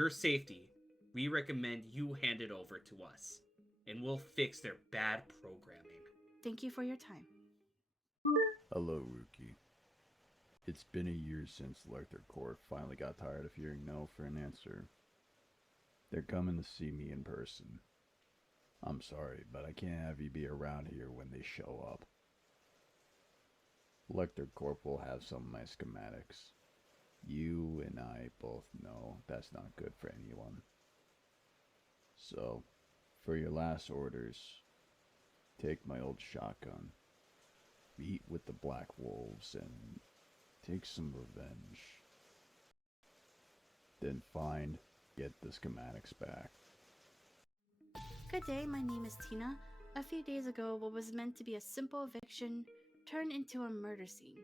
your safety, we recommend you hand it over to us, and we'll fix their bad programming. Thank you for your time. Hello, Rookie. It's been a year since Lecter Corp finally got tired of hearing no for an answer. They're coming to see me in person. I'm sorry, but I can't have you be around here when they show up. Lecter Corp will have some of my schematics. You and I both know that's not good for anyone. So, for your last orders, take my old shotgun, meet with the Black Wolves, and take some revenge. Then get the schematics back. Good day, my name is Tina. A few days ago, what was meant to be a simple eviction turned into a murder scene.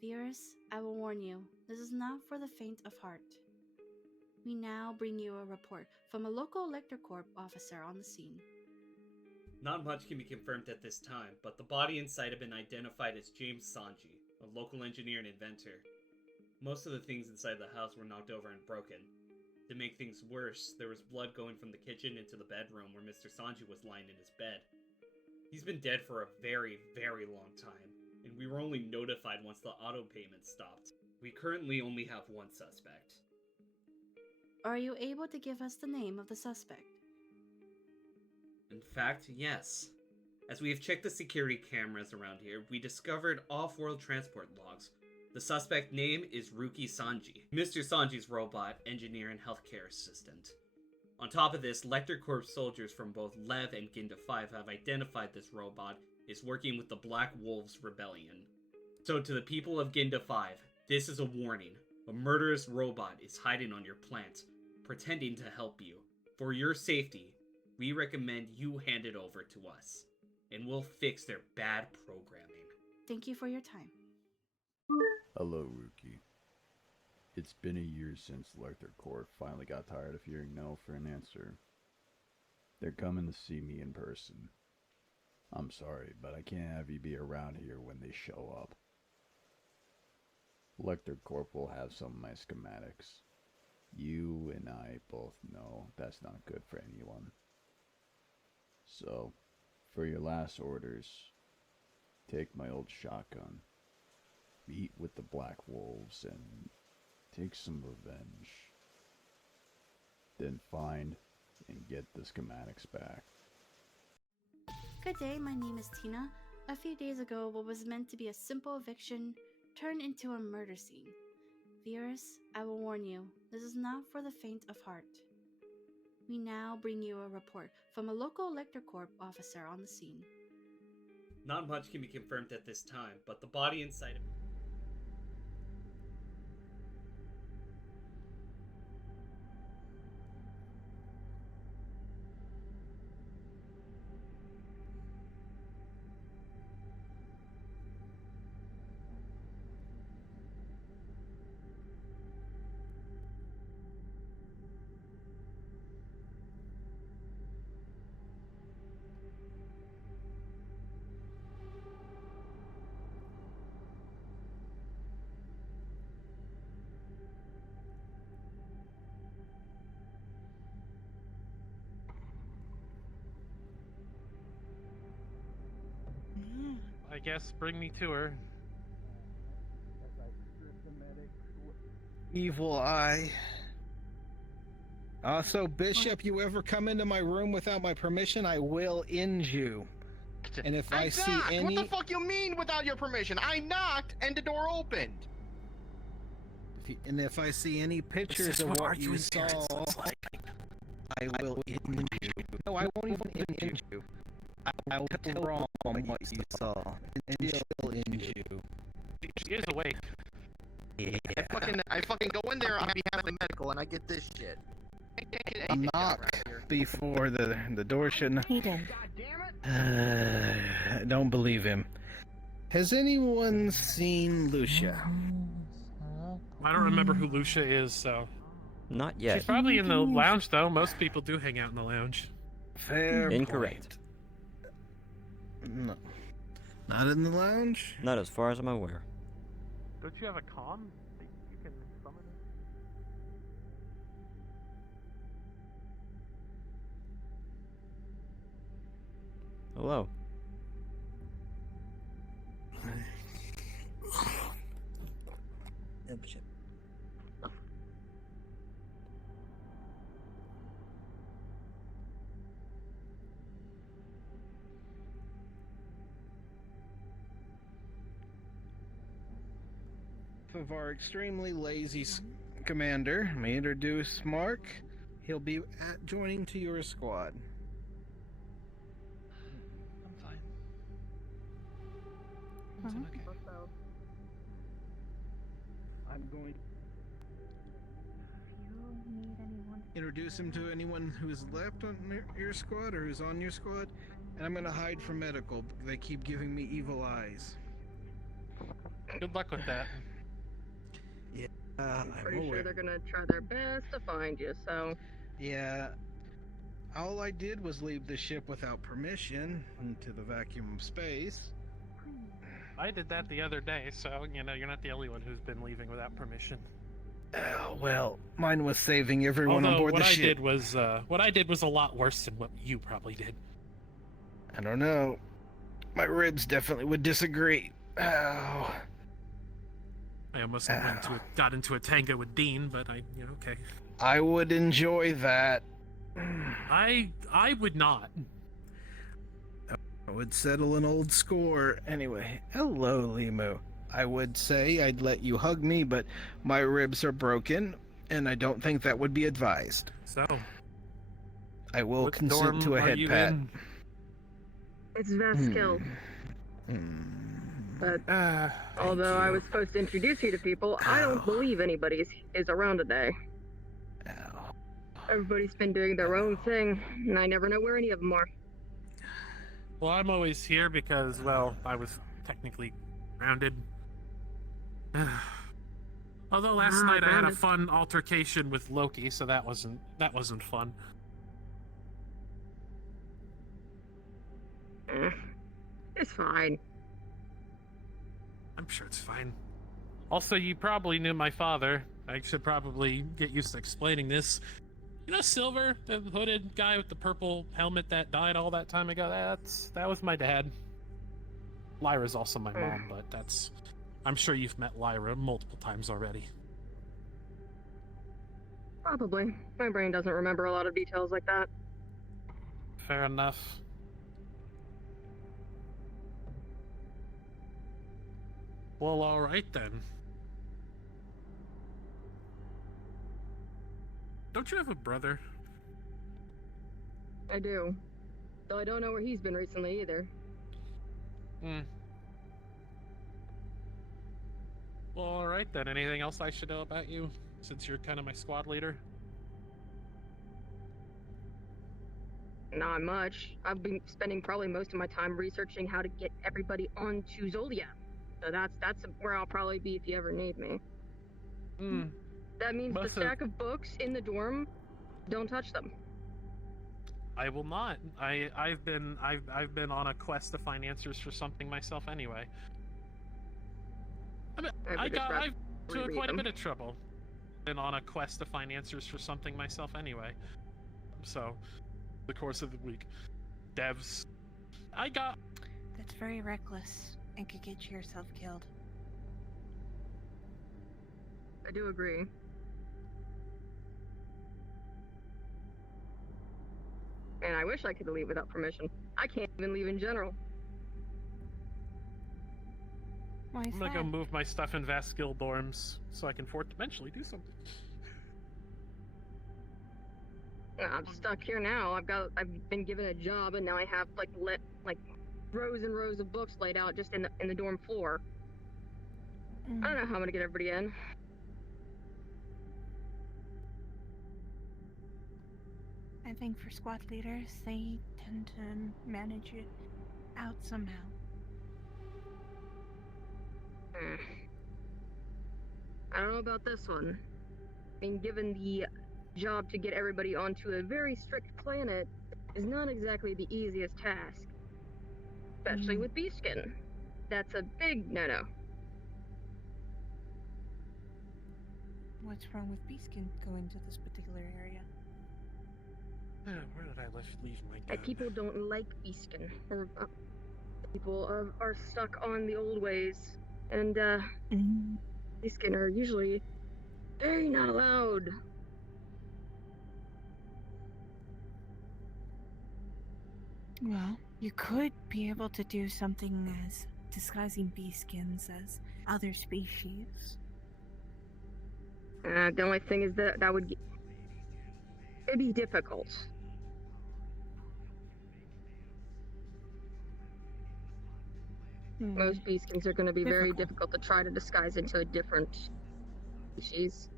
Viewers, I will warn you, this is not for the faint of heart. We now bring you a report from a local Lecter Corp officer on the scene. Not much can be confirmed at this time, but the body and site have been identified as James Sanji, a local engineer and inventor. Most of the things inside the house were knocked over and broken. To make things worse, there was blood going from the kitchen into the bedroom where Mr. Sanji was lying in his bed. He's been dead for a very, very long time, and we were only notified once the auto payment stopped. We currently only have one suspect. Are you able to give us the name of the suspect? In fact, yes. As we have checked the security cameras around here, we discovered off-world transport logs. The suspect name is Ruki Sanji, Mr. Sanji's robot, engineer, and healthcare assistant. On top of this, Lecter Corp soldiers from both Lev and Ginda 5 have identified this robot is working with the Black Wolves Rebellion. So to the people of Ginda 5, this is a warning. A murderous robot is hiding on your plant, pretending to help you. For your safety, we recommend you hand it over to us, and we'll fix their bad programming. Thank you for your time. Hello, Rookie. It's been a year since Lecter Corp finally got tired of hearing no for an answer. They're coming to see me in person. I'm sorry, but I can't have you be around here when they show up. Lecter Corp will have some of my schematics. You and I both know that's not good for anyone. So, for your last orders, take my old shotgun, meet with the Black Wolves, and take some revenge. Then and get the schematics back. Good day, my name is Tina. A few days ago, what was meant to be a simple eviction turned into a murder scene. Viewers, I will warn you, this is not for the faint of heart. We now bring you a report from a local Lecter Corp officer on the scene. Not much can be confirmed at this time, but the body and site of... I guess bring me to her. Evil eye. So, Bishop, you ever come into my room without my permission, I will end you. And if I see any... What the fuck you mean without your permission? I knocked and the door opened. And if I see any pictures of what you saw, I will end you. No, I won't even end you. I will tell wrong what you saw, and she'll end you. She is awake. Yeah. I fucking go in there on behalf of the medical and I get this shit. Knock before the door shouldn't. He did. Don't believe him. Has anyone seen Lucia? I don't remember who Lucia is, so... Not yet. She's probably in the lounge, though. Most people do hang out in the lounge. Fair Incorrect. point. No. Not in the lounge? Not as far as I'm aware. Don't you have a comm? You can summon Hello. Of our extremely lazy commander, may introduce Mark. He'll be joining to your squad. I'm fine. Uh-huh. Okay. I'm going If you need anyone to introduce him to anyone who's left on your squad or who's on your squad, and I'm going to hide from medical. They keep giving me evil eyes. Good luck with that. I'm pretty aware. sure they're gonna try their best to find you, so... Yeah. All I did was leave the ship without permission into the vacuum of space. I did that the other day, so, you know, you're not the only one who's been leaving without permission. Well, mine was saving everyone on Although board what the I ship. what I did was a lot worse than what you probably did. I don't know. My ribs definitely would disagree. Ow. I almost got into a tango with Dean, but okay. I would enjoy that. I would not. I would settle an old score. Anyway, hello, Limu. I would say I'd let you hug me, but my ribs are broken, and I don't think that would be advised. So, I will what consent dorm to a are head you pat. in? It's Vaskill. But although I was supposed to introduce you to people, I don't believe anybody is around today. Ow. Everybody's been doing their own thing, and I never know where any of them are. Well, I'm always here because, well, I was technically grounded. Although last night I had a grounded. fun altercation with Loki, so that wasn't fun. It's fine. I'm sure it's fine. Also, you probably knew my father. I should probably get used to explaining this. You know Silver, the hooded guy with the purple helmet that died all that time ago? That was my dad. Lyra's also my mom, but I'm sure you've met Lyra multiple times already. Probably. My brain doesn't remember a lot of details like that. Fair enough. Well, alright then. Don't you have a brother? I do. Though I don't know where he's been recently either. Well, alright then. Anything else I should know about you, since you're kind of my squad leader? Not much. I've been spending probably most of my time researching how to get everybody onto Zolia. So that's where I'll probably be if you ever need me. That means the stack of books in the dorm, don't touch them. I will not. I've been on a quest to find answers for something myself anyway. I've to quite a bit of trouble. Been on a quest to find answers for something myself anyway. So, the course of the week, devs. That's very reckless and could get you yourself killed. I do agree. And I wish I could leave without permission. I can't even leave in general. Why is I'm gonna that? go move my stuff in Vaskill dorms so I can eventually do something. I'm stuck here now. I've been given a job, and now I have like rows and rows of books laid out just in the dorm floor. I don't know how I'm gonna get everybody in. I think for squad leaders, they tend to manage it out somehow. I don't know about this one. Being given the job to get everybody onto a very strict planet is not exactly the easiest task. Especially with Beaskin. That's a big no-no. What's wrong with Beaskin going to this particular area? Where did I leave my gun? That people don't like Beastkin, or people are stuck on the old ways, and Beastkin are usually very not allowed. Well, you could be able to do something as disguising beaskins as other species. The only thing is that it'd be difficult. Most beastkins are going to be very difficult to try to disguise into a different species.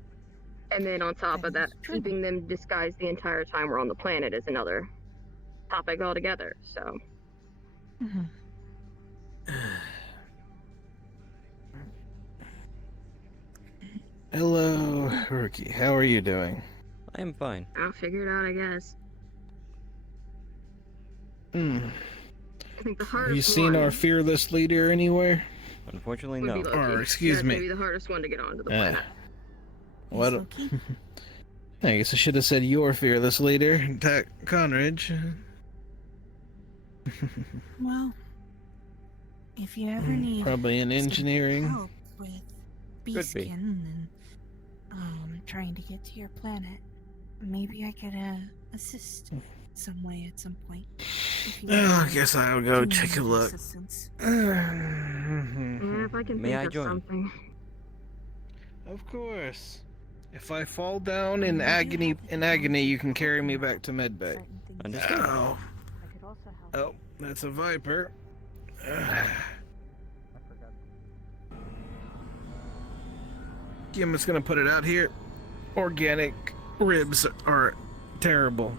And then on top of that, keeping them disguised the entire time we're on the planet is another topic altogether, so. Hello, Rookie. How are you doing? I am fine. I'll figure it out, I guess. I think the hardest Have you seen our fearless leader anywhere? Unfortunately, would no. be Loki. Or, excuse That's me. maybe the hardest one to get onto the planet. What? I guess I should have said your fearless leader, Conridge. Well, if you ever need Probably in some engineering. help with be. beaskin and trying to get to your planet, maybe I could assist some way at some point. If you Oh, I ever guess I'll go do take a need look. assistance. Yeah, if I can May think I of join? something. Of course. If I fall down in agony, you can carry me back to medbay. Certain things Understood. Oh, I could also help. oh, that's a viper. I'm just gonna put it out here. Organic ribs are terrible.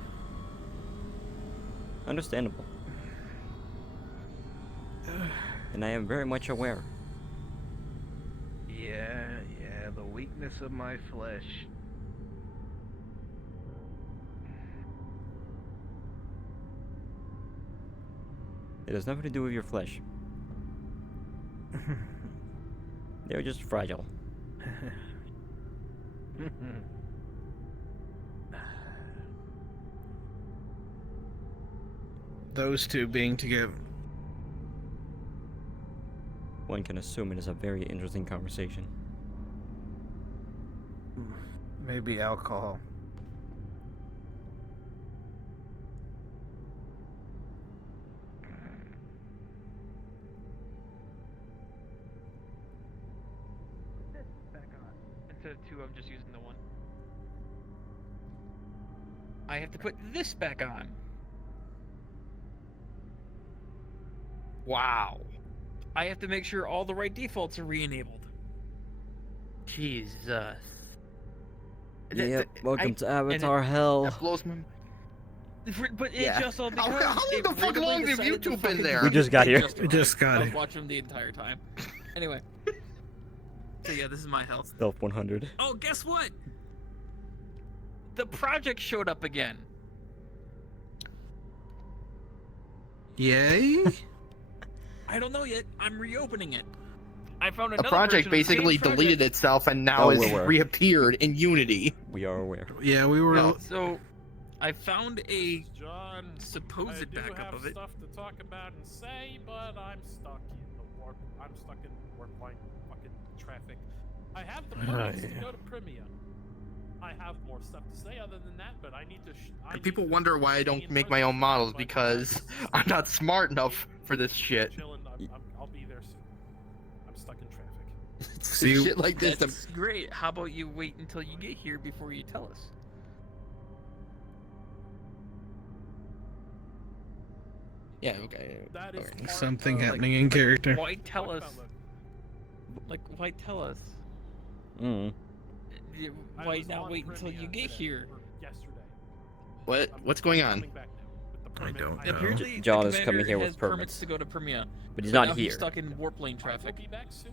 Understandable. And I am very much aware. Yeah, the weakness of my flesh. It has nothing to do with your flesh. They're just fragile. Those two being together. One can assume it is a very interesting conversation. Maybe alcohol. Back on. Instead of two, I'm just using the one. I have to put this back on. Wow. I have to make sure all the right defaults are re-enabled. Jesus. Yep, welcome to and Avatar Hell. That blows my. But Yeah. it just all How- because how long it the fuck randomly long have decided to YouTube been fucking there? We just got here. We just got I was here. watching them the entire time. Anyway. So yeah, this is my health. Stealth 100. Oh, guess what? The project showed up again. Yay? I don't know yet. I'm reopening it. I found The another project version of the basically same project. deleted itself and now Oh, is we're aware. reappeared in Unity. We are aware. Yeah, we were. No, so I found a John, supposed I do backup have of it. stuff to talk about and say, but I'm stuck in the warp. I'm stuck in warp line fucking traffic. I have the permits to go to Primia. I have more stuff to say other than that, but I need to. People wonder why I don't make my own models because I'm not smart enough for this shit. I'll be there soon. I'm stuck in traffic. See, Shit like this. That's great. How about you wait until you get here before you tell us? Yeah, okay. That is Okay. part something of, happening in character. Why tell us? Like, why tell us? Mm. I Why was not on wait until Primia you get today, here? or yesterday. What's going on? Coming back now with the I permit. don't know. Apparently, the John is coming commander here with has permits. to go to Primia, But he's but not now here. He's stuck in warp lane I will traffic. be back soon.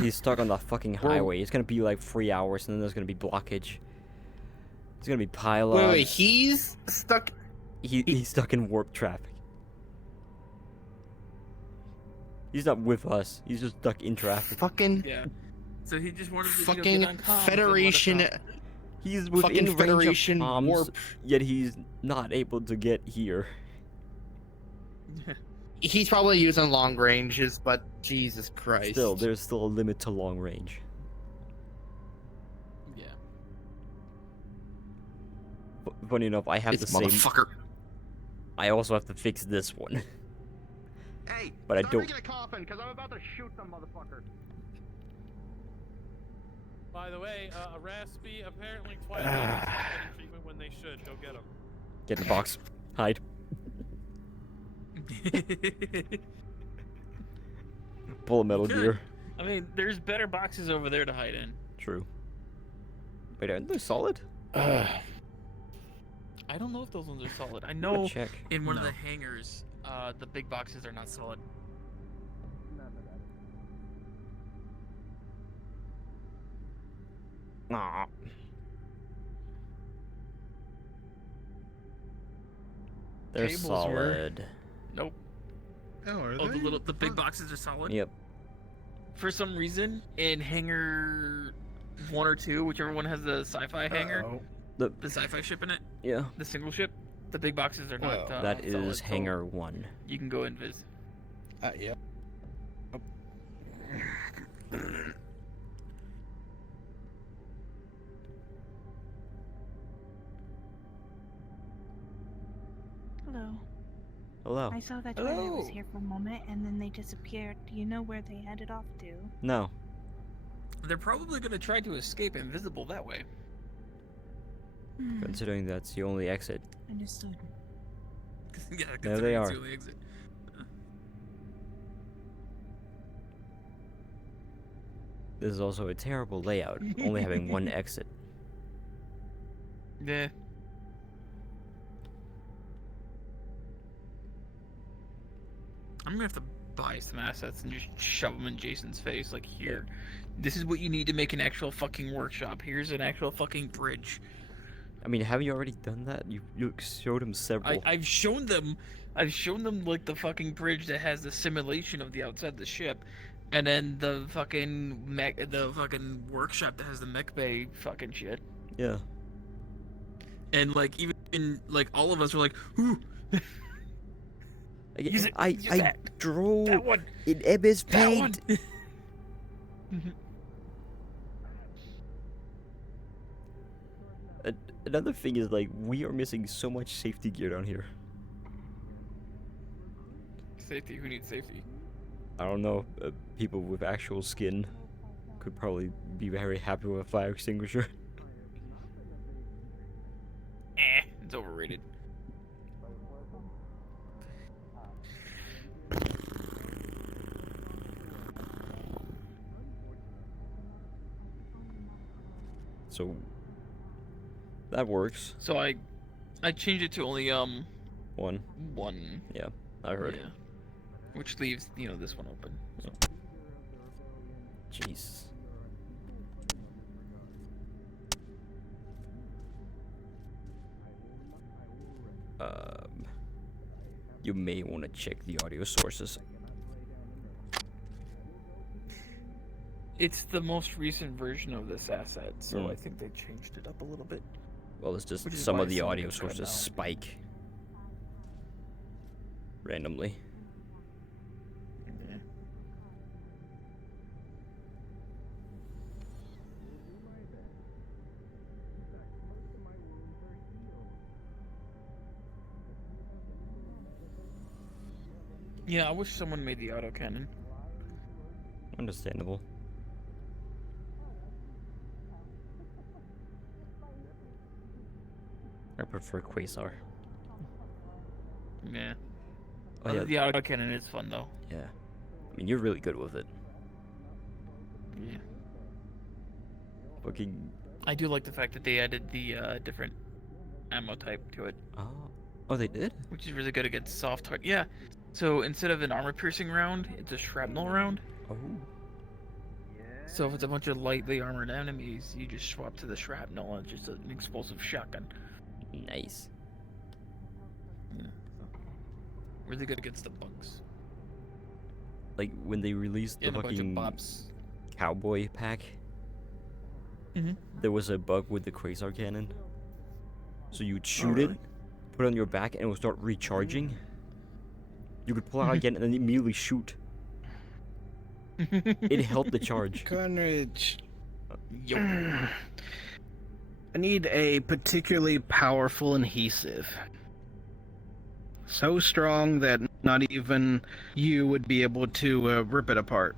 He's stuck on the fucking Well- highway. It's gonna be like 3 hours, and then there's gonna be blockage. It's gonna be Wait, pile-ups. he's stuck. He's stuck in warp traffic. He's not with us. He's just stuck in traffic. Fucking Yeah. So he just wanted to fucking get on comms and let us Federation. know. He's fucking within range Federation of bombs, warp. yet he's not able to get here. He's probably using long ranges, but Jesus Christ. Still, there's still a limit to long range. Yeah. Funny enough, I have This the same. motherfucker. I also have to fix this one. Hey, But I start don't- making a coffin, because I'm about to shoot some motherfucker. By the way, a raspy apparently Twilight is not getting treatment when they should. Go get them. Get in the box. Hide. Full of Metal Good. Gear. I mean, there's better boxes over there to hide in. True. Wait, aren't they solid? I don't know if those ones are solid. I I'm gonna know check. in one of No. the hangars, the big boxes are not solid. Aw. They're Cables were- solid. Nope. Oh, are Oh, they? the big boxes are solid. Yep. For some reason, in hangar 1 or 2, whichever one has the sci-fi hangar, Uh-oh. the sci-fi ship in it, Yeah. the single ship, the big boxes are not. Well, That solid, is so hangar 1. You can go invis. Yeah. Hello. Hello. I saw that Twilight was Hello. here for a moment and then they disappeared. Do you know where they headed off to? No. They're probably gonna try to escape invisible that way. Considering that's the only exit. Understood. Yeah, There they considering it's are. the only exit. This is also a terrible layout, only having one exit. Yeah. I'm gonna have to buy some assets and just shove them in Jason's face. Like, here, this is what you need to make an actual fucking workshop. Here's an actual fucking bridge. I mean, have you already done that? You showed him several. I've shown them like the fucking bridge that has the simulation of the outside of the ship, and then the fucking workshop that has the mech bay fucking shit. Yeah. And like even like all of us were like, "Ooh, Use it, I use I that. drew that one, in MS that one." Paint. Another thing is like we are missing so much safety gear down here. Safety. Who needs safety? I don't know. People with actual skin could probably be very happy with a fire extinguisher. It's overrated. So that works. So I changed it to only One. one. Yeah, I heard. Yeah. Which leaves this one open. So. Jeez. You may want to check the audio sources. It's the most recent version of this asset, so Hmm. I think they changed it up a little bit. Well, it's just Which is some why of the some of audio it's cut sources out. spike randomly. Yeah. Yeah, I wish someone made the autocannon. Understandable. I prefer Quasar. Yeah. Oh, yeah. The autocannon is fun though. Yeah. I mean, you're really good with it. Yeah. Fucking. I do like the fact that they added the different ammo type to it, Oh. Oh, they did? which is really good against soft target. Yeah. So instead of an armor-piercing round, it's a shrapnel round. Oh. So if it's a bunch of lightly armored enemies, you just swap to the shrapnel and it's just an explosive shotgun. Nice. Really good against the bugs. Like when they released the And a bunch of fucking bops. cowboy pack. there was a bug with the Quasar cannon. So you'd shoot really? it, put it on your back, and it would start recharging. You could pull out again and then immediately shoot. It helped the charge. Conrad, I need a particularly powerful adhesive. So strong that not even you would be able to rip it apart.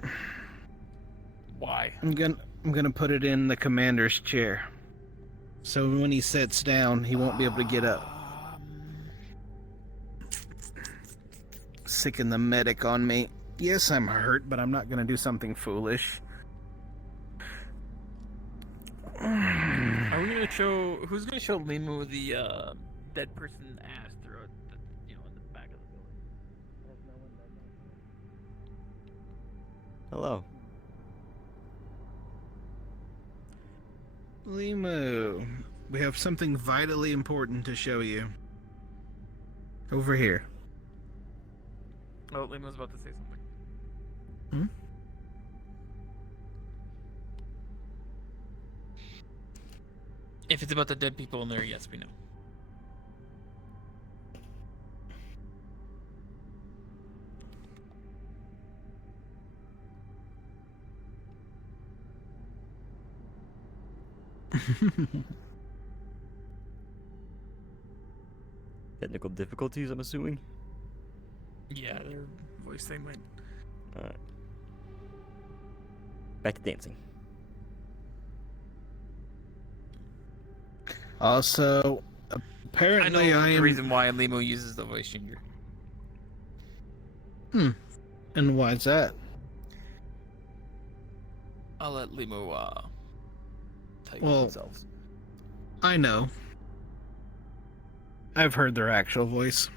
Why? I'm gonna put it in the commander's chair. So when he sits down, he won't be able to get up. Sicken the medic on me. Yes, I'm hurt, but I'm not gonna do something foolish. Are we gonna show? Who's gonna show Limu the dead person ass throughout the, in the back of the building? Hello. Limu, we have something vitally important to show you. Over here. Oh, Limu's about to say something. Hmm? If it's about the dead people in there, yes, we know. Technical difficulties, I'm assuming. Yeah, their voice thing went. Alright. Back to dancing. Also, I apparently know I the am. reason why Limu uses the voice changer. And why's that? I'll let Limu tell you Well- themselves. I know. I've heard their actual voice.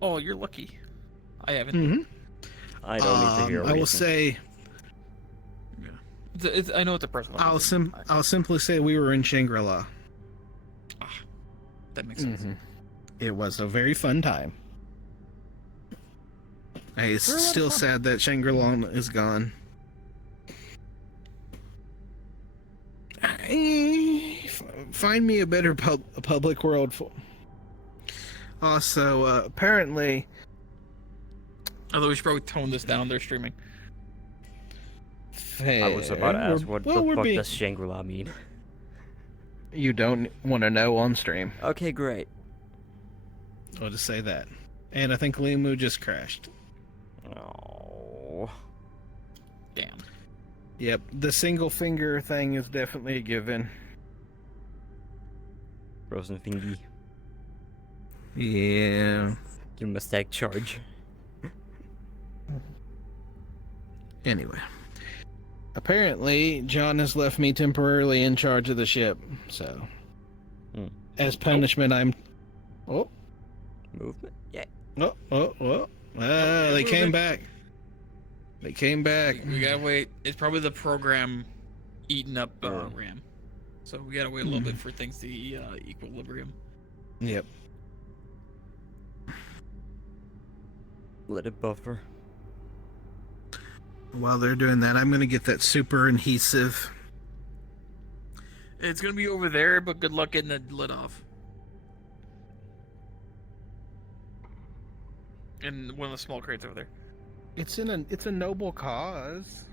Oh, you're lucky. I haven't. Mm-hmm. I don't need to hear I will reason. say, I know it's a personal. I'll simply say we were in Shangri-La. That makes sense. It was a very fun time. It's We're a lot of still fun. sad that Shangri-La is gone. Find me a better public world. Also, apparently, Although we should probably tone this down. They're streaming. I was about to ask, what well, the we're fuck being- does Shangri-La mean? You don't want to know on stream. Okay, great. I'll just say that. And I think Limu just crashed. Oh. Damn. Yep, the single finger thing is definitely a given. Frozen Fingy. Yeah. Give him a stack charge. Anyway. Apparently, John has left me temporarily in charge of the ship, so... As punishment, I'm... Oh. Movement? Yeah. They came back. They came back. We gotta wait. It's probably the program eating up RAM. So we gotta wait a little bit for things to equilibrium. Yep. Let it buffer. While they're doing that, I'm gonna get that super adhesive. It's gonna be over there, but good luck getting the lid off. And one of the small crates over there. It's a noble cause.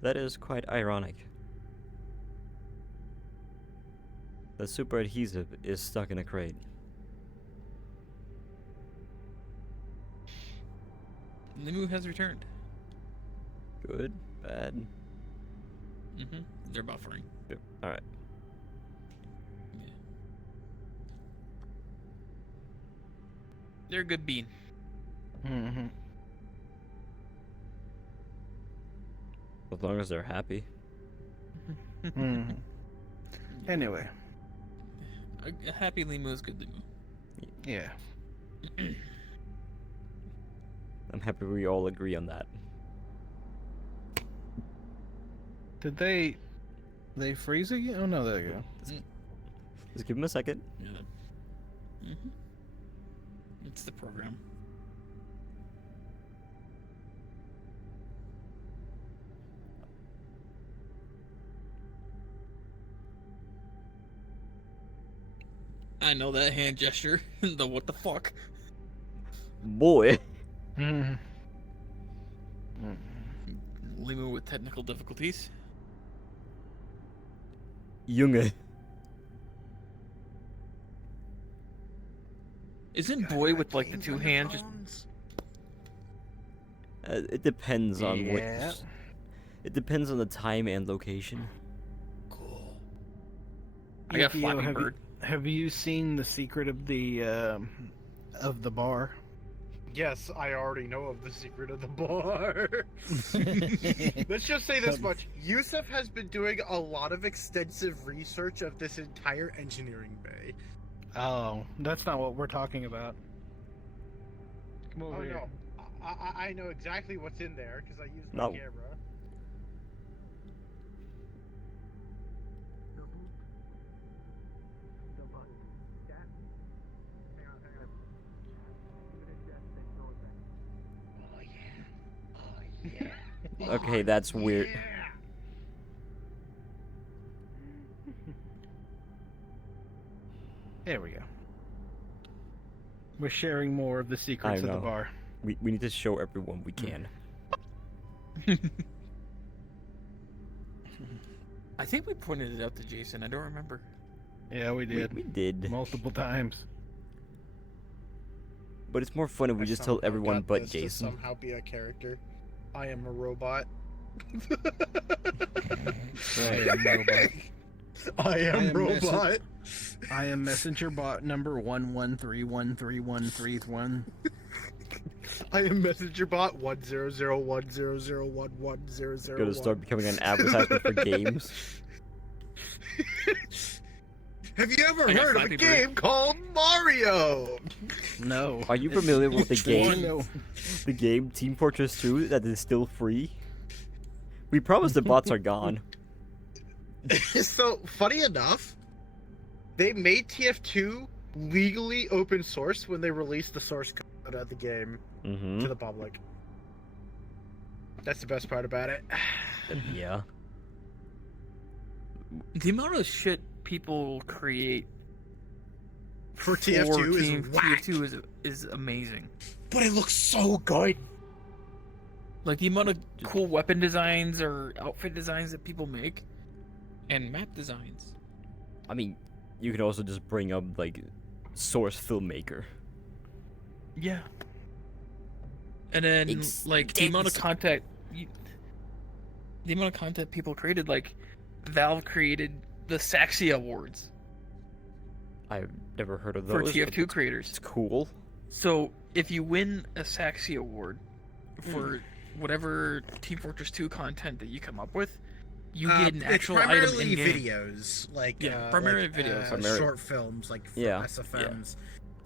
That is quite ironic. The super adhesive is stuck in a crate. Limu has returned. Good? Bad? They're buffering. Yep. Alright. Yeah. They're a good bean. Mm-hmm. As long as they're happy. Mm-hmm. Anyway. A happy Limu is good Limu. Yeah. I'm happy we all agree on that. Did they freeze again? Oh no, there you go. Just give him a second. Yeah. It's the program. I know that hand gesture. The what the fuck? Boy. Lima with technical difficulties. Junge. Isn't boy with like the two hands just It depends on Yeah. what. It depends on the time and location. cool? I got Yukio, Flappy have Bird. have you seen the secret of the bar? Yes, I already know of the secret of the bar. Let's just say this much. Yusuf has been doing a lot of extensive research of this entire engineering bay. Oh, that's not what we're talking about. Come over Oh here. no. I know exactly what's in there because I used my No. camera. Okay, that's weird. There we go. We're sharing more of the secrets of the know. bar. We need to show everyone we can. I think we pointed it out to Jason. I don't remember. Yeah, we did. We did. Multiple times. But it's more fun if we just tell everyone but Jason. Somehow be a character. I am a robot. I am robot. I am messenger- robot. I am messenger bot number 11313131. I am messenger bot 1001001001100. Gonna start becoming an advertisement for games. Have you ever I got heard of a Flappy Bird. game called Mario? No. Are you familiar with the game? No. The game Team Fortress 2 that is still free? We promised the bots are gone. So, funny enough, they made TF2 legally open source when they released the source code of the game Mm-hmm. to the public. That's the best part about it. Yeah. The amount of shit people create For TF2 is whack. TF2 is amazing. But it looks so good. Like the amount of cool weapon designs or outfit designs that people make, and map designs. I mean, you can also just bring up, like, source filmmaker. Yeah. And then like the amount of content, the amount of content people created, like Valve created the Saxia Awards I've never heard of for those. but TF2 creators. It's cool. So if you win a Saxia Award for whatever Team Fortress 2 content that you come up with, you get an actual it's item primarily in game. videos, like primarily videos. short films, like for Yeah, SFMs.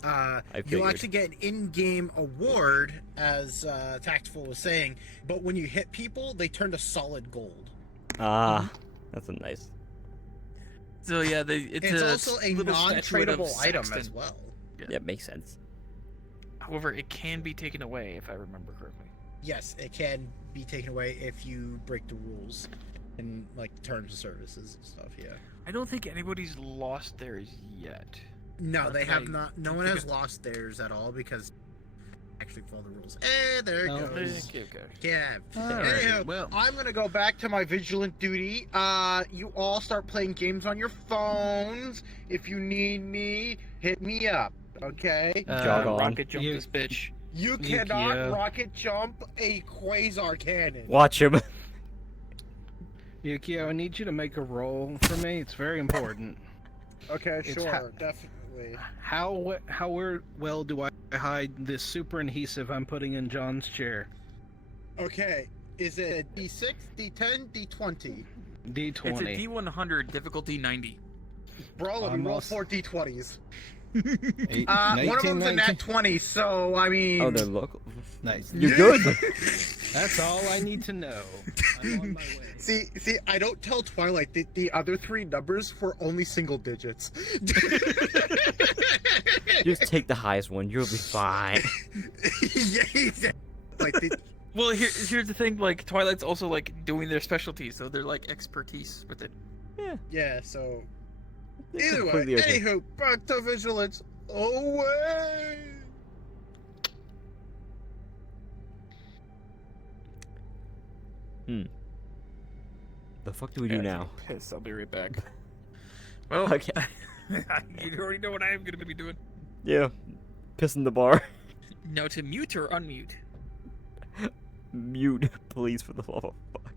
I You'll figured. actually get an in-game award, as Tactful was saying, but when you hit people, they turn to solid gold. Ah, that's a nice. So yeah, it's also a little statuette of non-tradable item Saxton. as well. Yeah, makes sense. However, it can be taken away if I remember correctly. Yes, it can be taken away if you break the rules in like terms of services and stuff. Yeah. I don't think anybody's lost theirs yet. No, they have Okay. not. No one has lost theirs at all because actually follow the rules. There it Oh, goes. Okay. Yeah. Alright, Anyhow, well. I'm gonna go back to my vigilant duty. You all start playing games on your phones. If you need me, hit me up. Okay. Jog on. Rocket jump You- this bitch. You Yukio. cannot rocket jump a quasar cannon. Watch him. Yukio, I need you to make a roll for me. It's very important. Okay, It's sure, ha- definitely. How well do I hide this super adhesive I'm putting in John's chair? Okay, is it D6, D10, D20? D20. It's a D100 difficulty 90. Bro, let me I'm roll also- 4 D20s. Eight- One of 19, them's a nat 20, so I mean. Oh, they're local. Nice. You're good. That's all I need to know. I'm on my way. See, I don't tell Twilight the other three numbers were only single digits. Just take the highest one. You'll be fine. Yeah, exactly. Like, Well, here's the thing. Like Twilight's also like doing their specialty, so they're like expertise with it. yeah, so Either way, Completely okay. anywho, back to vigilance. Away! The fuck do we do now? Piss. I'll be right back. Well, Okay. you already know what I am going to be doing. Yeah. Piss in the bar. Now to mute or unmute. Mute, please, for the love of fuck.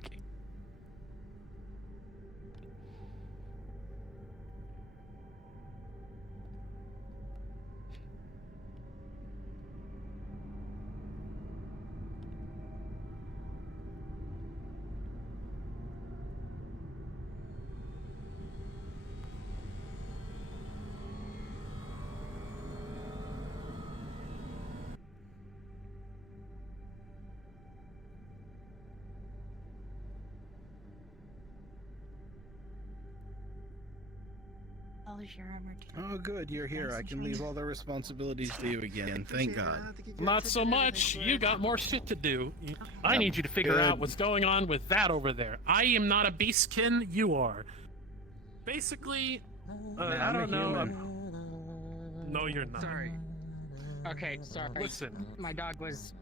Oh, good, you're here. I can leave all the responsibilities to you again. Thank God. Not so much. You got more shit to do. I need you to figure out what's going on with that over there. I am not a beastkin. You are. Basically, I don't know. No, you're not. Sorry. Okay, sorry. Listen. My dog was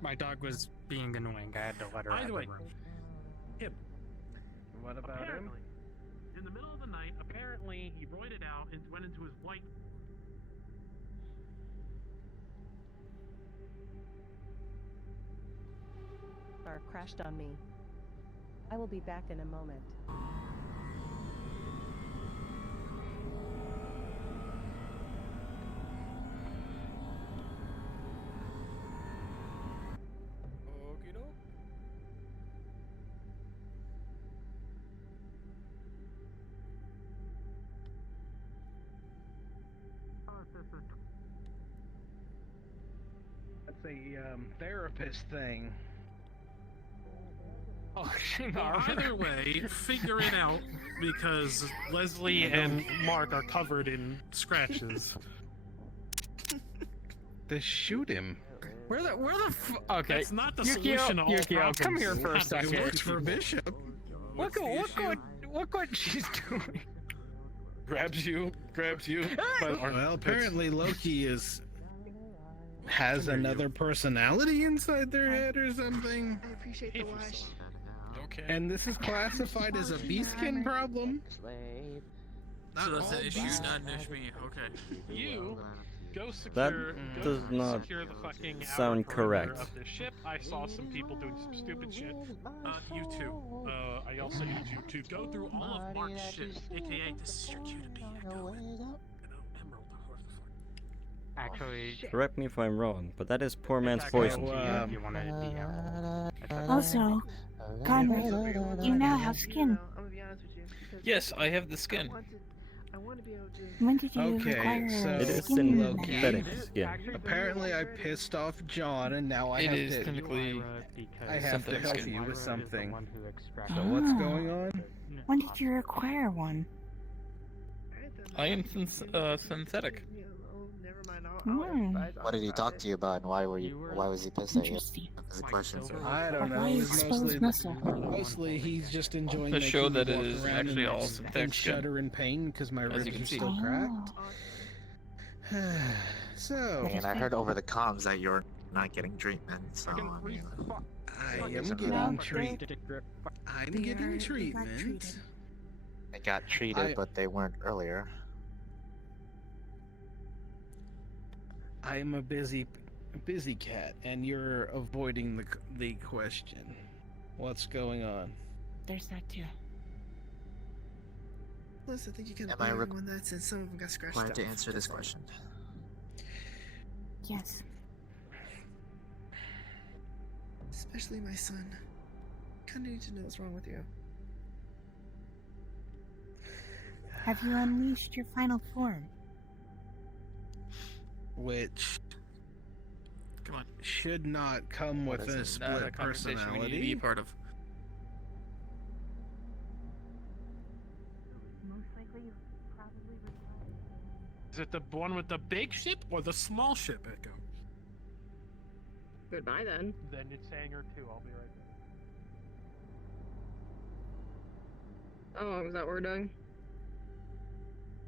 being annoying. I had to let her out By of the the way, room. him. What about him? Apparently, in the middle of the night, apparently he roided out and went into his white. Car crashed on me. I will be back in a moment. That's a therapist thing. Oh, Well, either way, figure it out because Leslie and Mark are covered in scratches. Just shoot him. Where the okay. That's not the Yukio, solution to all Yukio, problems. come here for a Not the second. It works for Bishop. Look what she's doing. Grabs you by the arm. Well, apparently Loki has another personality inside their head or something. I appreciate the wash. Okay. And this is classified as a beastkin problem. So that's all an issue, beast- not an issue. Okay. You go That secure. does not secure the fucking outer sound perimeter correct. Of the ship. I saw some people doing some stupid shit. You too. I also need you to go through all of Mark's shit, aka this is your cue to be a goat. Emerald or whoever the fuck. Actually, Correct me if I'm wrong, but that is poor man's fact, poison. if you want to be Also, Conrad, you now have skin. I'm gonna be honest with you. because Yes, I have the skin. I want to be able to. When did you Okay, acquire so- It is skin? synthetic skin. Apparently I pissed off John and now I It have is to technically I have to synthetic help skin. you with something. So Ah. what's going on? When did you acquire one? I am synthetic. Hmm. What did he talk to you about, and why was he pissed at you? Interesting. Is the question, sir. I don't know. Why It was expose muscle? mostly he's just enjoying To making show me that it walk is around actually and- all and synthetic skin. shudder in pain because my As you ribs can are see. still cracked. Oh. So And I heard over the comms that you're not getting treatment, so I mean, I am Well, getting treatment. I'm getting treatment. they got treated, but they weren't earlier. I'm a busy cat, and you're avoiding the question. What's going on? There's that too. Plus, I think you can Am blame I everyone that since some of them got scratched Wanted up. to answer this question. Yes. Especially my son. Kinda need to know what's wrong with you. Have you unleashed your final form? Which Come on. should not come What with is a it? Not split a conversation we need to personality. be a part of. Is it the one with the big ship or the small ship, Echo? Goodbye then. Then it's hangar 2. I'll be right there. Oh, is that what we're doing?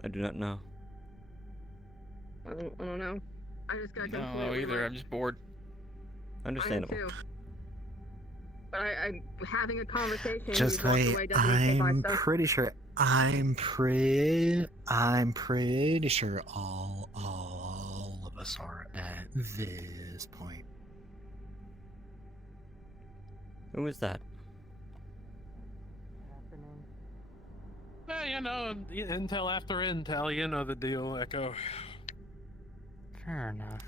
I do not know. I don't know. I just got I don't know completely either. lost. I'm just bored. Understandable. I am too. But I'm having a conversation. Just you walked wait. away, doesn't make me buy I'm stuff. pretty sure. I'm pretty sure all of us are at this point. Who is that? Well, you know, intel after intel, you know the deal, Echo. Fair enough.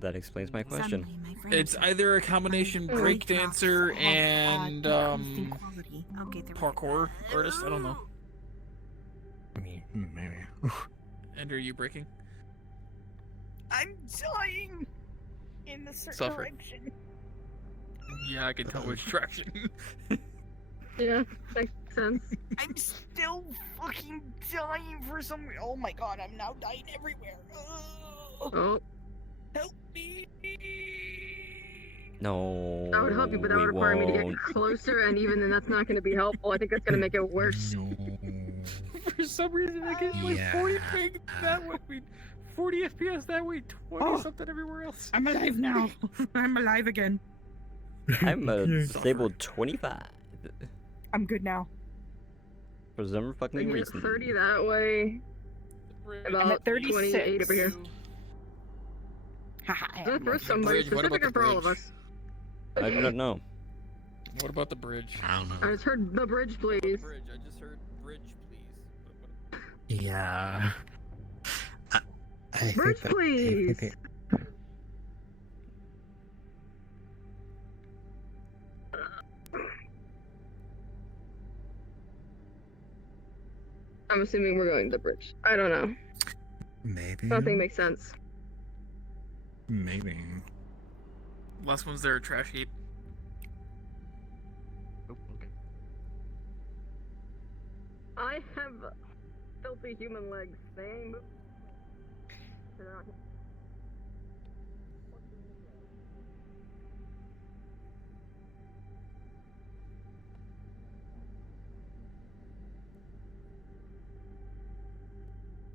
That explains my question. It's either a combination breakdancer and parkour artist. I don't know. I mean, maybe. And are you breaking? I'm dying in the certain Suffer. direction. Yeah, I can tell which direction. Yeah, makes sense. I'm still fucking dying for some. Oh my god, I'm now dying everywhere. Oh. Help me! No. I would help you, but that would we require me to get won't. closer, and even then, that's not going to be helpful. I think that's going to make it worse. For some reason, I get like Yeah. 40 ping that way, 40 FPS that way, 20 something everywhere else. I'm alive now. I'm alive again. I'm a stable 25. I'm good now. For some fucking Like, reason. 30 that way. About at 36. 28 over here. Haha. Is that for somebody Bridge, what about specific or the for all of bridge? us? I do not know. What about the bridge? I don't I know. just heard the bridge, please. Bridge. I just heard bridge, please. Yeah. I think Bridge, that- please. I'm assuming we're going to the bridge. I don't know. Maybe. Nothing makes sense. Maybe. Last one's there, trash heap. I have filthy human legs. They ain't moving. They're not-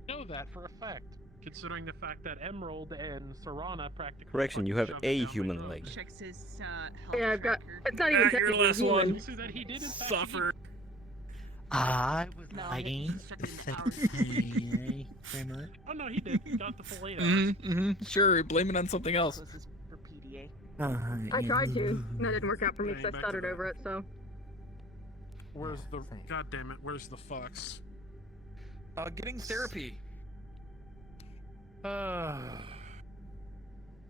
Know that for a fact, considering the fact that Emerald and Serana practically. Correction, you have fucking a shoved it down my human throat. leg. Checks his Yeah, I've got. It's not even Your technically last human. one. So that he did in fact Suffer. I would No, like he to stuck it in say ours. very much. Oh no, he did. He got the full 8 hours. Mm-hmm. Sure, blame it on something else. Closest for PDA. I tried to. And that didn't work out for me Hey, because I back stuttered to over it, so. Where's the? God damn it! Where's the fox? Getting therapy.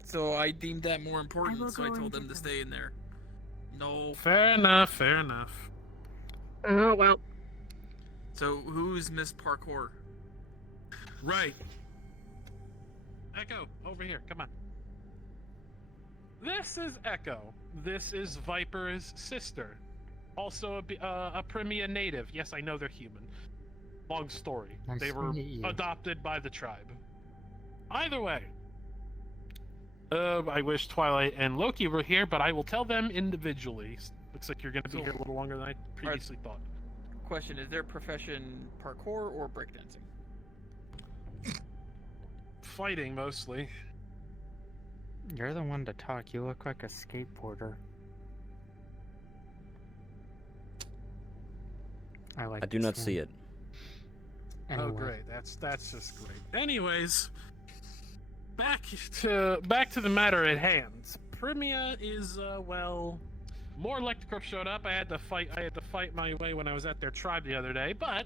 So I deemed that more I will important, so I go told and them get to them. stay in there. No. Fair enough. Fair enough. Oh, well. So who's Miss Parkour? Right. Echo, over here. Come on. This is Echo. This is Viper's sister. Also a Primia native. Yes, I know they're human. Long story. Nice They to were meet you. adopted by the tribe. Either way. I wish Twilight and Loki were here, but I will tell them individually. Looks like you're going to be So- here a little longer than I previously thought. Question: is their profession parkour or breakdancing? Fighting, mostly. You're the one to talk. You look like a skateboarder. I do not see it. Oh, Anyway. great. That's just great. Anyways, back to the matter at hand. Primia is well, more Electrocorp showed up. I had to fight my way when I was at their tribe the other day, but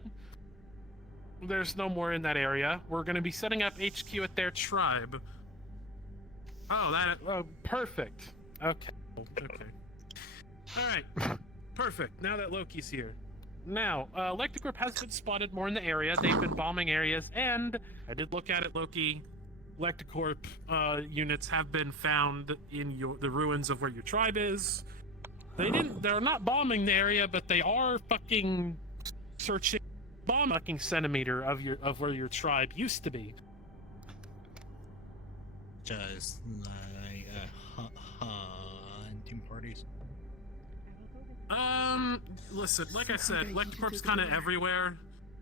there's no more in that area. We're going to be setting up HQ at their tribe. Oh, perfect. Okay. All right. Perfect. Now that Loki's here. Now, Electrocorp has been spotted more in the area. They've been bombing areas, and I did look at it, Loki. Electrocorp units have been found in the ruins of where your tribe is. They're not bombing the area, but they are fucking searching fucking centimeter of where your tribe used to be. Just like hunting parties. Listen, like I said, Electrocorp's kind of everywhere.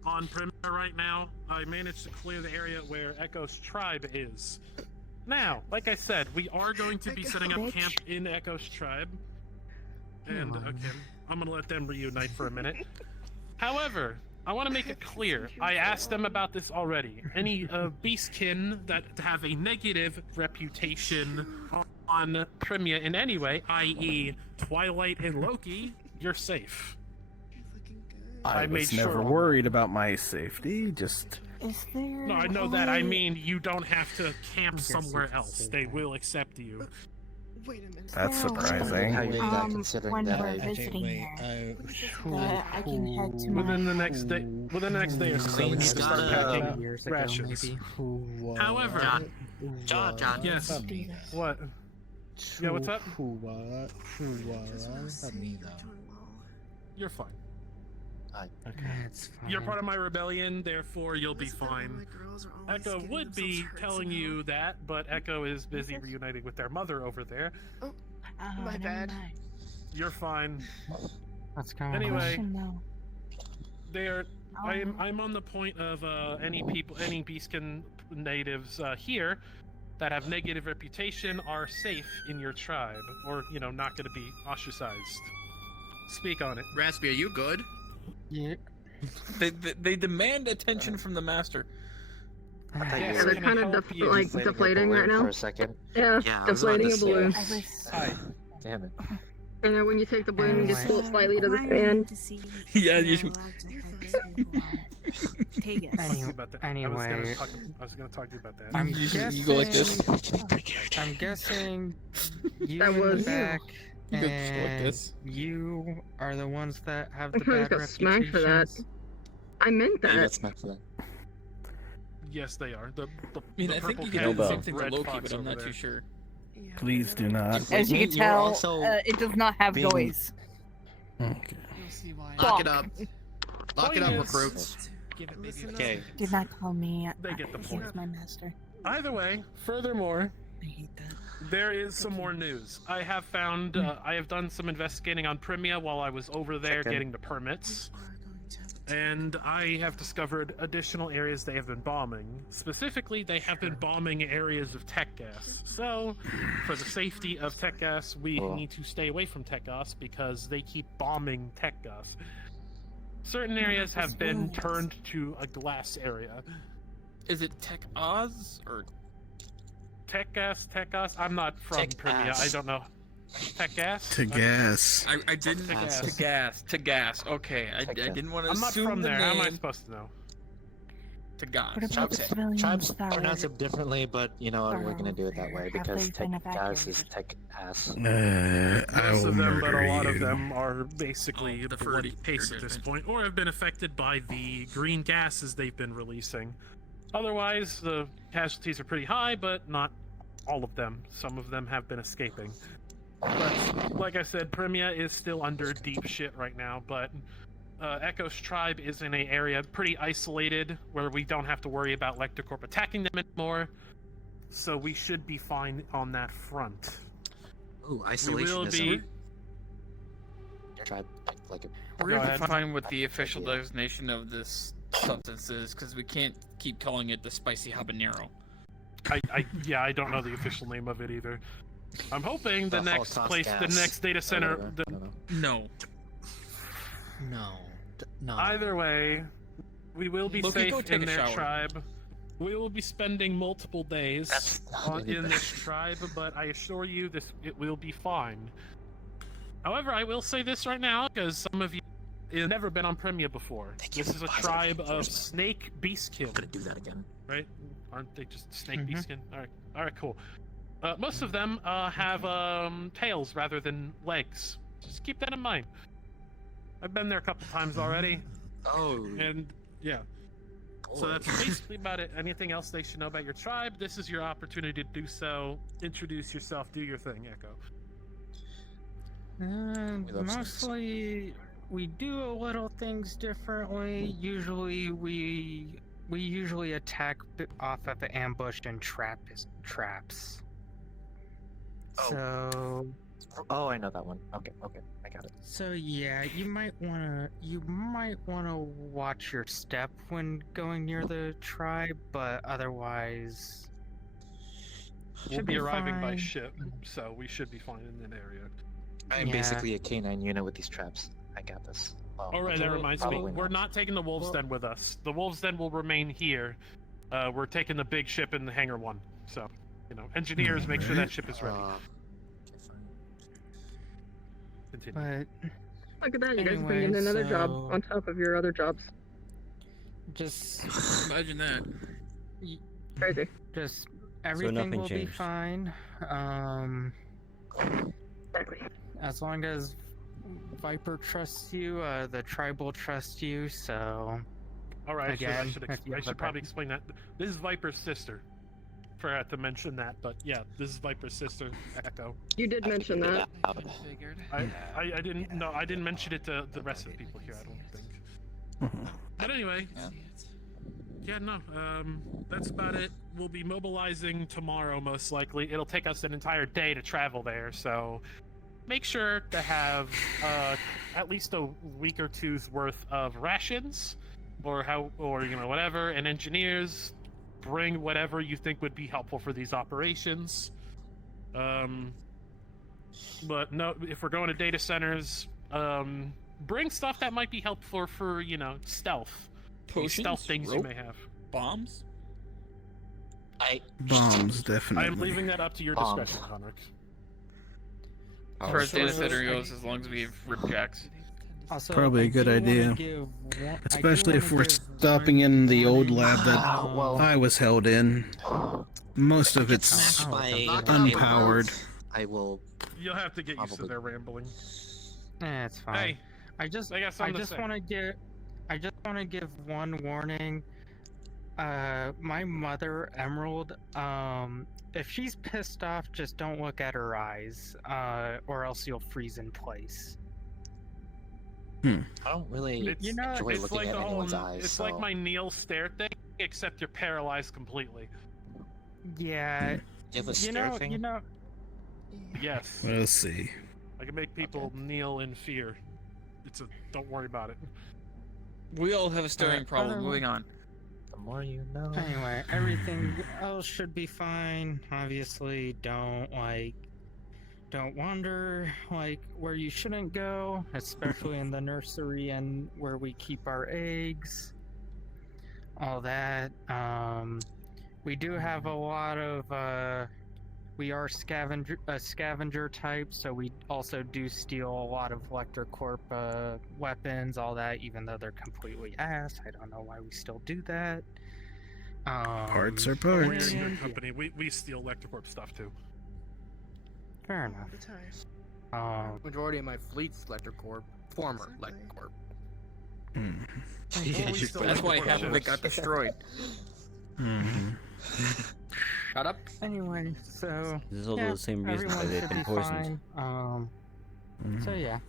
on Primia right now. I managed to clear the area where Echo's tribe is. Now, like I said, we are going to be setting up camp in Echo's tribe. And, okay, I'm gonna let them reunite for a minute. However, I want to make it clear, I asked them about this already. Any beastkin that have a negative reputation on Primia in any way, i.e. Twilight and Loki, you're safe. I made was never sure. worried about my safety, just... Is there? No, I know that. I mean, you don't have to camp somewhere else. They will accept you. Wait a minute. That's surprising. When we're visiting there, that I can head to my... Within the next day or so, we need to start packing rations. However, John. Yes. What? Yeah, what's up? You're fine. Okay. It's fine. You're part of my rebellion, therefore you'll be fine. Echo would be telling you that, but Echo is busy reuniting with their mother over there. Oh, my bad. You're fine. What's going Anyway, on? I'm on the point of any Beastkin natives here that have negative reputation are safe in your tribe, or not going to be ostracized. Speak on it. Raspy, are you good? Yeah. They demand attention from the master. Yeah, they're kind of deflating right now. For a second. Yeah, deflating a balloon. Hi. Damn it. And then when you take the balloon, you just pull it slightly to the fan. Yeah, you should. Anyway, I was gonna talk to you about that. I'm guessing, you go like this. I'm guessing you That in the was- back You go like this. you are the ones that have I the kinda bad got smacked for that. reputations. I meant You got that. smacked for that. Yes, they are. The I mean, the I think purple you cat can do the and same thing to red Loki, fox but I'm over not there. too sure. Please do not. As you You can were tell, also it does not have being- noise. Okay. Lock it up. Lock Point it up, is- recruits. Okay. Do not call me. They get the He point. is my master. Either way, furthermore, I hate that. there is some more news. I have found, I have done some investigating on Primia while I was over there Second. getting the permits. And I have discovered additional areas they have been bombing. Specifically, they have been bombing areas of tech gas. So, for the safety of tech gas, we need to stay away from tech gas because they keep bombing tech gas. Certain areas have been turned to a glass area. Is it Tech Oz or Tech gas? I'm not from Tech Primia. ass. I don't know. Tech gas? To gas. I didn't To gas. to gas. Okay, I didn't want to I'm not assume from the there. name. How am I supposed to know? To gas. What about the civilians Tribes that pronounce were... it differently, but you know what? We're gonna do it that way Have because they tech been gas is evacuated? tech ass. I Most will of them, but murder a lot you. of them are basically I'll defer to bloody your paste at this judgment. point, or have been affected by the green gases they've been releasing. Otherwise, the casualties are pretty high, but not all of them. Some of them have been escaping. But, like I said, Primia is still under deep shit right now, but Echo's tribe is in an area pretty isolated, where we don't have to worry about Lectocorp attacking them anymore, so we should be fine on that front. Ooh, We isolationism. will be... Tribe like a We're Go gonna ahead. be fine with the official idea. designation of this substances because we can't keep calling it the spicy habanero. Yeah, I don't know the official name of it either. I'm hoping the The next Holocaust place, the gas. next data center. Whatever, The, I don't know. No. No. either way, we will be Loki, go safe take in a their shower. tribe. We will be spending multiple days That's not any in better. this tribe, but I assure you, it will be fine. However, I will say this right now, because some of you have never been on Primia before. This is a tribe of snake beastkin. I'm gonna do that again. Right? Aren't they just snake beastkin? All right, cool. Most of them have tails rather than legs. Just keep that in mind. I've been there a couple times already, Oh. and yeah. So that's basically about it. Anything else they should know about your tribe? This is your opportunity to do so. Introduce yourself. Do your thing, Echo. Mostly, we do a little things differently. Usually, we usually attack off of the ambush and traps. Oh. So Oh, I know that one. Okay, I got it. So yeah, you might wanna watch your step when going near the tribe, but otherwise We'll should be arriving by fine. ship, so we should be fine in that area. I'm Yeah. basically a canine unit with these traps. I got this. Well, All right, that reminds me. probably We're not taking the Wolves Den with us. The Wolves Den will remain here. We're taking the big ship in the Hangar 1. So, engineers, make sure that ship is ready. Continue. But Look at that, you guys anyway, bring in another job so- on top of your other jobs. just Imagine that. Crazy. just everything nothing will changed. be fine. Exactly. As long as Viper trusts you, the tribe will trust you. So All right, again, I should if you have a probably explain that. This is Viper's sister. Forgot to mention that, but yeah, this is Viper's sister, Echo. You did mention that. I didn't. No, I didn't mention it to the rest of the people here. I don't think. But anyway, yeah, no. That's about it. We'll be mobilizing tomorrow, most likely. It'll take us an entire day to travel there, so make sure to have at least a week or two's worth of rations, or whatever, and engineers. Bring whatever you think would be helpful for these operations. But no, if we're going to data centers, bring stuff that might be helpful for stealth. Any Potions? stealth things you Rope? may have. Bombs? Bombs, definitely. I am leaving that up to your discretion, Conric. As far as data center goes, as long as we have ripjacks. also, Probably I a good do wanna idea. give one- I do Especially if wanna we're give stopping in the old lab that well- I was held in. Most of it's Smashed by unpowered. I will. You'll have to get used to Probably. their rambling. It's fine. Hey, I just I got something to just say. want to give one warning. My mother, Emerald, if she's pissed off, just don't look at her eyes, or else you'll freeze in place. I don't really It's, enjoy it's looking like at the whole, anyone's eyes. It's so. like my Neil stare thing, except you're paralyzed completely. Yeah, You have a you stare know, thing? you know. Yes. Let's see. I can make people kneel in fear. Don't worry about it. We all have a staring problem. otherwise- Moving on. The more you know. Anyway, everything else should be fine. Obviously, don't wander where you shouldn't go, especially in the nursery and where we keep our eggs. All that. We do have a lot of we are scavenger type, so we also do steal a lot of Electrocorp weapons, all that, even though they're completely ass. I don't know why we still do that. Parts are But we're parts. in good company. We steal Electrocorp stuff too. Fair enough. Majority of my fleet's Electrocorp, former Electrocorp. That's why half of it got destroyed. Shut up. Anyway, so This is also yeah, the same reason why everyone they've should been be poisoned. fine. So yeah.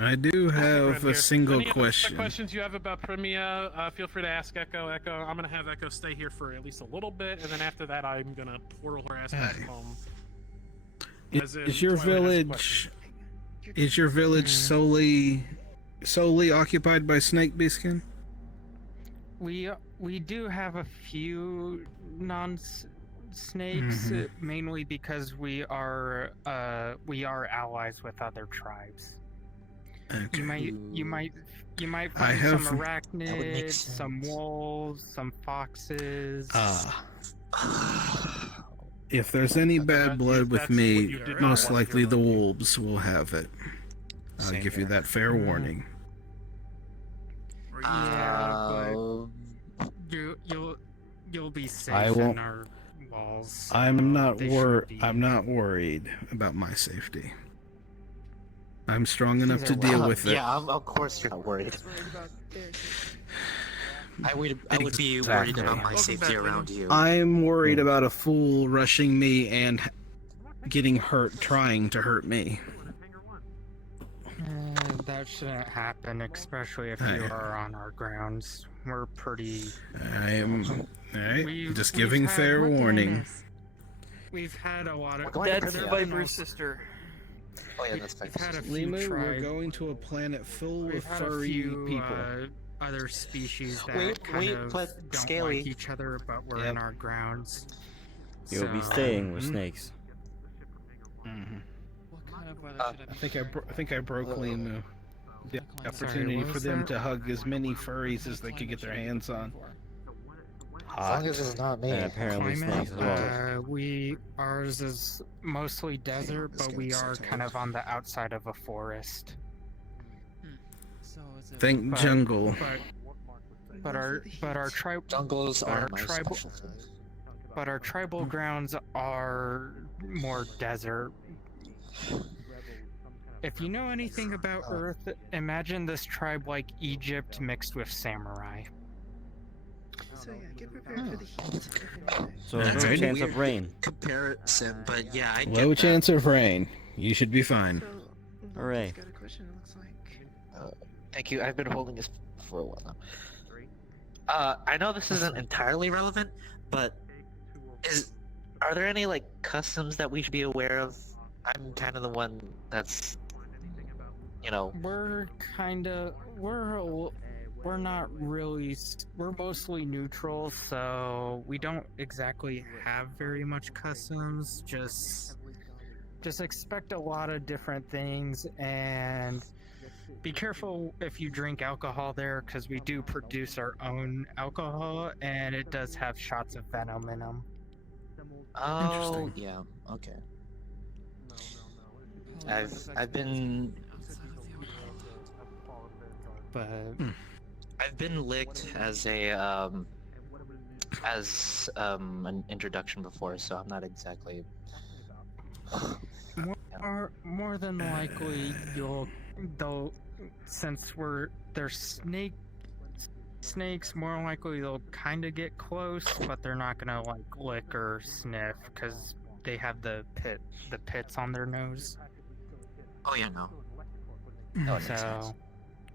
I do have a single Any other question. questions you have about Primia, feel free to ask Echo. Echo, I'm gonna have Echo stay here for at least a little bit, and then after that, I'm gonna portal her ass back home. As in, Is your Twilight has a village question. solely occupied by Snake Beaskin? We do have a few non-snakes, Mhm. mainly because we are allies with other tribes. Okay. You might I find have- some That would make arachnids, some wolves, some foxes. If there's any bad blood with that's me, what you did not most want likely here, the wolves will have it. I'll Same give you here. that fair warning. Yeah, but you'll be safe I won't- in our walls. I'm not They should be. I'm not worried about my safety. I'm strong enough to deal with it. Yeah, of course you're not worried. I would be worried about my safety around you. I'm worried about a fool rushing me and getting hurt trying to hurt me. That shouldn't happen, especially if Hey. you are on our grounds. We're pretty. I'm alright. We've- Just we've giving had- fair warning. We've had a lot of. That's Viper's sister. Oh yeah, that's fine. We've had a few Limu, we're tribes. going to a planet full We've of had a furry few people. other species that Wait, kind of but don't Scaly. like each other, but we're in our grounds. You'll be So- staying with snakes. What kind of weather should I I be think I broke Limu. The Sorry, opportunity what for was them that? to hug as many furries as they could get their hands on. As long as it's not me. And apparently Climate, snakes as well. ours is mostly desert, but we are kind of on the outside of a forest. So is it Think But- jungle. But our tribe Jungles but are our my tribal specialty. but our tribal grounds are more desert. If you know anything about Earth, imagine this tribe like Egypt mixed with samurai. So yeah, get prepared for the heat. So That's no a chance weird of rain. comparison, but yeah, I get Low that. chance of rain. You should be fine. Hooray. Got a question, it looks like. Thank you. I've been holding this for a while now. I know this isn't entirely relevant, but are there any like customs that we should be aware of? I'm kind of the one that's, you know. We're not really. We're mostly neutral, so we don't exactly have very much customs. Just expect a lot of different things, and be careful if you drink alcohol there, because we do produce our own alcohol, and it does have shots of venom in them. Oh, yeah. Okay. I've been. But I've been licked as a an introduction before, so I'm not exactly. More than likely, since they're snakes, more likely they'll kind of get close, but they're not gonna like lick or sniff because they have the pits on their nose. Oh yeah, no. So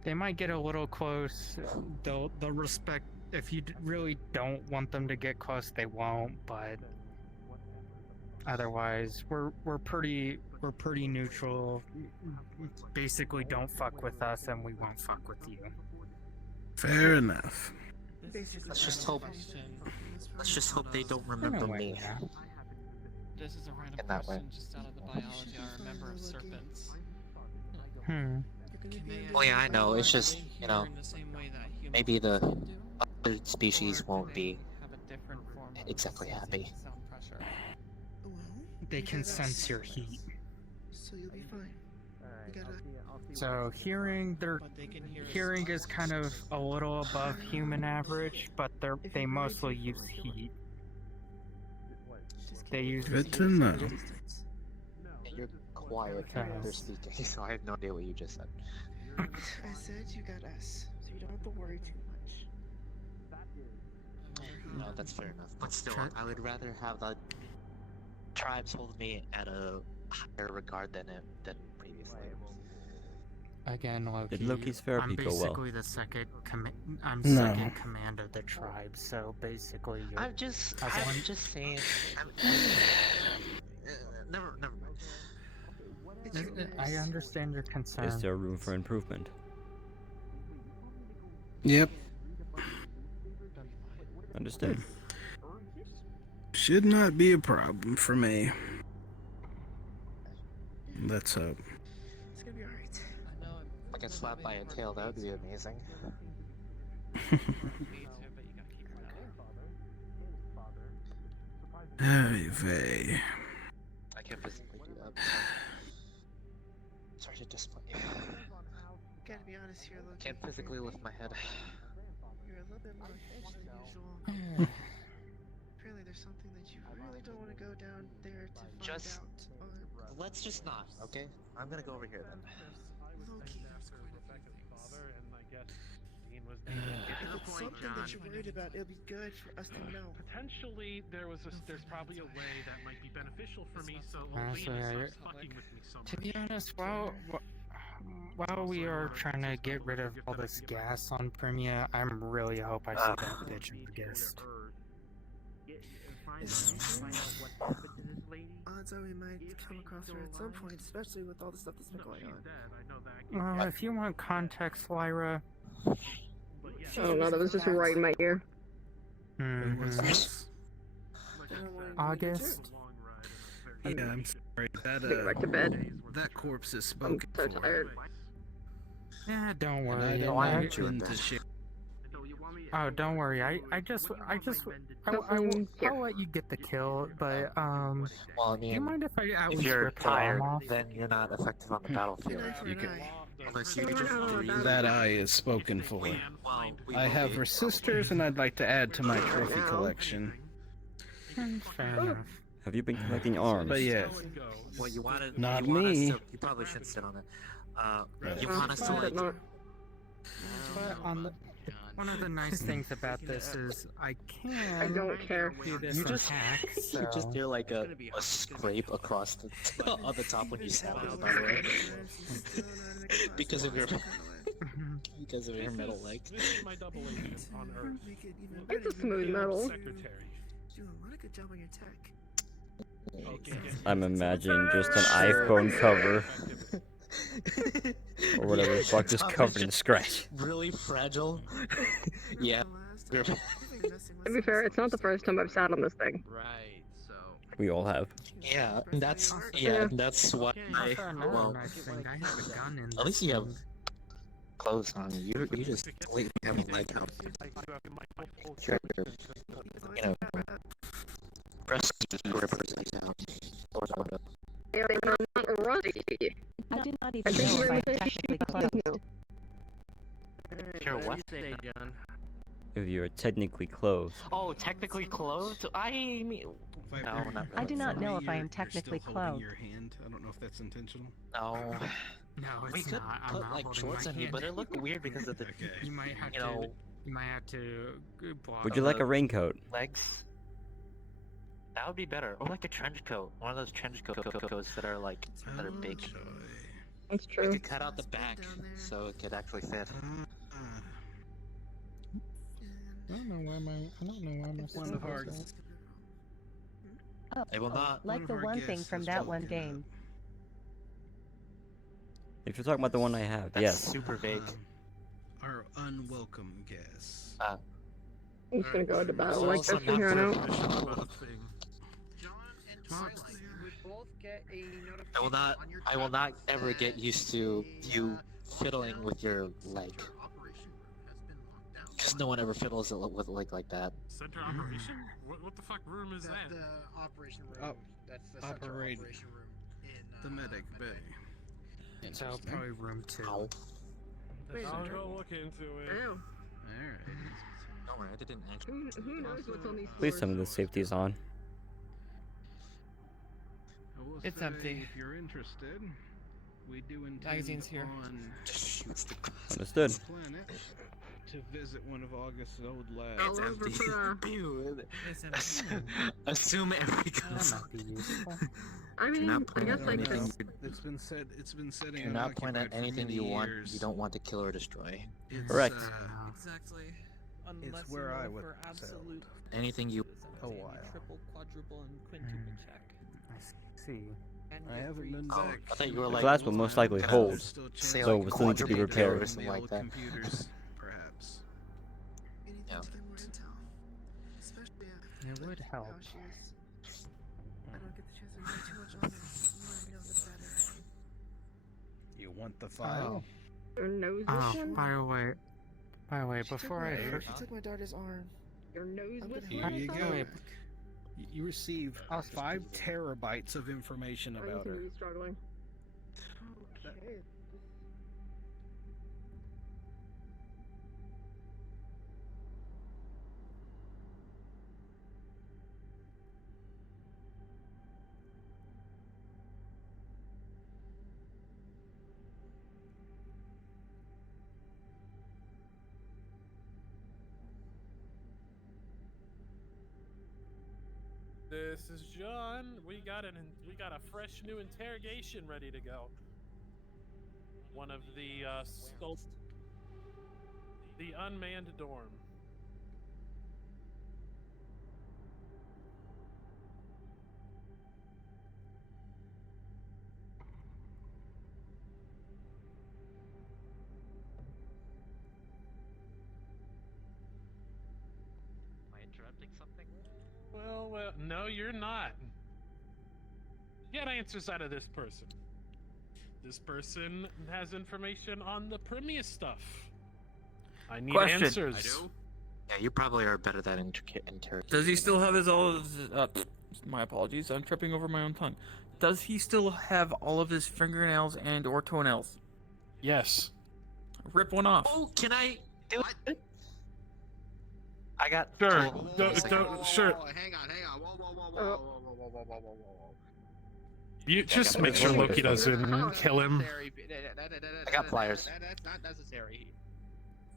they might get a little close. They'll respect. If you really don't want them to get close, they won't. But otherwise, we're pretty neutral. Basically, don't fuck with us, and we won't fuck with you. Fair enough. Let's just hope. Let's just hope they don't remember me. This is a random In that way. question just out of the biology I remember of serpents. Oh yeah, I know. It's just, you know, maybe the other species won't be exactly happy. They can sense your heat. So you'll be fine. You gotta. So hearing is kind of a little above human average, but they mostly use heat. They use Good to know. You're quiet when they're speaking, so I have no idea what you just said. I said you got us, so you don't have to worry too much. No, that's fair enough. But still, I would rather have the tribes hold me at a higher regard than previously. Again, Loki. Did Loki's therapy I'm go well? basically the second I'm No. second command of the tribe, so basically you're. I'm just saying. Never mind. I understand your concern. Is there room for improvement? Yep. Understood. Should not be a problem for me. Let's hope. It's gonna be alright. If I get slapped by a tail, that would be amazing. Hey, vey. I can't physically do that. Sorry to disappoint you. Gotta be honest here, Loki. Can't physically lift my head. You're a little bit more hedged than usual. Apparently, there's something that you really don't want to go down there to find Just out. let's just not, okay? I'm gonna go over here then. Loki. If it's something that you're worried about, it'll be good for us to know. Potentially, there's probably a way that might be beneficial for me, so Honestly, Lena stops fucking with me so much. To be honest, while we are trying to get rid of all this gas on Primia, I'm really hope I see that bitch in August. Odds are we might come across her at some point, especially with all the stuff that's been going on. If you want context, Lyra. Oh no, that was just right in my ear. August. Yeah, I'm sorry. Get back to bed. That corpse is I'm spoken so for. tired. Yeah, don't And worry. I don't I- intend to share. Oh, don't worry. I'll let you get the kill, but Well, I do you mean, mind if I at if least you're rip her arm tired, off? then you're not effective on the battlefield. You can, unless you just breathe. That eye is spoken for. I have resistors, and I'd like to add to my trophy collection. Fair enough. Have you been collecting arms? But yes, Well, you want to. Not you want us me. to- you probably shouldn't sit on it. You want us to like. But one of the nice things about this is I can. I don't care. Do this You in just, hack, you just so- hear like a scrape across the on the top when you sat down, by the way, because of your metal legs. This is my double agent on Earth. It's a smooth metal. Secretary. Doing a lot of good job on your tech. I'm imagining just an iPhone cover. Or whatever the fuck, just covered in scratch. Really fragile. Yeah. To be fair, it's not the first time I've sat on this thing. Right, so. We all have. Yeah, that's Yeah. that's why. Also, another Well, nice thing, I have a gun in at least this you have thing. clothes on. You just completely have a leg out. Your, you know, breast represents out. Yeah, I'm not rusty. I do not I even think know we're if I am gonna technically shoot closed. now. Sure, what? If you're technically clothed. Oh, technically clothed? I mean, no, not I do really. not know if I am You're technically still holding clothed. your hand. I don't know if that's intentional. No. No, We it's could not. I'm put not like holding shorts my on you, hand. but it looked weird because of the, You might have you to. know, You might have to block. Would you like a raincoat? legs. That would be better. Or like a trench coat. One of those trench coats that are like, that are big. That's We true. could cut out the back so it could actually fit. I don't know why my. I don't know why my. One of our. Oh, They will not. like the of our one thing guests from has that one spoken up. game. If you're talking about the one I have, That's yes. super vague. Our unwelcome guests. I'm just gonna go into battle So like also this from here on out. I will not ever get used to you fiddling with your leg. Because no one ever fiddles with a leg like that. Center operation? What the fuck room is that? The operation room. That's the central Operate. operation room in The medic bay. So probably room 2. Ow. I'll go look into it. Ow. Alright. Don't worry, I didn't actually. Who knows what's on these Please floors? tell me the safety is on. I will It's say, empty. If you're interested, we do intend Magazine's here. on Understood. the planet to visit one of August's old All labs. over for, Assume every That might be useful. I mean, not I point guess at I anything. could. It's been said. It's been sitting. Do not point at unoccupied for anything many you want. years. You don't want to kill or destroy. It's, Correct. Exactly. It's Unless where you I roll would for have absolute Anything you. A while. triple, quadruple, and quintuple check. I see. And I get haven't free been Oh, back. I thought you were The like. glass will most likely gonna hold, say, so like, it will still need to be quadruple repaired. or something like that. Computers, perhaps. Yeah. To get more intel. Especially It would help. how she is. I don't get the chance to read too much on her. The more I know, the better. You want the file? Your nose Oh, was one? by the way, She took before my- I. She took my daughter's arm. Your nose I'm was gonna Here one? you By go. the way, You receive 5 terabytes of information Oh, you about seem to her. be struggling. Okay. This is John. We got a fresh new interrogation ready to go. One of the the unmanned dorm. inventing something? Well, no, you're not. Get answers out of this person. This person has information on the Premier stuff. I need Question. answers. I do? Yeah, you probably are better at that interrogation. Does he still have his all of his, my apologies, I'm tripping over my own tongue. Does he still have all of his fingernails and or toenails? Yes. Rip one off. Oh, can I do it? I got Sure. Sure. Hang on. Whoa. You just make sure Loki doesn't kill him. I got pliers. That's not necessary.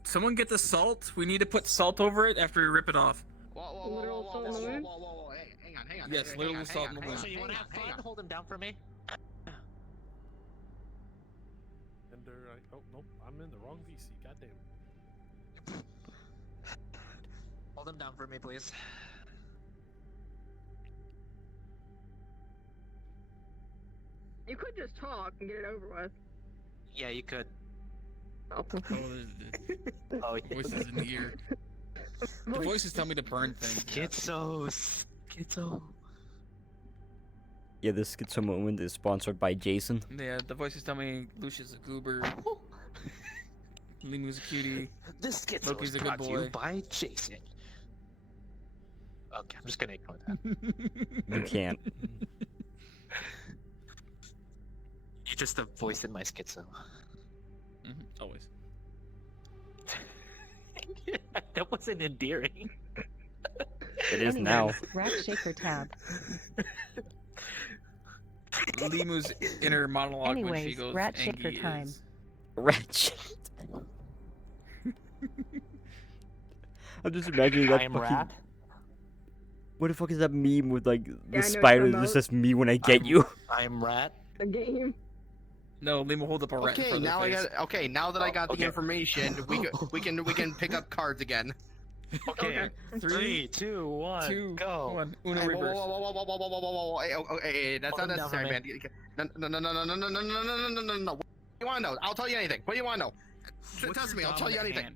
Someone get the salt. We need to put salt over it after we rip it off. Whoa. Hey, hang on. Yes, literal salt in the wound. So you want to have fun? Hold him down for me. Oh, nope, I'm in the wrong VC. Goddamn. Hold him down for me, please. You could just talk and get it over with. Yeah, you could. Oh, Oh, yeah. Voices in the ear. The voices tell me to burn things. Schizo. Yeah, this Schizo moment is sponsored by Jason. Yeah, the voices tell me Lucia's a goober. Limu's a cutie. This Schizo Loki's is a good brought to you boy. by Jason. Okay, I'm just gonna ignore that. You can't. You just a voice in my Schizo. Always. That wasn't endearing. It is now. Rat shaker tab. Limu's inner monologue when she Anyways, goes, rat shaker Angie time. is... Rat I'm just imagining that I am fucking... rat. What the fuck is that meme with like Yeah, the I know spider what that you're just says me when I get you? I am rat. the game. No, Limu hold up a rat in Okay, front of now their I face. got. Okay, now that I got okay. the information, we can pick up cards again. Okay. 3, 2, 1, Two, go. one. Uno Hey, reverse. whoa. Hey, that's Hold not him down for necessary, man. No. What do you want to know? I'll tell you anything. What do you want to know? What's Test your me. I'll tell you dominant anything. hand?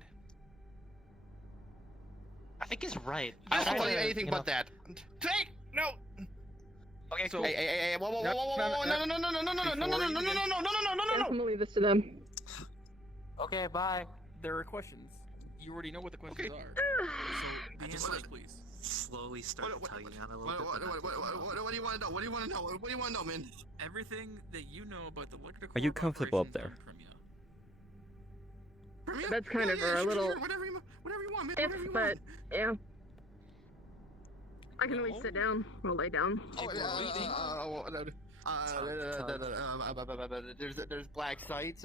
I think he's right. I'll Try tell you to, anything know- but that. Take no. Okay, So- cool. Hey, whoa. No. I'm gonna leave this to them. Okay, bye. There are questions. You already know what the questions are. So the answers, please. Slowly start tugging on a little bit. What do you want to know? What do you want to know? What do you want to know, man? Everything that you know about the electrical. Are you comfortable up there? That's kind of a little. Whatever you want, man. If, Whatever you but want. yeah. I can always sit down or lay down. There's black sites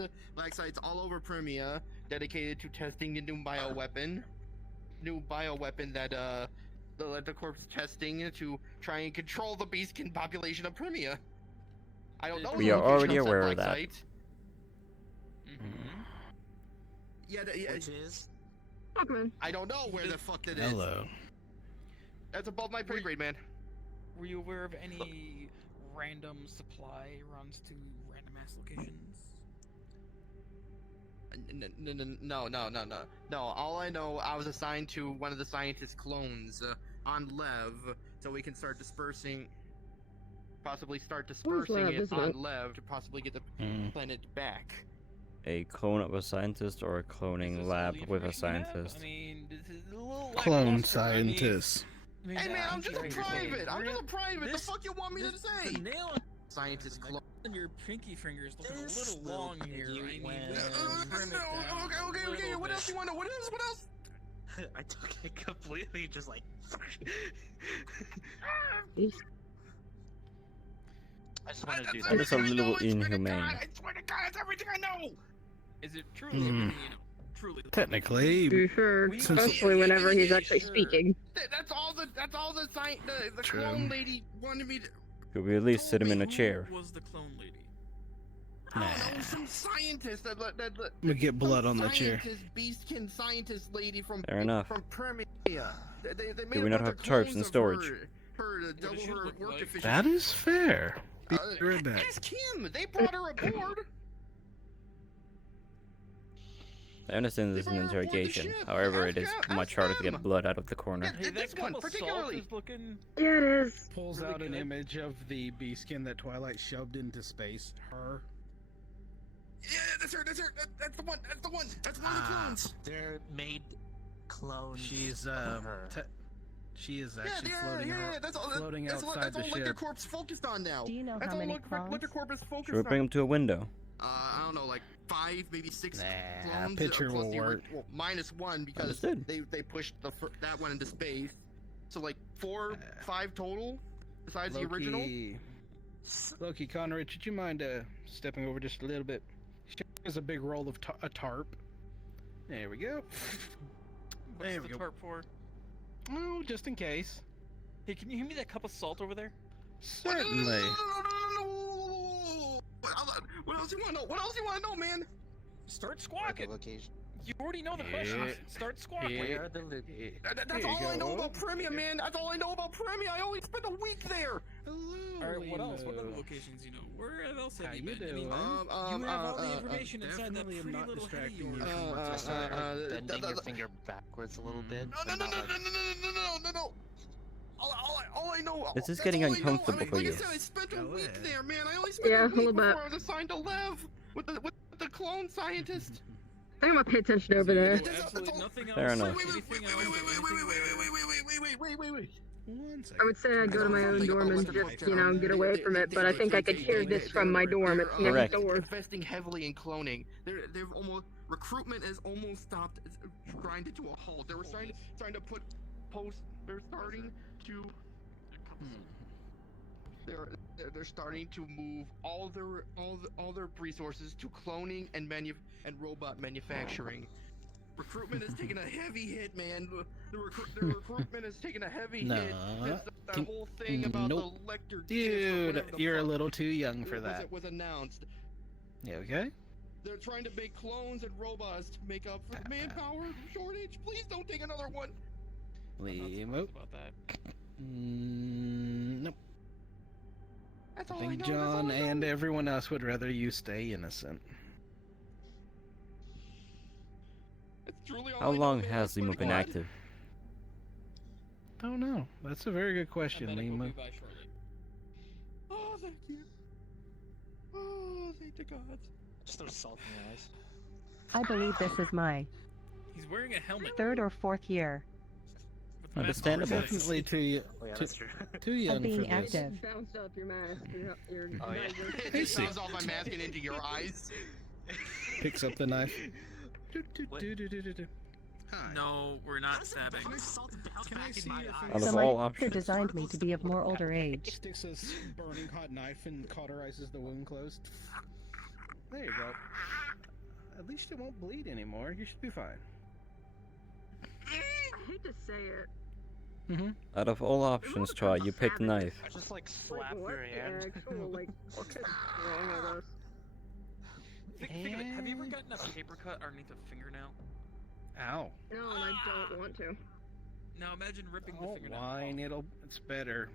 all over Primia dedicated to testing the new bioweapon that the Electrocorp's testing to try and control the beastkin population of Primia. I don't know. We the are location already of said aware of black that. site. Yeah. Which is? Pokemon. I don't know where the fuck that is. Hello. That's above my pay grade, man. Were you aware of any random supply runs to random ass locations? No. All I know, I was assigned to one of the scientist clones on Lev, so we can start dispersing. Possibly start dispersing Lev, it isn't on it? Lev to possibly get the planet back. A clone of a scientist or a cloning lab with a scientist? I mean, this is a little Clone lackluster. I mean, scientist. Hey man, I'm just a private. I'm Really? just a private. The This- fuck you want me to say? The nail Scientist clone. on your pinky fingers looking a This little little long here. I piggy mean, went- we can trim it down Okay. a little What else bit. you want to know? What else? I took it completely just like. I just wanted to do that. That is a little inhumane. I swear to God, that's everything I know. Is it truly, you know, truly? Technically, For sure, Since- especially whenever he's actually speaking. That's all the the True. clone lady wanted me to. Could we at least sit him in a chair? Who was the clone lady? I don't know, some scientist that we get blood on the chair. Scientist, beastkin scientist lady from Fair enough. from Primia. They made Do a we not bunch have of tarps clones in of storage? Her to double she her look work like? efficiency. That is fair. Be right back. Ask him. They brought her aboard. I understand this is an interrogation. However, it is much harder to get blood out of the corner. Hey, this one particularly. Yeah, it is. Pulls Really out an good. image of the bee skin that Twilight shoved into space. Her. Yeah, that's her. That's her. That's the one. That's the one. That's one of the clones. They're made clones. She's she is actually yeah, floating yeah, out, that's all. floating That's outside that's the all ship. Lecter Corp's focused on now. Do you know That's how all many Lecter Corp is focused Should we on. bring him to a window? I don't know, like 5, maybe 6 Nah, clones. picture plus will the work. Well, -1 because Understood. they pushed that one into space. So like 4, 5 total, besides the original. Loki, Conrad, would you mind stepping over just a little bit? Here's a big roll of a tarp. There we go. What's There we the go. tarp for? Oh, just in case. Hey, can you hand me that cup of salt over there? Certainly. What else you want to know? What else you want to know, man? Start squawking. Location. You already know the questions. Start squawking. Where are the That's all I know about Premia, man. That's all I know about Premia. I only spent a week there. All right, what else? What other locations you know? Where else have How you you been? I mean, doing? you have all the information inside that definitely pretty am not little head of distracting you yours. from what's Start bending your finger backwards a little bit. No. All I know. This is that's getting all I know. uncomfortable I mean, for like you. I said, I spent a Go week ahead. there, man. I only spent Yeah, a a week little before bit. I was assigned to Lev with the clone scientist. I'm gonna pay attention over there. Absolutely nothing else. Fair enough. Anything else? Wait. One second. I would say I'd go to my own dorm and just, get away from it, but I think I could hear this from my dorm. It's next Correct. door. Investing heavily in cloning. They've almost recruitment has almost stopped, it's grinded to a halt. They were trying to put post. They're starting to. They're starting to move all their resources to cloning and robot manufacturing. Recruitment has taken a heavy hit, man. The recruitment has taken a heavy hit since that whole thing about nope. the Lecter. Dude, you're a little too young for that. Was announced. Yeah, okay. They're trying to make clones and robots to make up for the manpower shortage. Please don't take another one. Limo. About that. Nope. That's I all think I know. That's all John I know. and everyone else would rather you stay innocent. It's truly all How I know, long man. I has swear Limo to been God. active? Don't know. That's a very good question, Medic will Lima. be by shortly. Oh, thank you. Oh, thank the gods. Just throw salt in your eyes. I believe this is my He's wearing a helmet. 3rd or 4th year with mask Understandable. on his face. Definitely Oh yeah, that's true. too young of being for this. active. Bounced up your mask. Your Oh, yeah. It Hey, just see. sounds off my mask and into your eyes. Picks up the knife. What? Hi. No, we're not stabbing. Can I see your Out So of my all doctor options. designed me to be of more older age. Sticks a burning hot knife and cauterizes the wound closed. There you go. At least it won't bleed anymore. You should be fine. I hate to say it. Out of all options, Troy, you picked the knife. Just like Like, slap what your the hand. actual, what is wrong with us? Think of it. Have you ever gotten a paper cut underneath a fingernail? Ow. No, and I don't want to. Now imagine ripping the Don't fingernail. whine. It's better.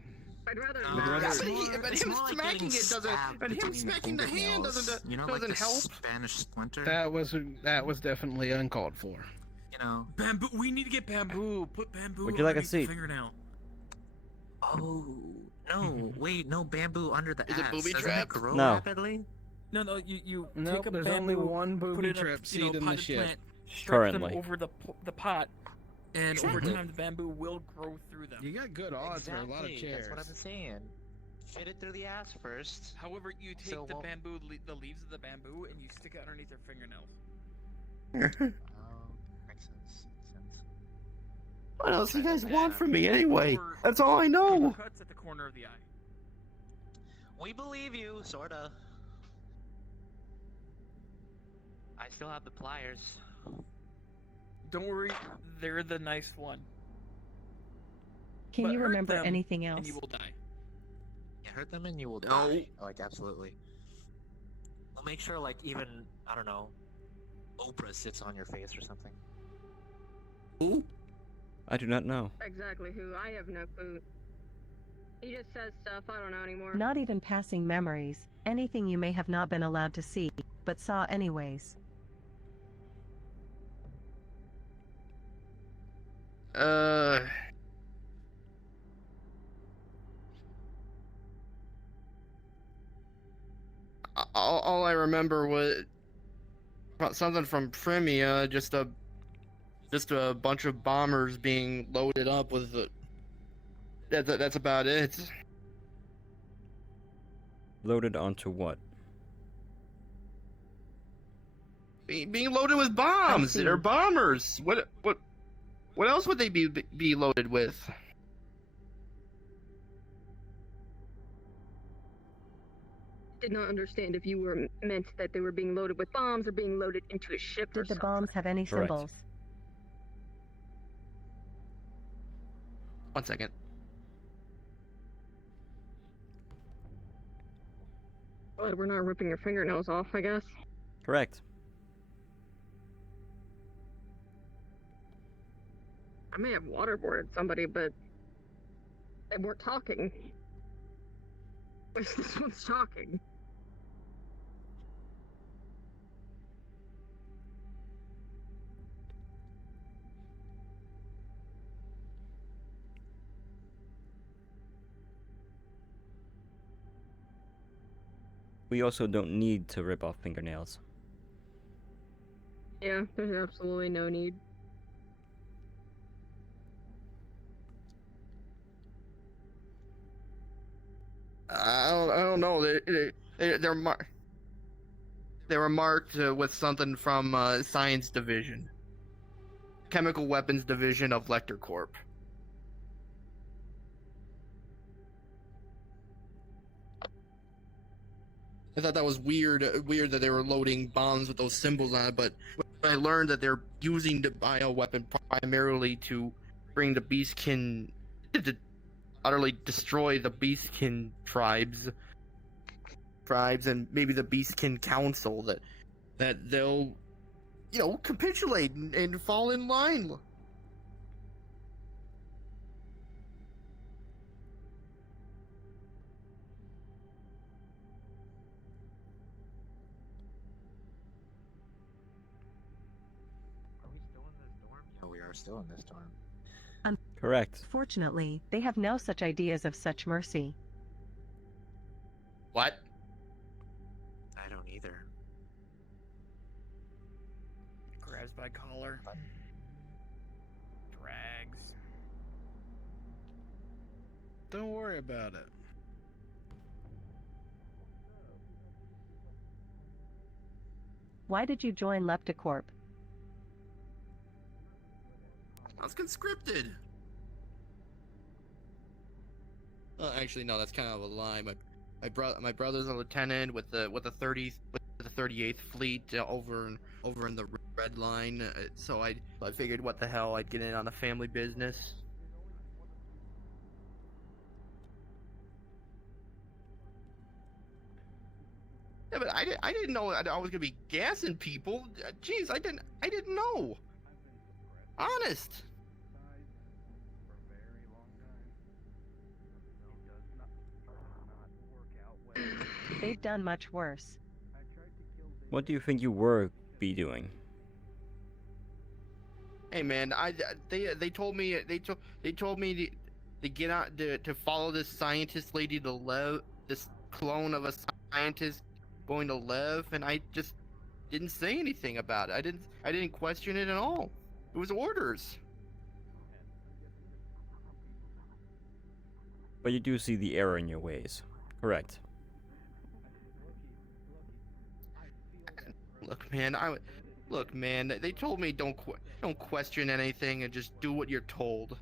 I'd rather Yeah, not. but him smacking it doesn't. But him smacking the hand doesn't. You know, like doesn't the help. Spanish splinter. That was definitely uncalled for. You know. Bamboo. We need to get bamboo. Put bamboo. Would you like a underneath the seat? Fingernail. Oh no! Wait, no bamboo under the Is it ass. booby Doesn't trap? it grow No. rapidly? No. You Nope, take a there's bamboo. only one put booby it in a, trap seed in the potted ship. plant, stretch Currently. them over the pot, and over Exactly. time the bamboo will grow through them. You got good odds for a lot of Exactly, chairs. That's what I'm saying. Fit it through the ass first. However, you take So the won't- bamboo, the leaves of the bamboo, and you stick it underneath their fingernails. Makes sense. What else you guys Yeah. want from me anyway? Or That's all I paper know. cuts at the corner of the eye. We believe you, sorta. I still have the pliers. Don't worry, they're the nice one. Can But you hurt remember them, anything And else? you will die. You hurt them and you will No. die. Like, absolutely. We'll make sure, like, even, I don't know, Oprah sits on your face or something. Who? I do not know. Exactly who. I have no clue. He just says stuff I don't know anymore. Not even passing memories, anything you may have not been allowed to see, but saw anyways. All I remember was something from Primia, just a bunch of bombers being loaded up with the. That's about it. Loaded onto what? Being loaded with bombs. They're bombers. What else would they be loaded with? Did not understand if you were meant that they were being loaded with bombs or being loaded into a ship. Did the bombs have any Correct. symbols? 1 second. Glad we're not ripping your fingernails off, I guess. Correct. I may have waterboarded somebody, but they weren't talking. This one's talking. We also don't need to rip off fingernails. Yeah, there's absolutely no need. I don't know. They were marked with something from Science Division, Chemical Weapons Division of Lecter Corp. I thought that was weird that they were loading bombs with those symbols on it, but when I learned that they're using the bioweapon primarily to bring the Beastkin, to utterly destroy the Beastkin tribes, and maybe the Beastkin Council, that they'll, capitulate and fall in line. We are still in this dorm. Correct. Fortunately, they have no such ideas of such mercy. What? I don't either. Grabs by collar. Drags. Don't worry about it. Why did you join Leptocorp? I was conscripted. Actually, no, that's kind of a lie. My brother's a lieutenant with the 38th Fleet over in the Red Line. So I figured, what the hell, I'd get in on the family business. Yeah, but I didn't know I was gonna be gassing people. Jeez, I didn't know. Honest. They've done much worse. What do you think you were be doing? Hey man, they told me to get out to follow this scientist lady to Lev, this clone of a scientist going to Lev, and I just didn't say anything about it. I didn't question it at all. It was orders. But you do see the error in your ways. Correct. Look, man. They told me don't question anything and just do what you're told.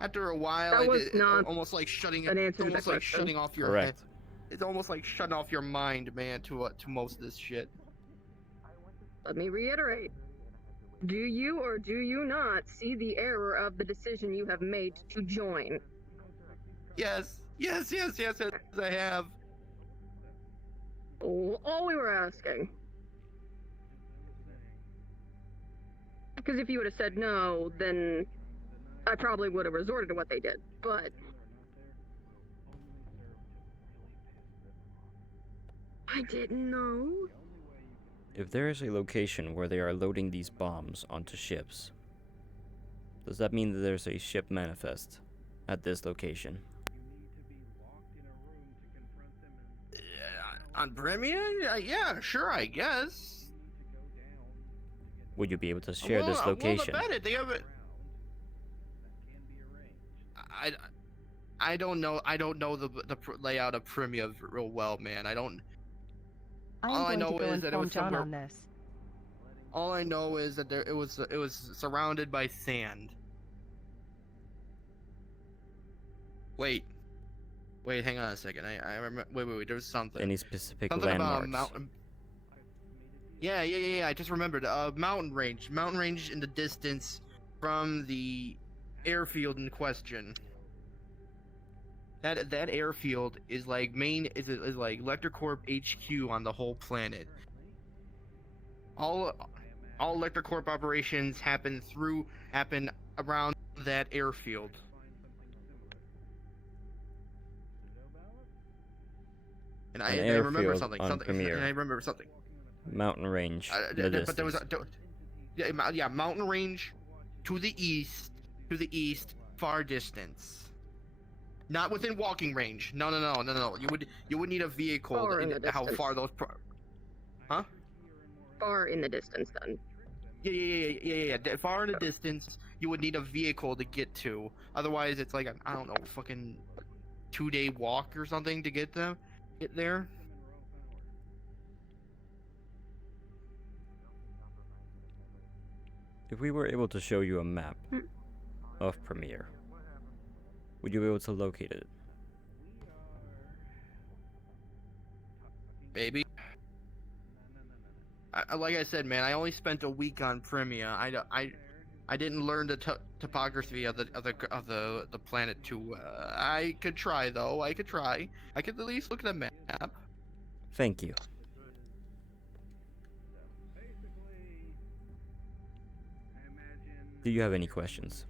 After a while, almost like shutting off your Correct. head. It's almost like shutting off your mind, man, to most of this shit. Let me reiterate. Do you or do you not see the error of the decision you have made to join? Yes, I have. All we were asking. Because if you would have said no, then I probably would have resorted to what they did. But I didn't know. If there is a location where they are loading these bombs onto ships, Does that mean that there's a ship manifest at this location? On Premier? Yeah, sure, I guess. Would you be able to share Well, this location? Well, bet it. They have it. I don't know. I don't know the layout of Primia real well, man. I don't. I'm all I going know to go is that it inform was John somewhere. on this. All I know is that it was surrounded by sand. Wait, hang on a second. I remember. Wait. There was something. Any specific Something about a landmarks? mountain. Yeah. I just remembered. Mountain range in the distance from the airfield in question. That airfield is like is like Electrocorp HQ on the whole planet. All Electrocorp operations happen around that airfield. And I remember something. Premier. And I remember something. Mountain range. In the But there was distance. yeah, mountain range to the east, far distance. Not within walking range. No. You would need a vehicle. Far in the How distance. far those? Huh? Far in the distance, then. Yeah. Far in the distance, you would need a vehicle to get to. Otherwise, it's like I don't know, fucking 2-day walk or something to get there. If we were able to show you a map of Premier, would you be able to locate it? Maybe. Like I said, man, I only spent a week on Primia. I didn't learn the topography of the planet too. I could try though. I could at least look at the map. Thank you. Do you have any questions?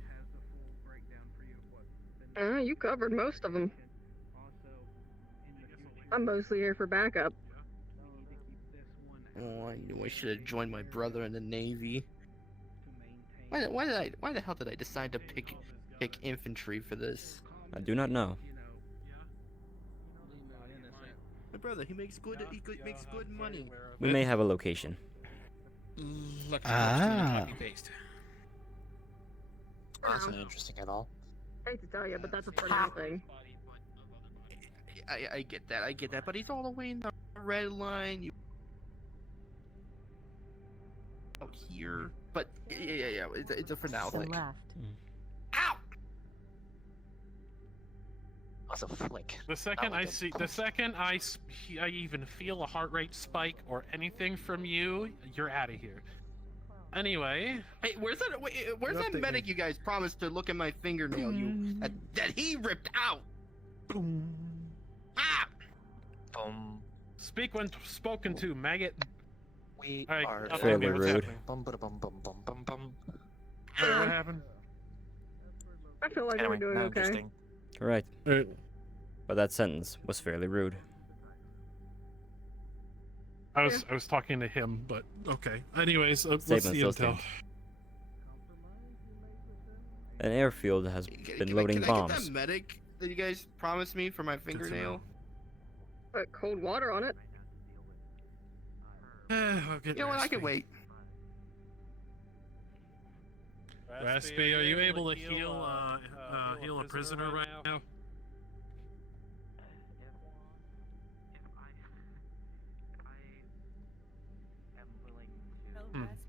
You covered most of them. I'm mostly here for backup. Oh, I knew I should have joined my brother in the Navy. Why the hell did I decide to pick infantry for this? I do not know. My brother, he makes good money. We may have a location. Copy-paste. That's not interesting at all. I hate to tell you, but that's a funny thing. I get that, but he's all the way in the red line. Out here, but yeah. It's a for now So thing. left. Ow! That's a flick. The second Not I like a see, the punch. second I even feel a heart rate spike or anything from you, you're out of here. Anyway, Hey, where's that medic you guys promised to look at my fingernail? That he ripped out. Ah! Boom. speak when spoken to, maggot. We All right, are tell Fairly me what's rude. happening. Bum. Sorry, what happened? I feel like Anyway, we're doing not okay. interesting. Correct. But that sentence was fairly rude. I was talking to him, but okay. Anyways, what's Statements the still intel? stand. An airfield has been loading Can I bombs. get that medic that you guys promised me for my fingernail? Put cold water on it. I'll get You know what? I can Raspy. wait. Raspy, are you able to heal a prisoner right now?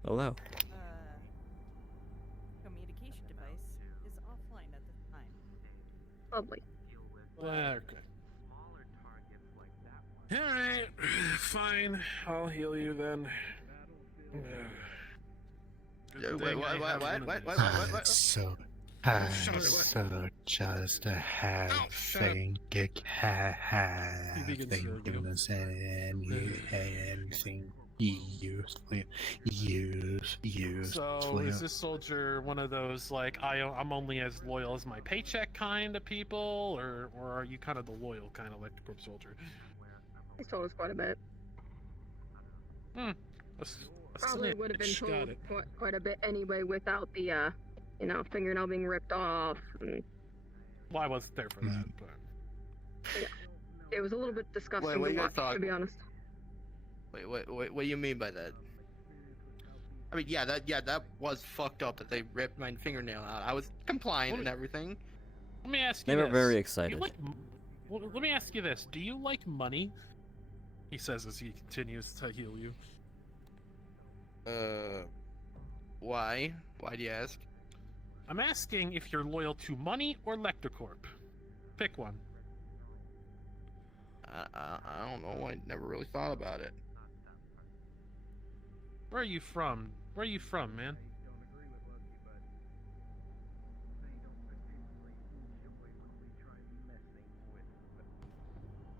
Hello. Communication device is offline at this time. Lovely. Okay. Alright, fine. I'll heal you then. Good thing I have one of these. What? So, so just to have thing He begins to goodness anything use So is this soldier one of those like I'm only as loyal as my paycheck kind of people, or are you kind of the loyal kind of Electrocorp soldier? He's told us quite a bit. A Probably would have been snitch, got told it. quite a bit anyway without the you know, fingernail being ripped off. And, Well, I wasn't there for that, but yeah, it was a little bit disgusting what to you watch, thought? to be honest. Wait, what do you mean by that? I mean, that was fucked up that they ripped my fingernail out. I was compliant and everything. let me ask They you were this. very Do you excited. well, let me ask you this. Do you like money? He says as he continues to heal you. Why? Why do you ask? I'm asking if you're loyal to money or Lectocorp. Pick one. I don't know. I never really thought about it. Where are you from? Where are you from, man?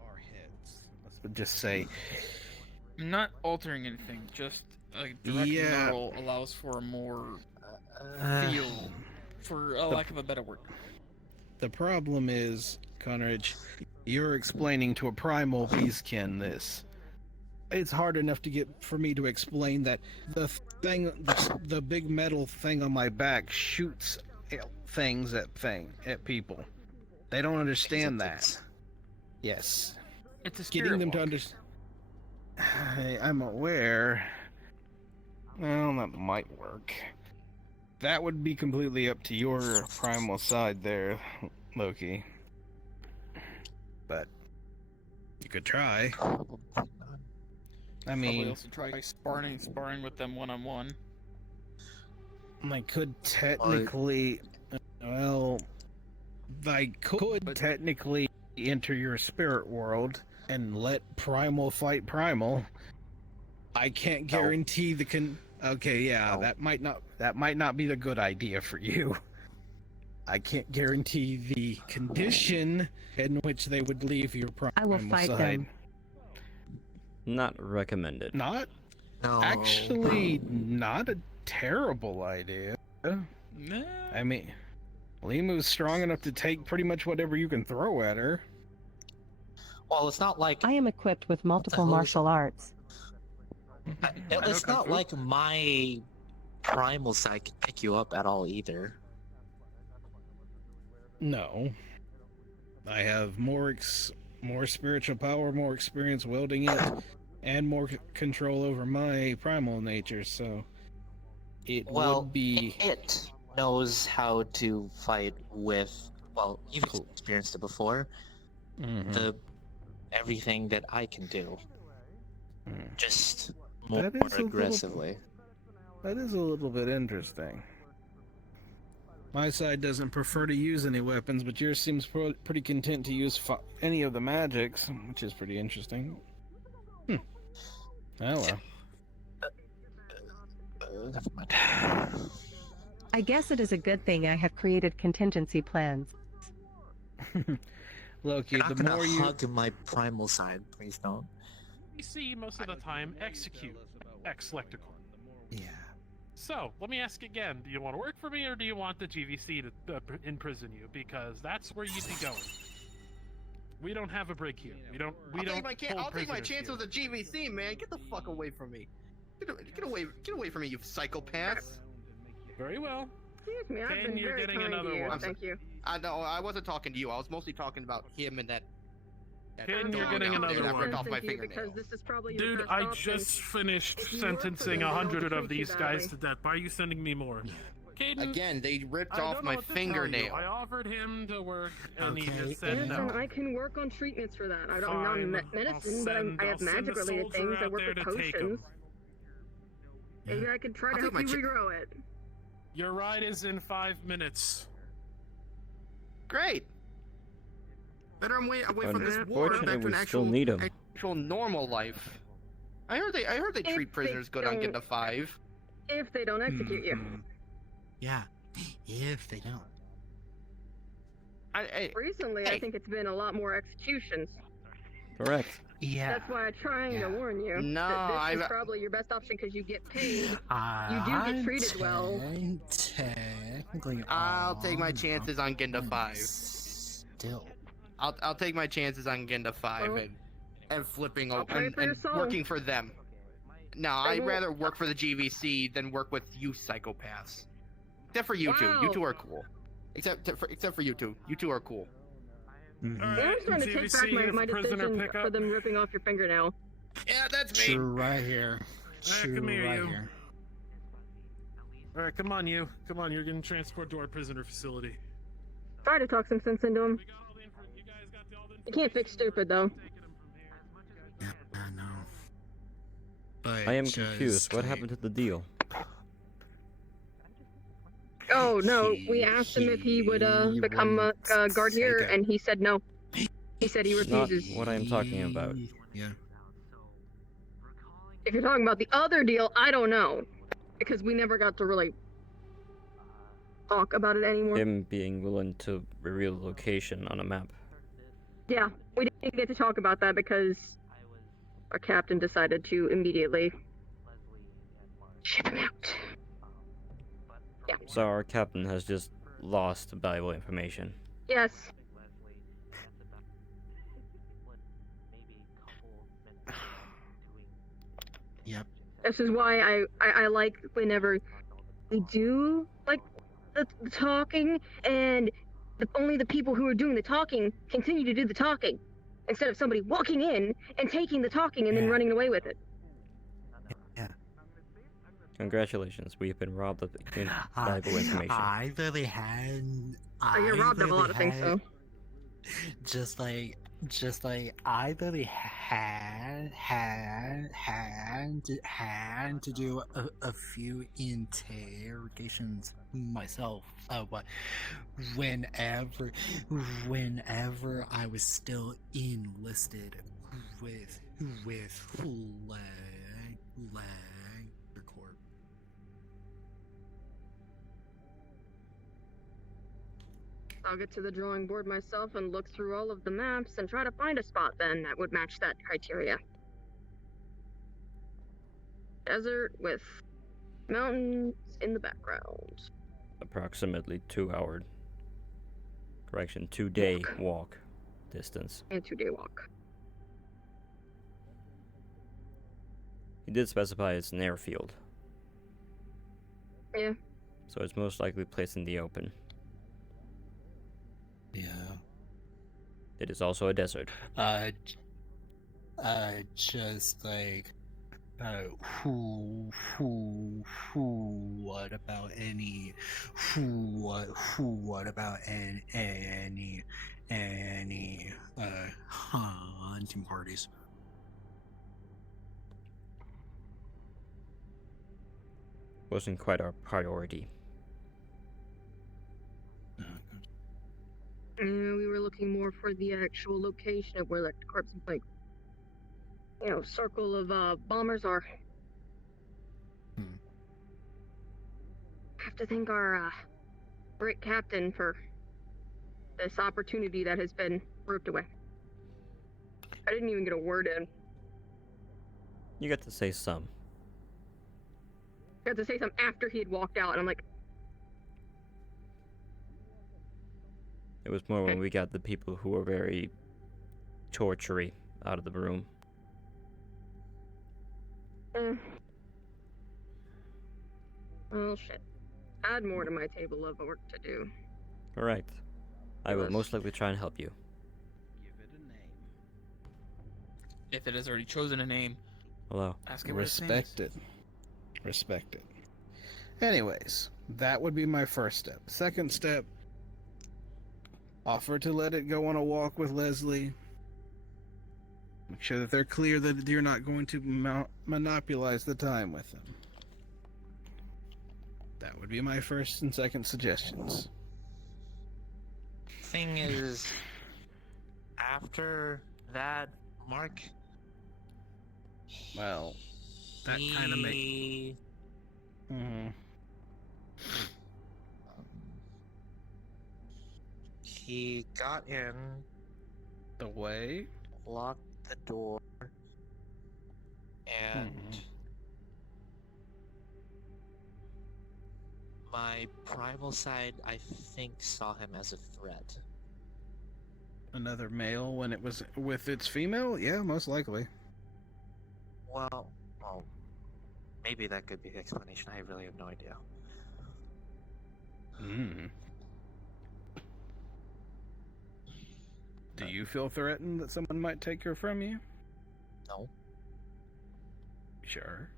Our heads. Let's just say. I'm not altering anything, just a direct Yeah. model allows for a more feel, for a lack of a better word. The problem is, Conrad, you're explaining to a primal beastkin this. It's hard enough to get for me to explain that the big metal thing on my back shoots things at people. They don't understand that. Yes. It's a Getting spirit them to walk. understand. I'm aware. Well, that might work. That would be completely up to your primal side there, Loki. But you could try. I Probably mean, also try sparring with them one-on-one. I could technically, well, I could technically enter your spirit world and let Primal fight Primal. I can't guarantee Okay, yeah, that might not be the good idea for you. I can't guarantee the condition in which they would leave your primal I will fight side. them. Not recommended. Not No. actually not a terrible idea. Nah. I mean, Limu's strong enough to take pretty much whatever you can throw at her. Well, it's not like I am equipped with multiple martial arts. it's not like my primal side can pick you up at all either. No. I have more spiritual power, more experience wielding it, and more control over my primal nature, so it would be... It knows how to fight with... Well, you've experienced it before. Mhm. Everything that I can do. Just more That is a little- aggressively. That is a little bit interesting. My side doesn't prefer to use any weapons, but yours seems pretty content to use any of the magics, which is pretty interesting. Oh well. Never mind. I guess it is a good thing I have created contingency plans. Loki, You're not the gonna more you... hug my primal side, please don't. You see, most of the time, execute ex-Lectocorp. Yeah. So, let me ask again, do you want to work for me or do you want the GVC to imprison you? Because that's where you'd be going. We don't have a break here. I'll take my chance with the GVC, man. Get the fuck away from me. Get away from me, you psychopaths. Very well. Excuse me, I've Ken, been you're very getting kind another to you. one. Thank you. No, I wasn't talking to you. I was mostly talking about him and that. Ken, you're getting another that ripped one. off my Because fingernail. this is probably your Dude, best I option. just finished If you work for sentencing them, they'll 100 of treat you these that guys way. to death. Why are you sending me more? Caden, Again, they ripped I off don't know my what to tell you. fingernail. I offered him to work, and he Okay, just said Listen, no. I can work on treatments for that. I'm not Fine, medicine, I'll but send- I have I'll send a magic-related soldier things. I out work there with to take 'em. potions. Maybe I could try to I'll help take you my regrow it. Your ride is in 5 minutes. Great. Better I'm away from this war. Unfortunately, Back to we an still actual, need 'em. actual normal life. I heard they If treat prisoners good on don't- getting a 5. If they don't execute you. Yeah, if they don't. Recently, I think it's been a lot more executions. Correct. Yeah. That's why I'm trying to warn you. No, that this is I've- probably your best option because you get paid. You do get treated well. Technically, I'll take my chances on getting a 5. Still. I'll take my chances on getting a 5 Well, and flipping I'll pray for your and soul. working for them. No, I I'd will- rather work for the GVC than work with you psychopaths. Except for you two. You Wow. two are cool. Except for you two. You two are cool. Yeah, I'm starting to take back my decision for them ripping off your fingernail. Yeah, that's me. Chew right here. Chew come here, right you. here. All right, come on, you. Come on, you're getting transported to our prisoner facility. Try to talk some sense into him. You can't fix stupid, though. I know. But I am just, confused. What like, happened to the deal? Oh, no. We asked him if he would become a guard here, and he said no. He said he Not refuses. what I am talking about. Yeah. If you're talking about the other deal, I don't know. Because we never got to really talk about it anymore. Him being willing to reveal the location on a map. Yeah, we didn't get to talk about that because our captain decided to immediately ship him out. Yeah. So our captain has just lost valuable information. Yes. Yep. This is why I like whenever we do like the talking and only the people who are doing the talking continue to do the talking instead of somebody walking in and taking the talking and then running away with it. Congratulations, we have been robbed of valuable information. I really had. You're robbed of a lot of things, though. Just like I really had to do a few interrogations myself. But whenever I was still enlisted with Corp. I'll get to the drawing board myself and look through all of the maps and try to find a spot then that would match that criteria. Desert with mountains in the background. Approximately 2-day walk distance. And 2-day walk. He did specify it's an airfield, Yeah. so it's most likely placed in the open. Yeah. It is also a desert. Just like, what about any hunting parties? Wasn't quite our priority. We were looking more for the actual location of where the corpse, like, circle of bombers are. Have to thank our great captain for this opportunity that has been ripped away. I didn't even get a word in. You got to say some. I had to say something after he had walked out, and I'm like, It was more when we got the people who were very tortury out of the room. Oh shit. Add more to my table of work to do. Alright. I will most likely try and help you. If it has already chosen a name, Hello. ask it what its name Respect it. Respect it. Anyways, that would be my first step. Second step, offer to let it go on a walk with Leslie. Make sure that they're clear that you're not going to monopolize the time with them. That would be my first and second suggestions. Thing is, after that, Mark. Well, that kind of makes. He got in the way, locked the door, and my primal side, I think, saw him as a threat. Another male when it was with its female? Yeah, most likely. Well, maybe that could be the explanation. I really have no idea. Hmm. Do you feel threatened that someone might take her from you? No. Sure.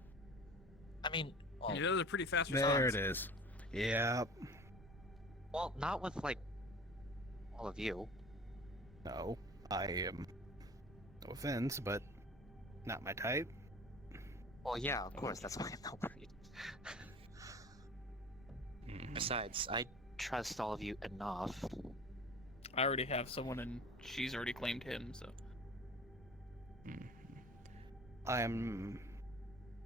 I mean, well, You know, they're pretty fast There response. it is. Yep. well, not with like all of you. No, I am. No offense, but not my type. Well, yeah, of course. That's why I'm not worried. Besides, I trust all of you enough. I already have someone, and she's already claimed him. So I am.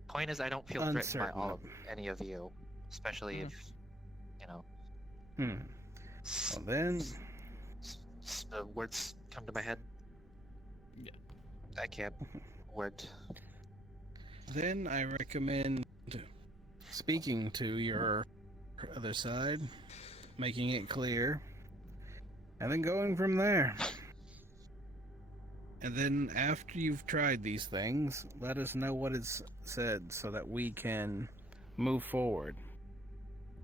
Point is, I don't feel threatened by uncertain all of any of you, especially if you know. Well then, Words come to my head. Yeah. I can't. Word. then I recommend speaking to your other side, making it clear, and then going from there. And then after you've tried these things, let us know what is said so that we can move forward.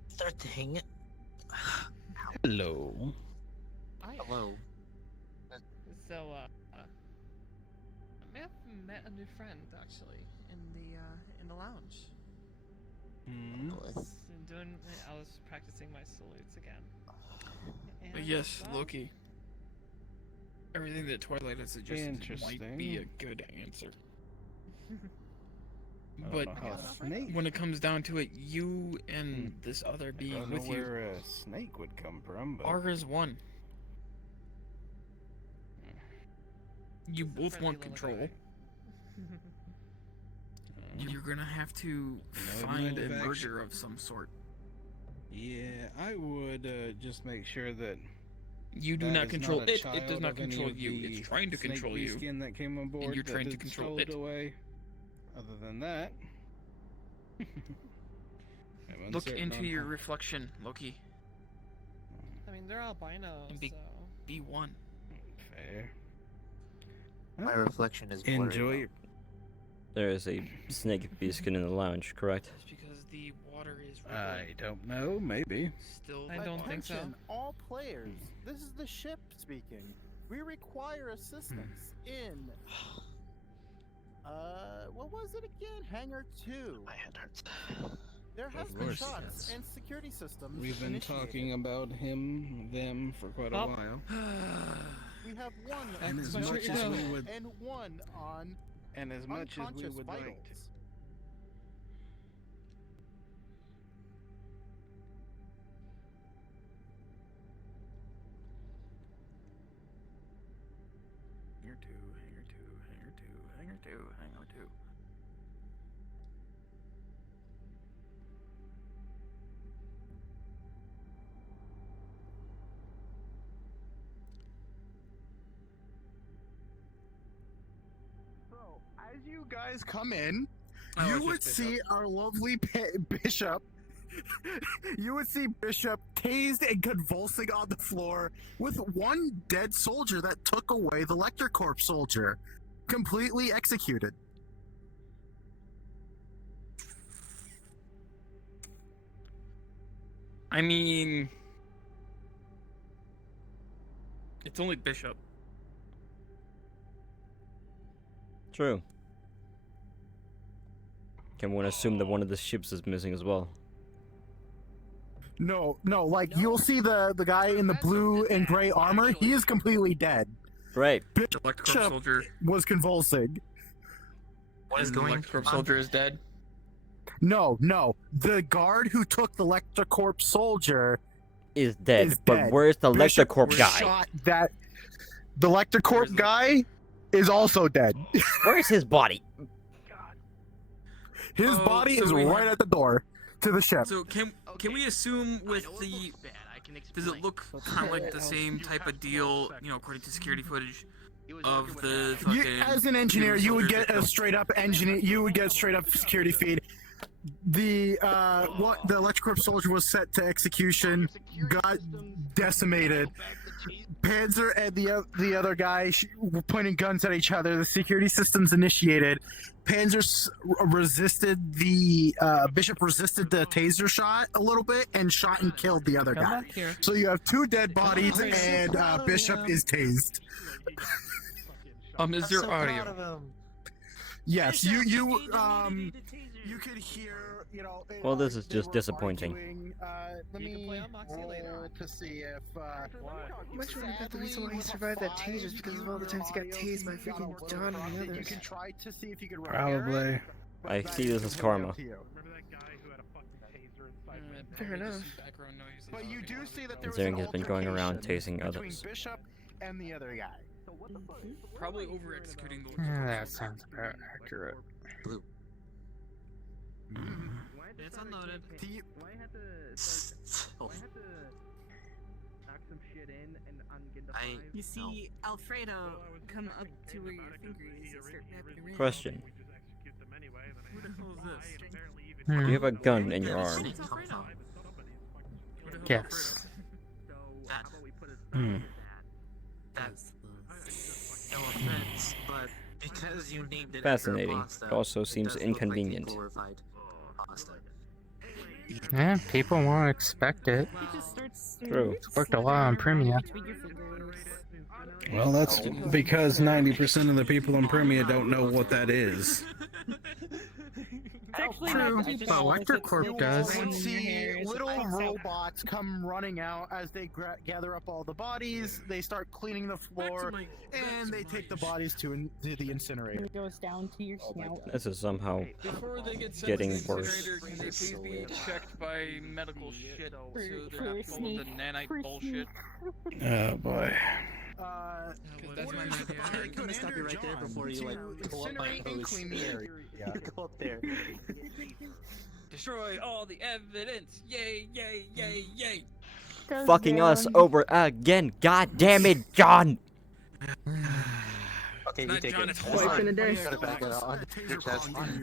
Third thing. Hello. Hello. So, I may have met a new friend actually in the lounge. I was practicing my salutes again. But And, yes, Loki. Everything that Twilight has suggested might be a good answer. But when it comes down to it, you and this other I being don't know with where you a snake would come from, but are as one. You both want control. You're gonna have to find a merger of some sort. Yeah, I would just make sure that You do that not is control a it. It child does not of any control of you. the It's trying to snake control you. skin that came on board you're that trying to it control stowed it. away. Other than that, I'm Look uncertain into on your how- reflection, Loki. I mean, they're albinos, And be one. Fair. My reflection is blurry. Enjoy your. There is a snake beastskin in the lounge, correct? It's because the water is I don't know. Maybe. still. I don't think so. Attention, all players. This is the ship speaking. We require assistance in. What was it again? Hangar 2. My head hurts. There has Of been course. shots and security systems. We've been initiated. talking about them for quite a Oh. while. We have one And on as much as we would- and one on And as much as we unconscious would vitals. like to. Hangar 2, Hangar 2, Hangar 2, Hangar 2, Hangar 2. So, as you guys come in, Oh, you it's would just see our lovely Bishop. You would see Bishop tased and convulsing on the floor with one dead soldier that took away the Lecter Corps soldier. Completely executed. I mean, it's only Bishop. True. Can one assume that one of the ships is missing as well? No, like you'll see the guy in the blue and gray armor. He is completely dead. Right. Lecter Corps Bishop soldier. was convulsing. What is And going Lecter Corps on? soldier is dead. No. The guard who took the Lecter Corps soldier Is dead. is But dead. where's the Bishop Lecter Corps guy? shot that. The Lecter Corps guy is also dead. Where's his body? His Oh, body so is we right have- at the door to the ship. So can we assume with the does it look kind of like the same type of deal, you know, according to security footage of the fucking As an engineer, two you would soldiers get that a straight up engineer. You would get straight up security feed. the Electrocorp soldier was set to execution, got decimated. Panzer and the other guy were pointing guns at each other. The security systems initiated. Panzer resisted the Bishop resisted the taser shot a little bit and shot and killed the other guy. So you have 2 dead bodies and Bishop is tased. Is there audio? Yes, you could hear, you know. Well, this is just disappointing. Let me roll to see if. Much really about the reason why he survived that taser is because of all the times he got tased by freaking John and the others. You can try to see if you can. Probably. I see this as karma. Fair enough. But you do see that there was Considering he's been going around altercation tasing between others. Bishop and the other guy. Probably over executing the. That sounds about accurate. It's unloaded. You see Alfredo come up to where your finger is and start tapping around. Question. Who the hell is this? Do you have a gun in your arm? It's Alfredo. Yes. That's no offense, but because you named it Fascinating. after It also seems inconvenient. Yeah, people won't expect it. True. It's worked a lot on Primia. Well, that's because 90% of the people in Primia don't know what that is. True, but Electrocorp does. You would see little robots come running out as they gather up all the bodies. They start cleaning the floor, and they take the bodies to the incinerator. It goes down to your snout. This is somehow Before they get sent getting to the worse. incinerator, can they please be checked by medical shit so they're not full of the nanite bullshit? Oh boy. That's my idea. I'm gonna stop you right there before you like pull up my hose. You go up there. Destroy all the evidence! Yay! Yay! Yay! Yay! Fucking us over again. God damn it, John! Okay, you take John, it. it's twice in a day. You gotta back it on your chest. I'm gonna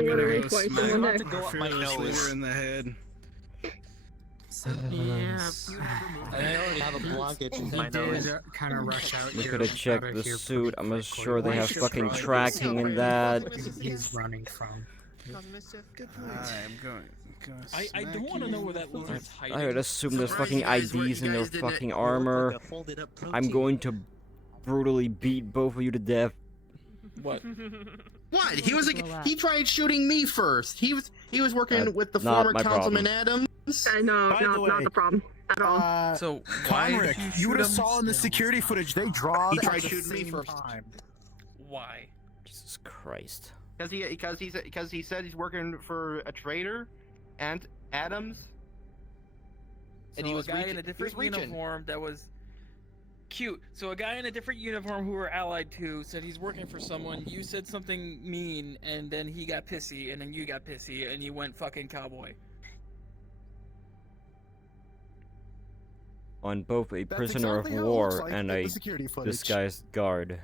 Literally go twice in smack one day. to go up my Fierce nose. Leader in the head. I already have a blockage in my nose. Kind of rush out We here. could have checked the suit. I'm sure they have fucking tracking in that. He's running from. I'm going. I don't want to know where that lizard's hiding. I would assume there's fucking IDs in their fucking armor. I'm going to brutally beat both of you to death. What? What? He was like, he tried shooting me first. He was working with the not former my Councilman problem. Adams. No, By the not way, the problem at all. So why Conrick, did you would have shoot him? saw in the security footage they draw He at tried the shooting me same first. time. Why? Jesus Christ. Because he said he's working for a traitor, and Adams. And So he was a guy reaching- in a he was different reaching. uniform that was cute. So a guy in a different uniform who we're allied to said he's working for someone. You said something mean, and then he got pissy, and then you got pissy, and you went fucking cowboy. On both a That's prisoner exactly of how it looks war like and in a the security footage. disguised guard.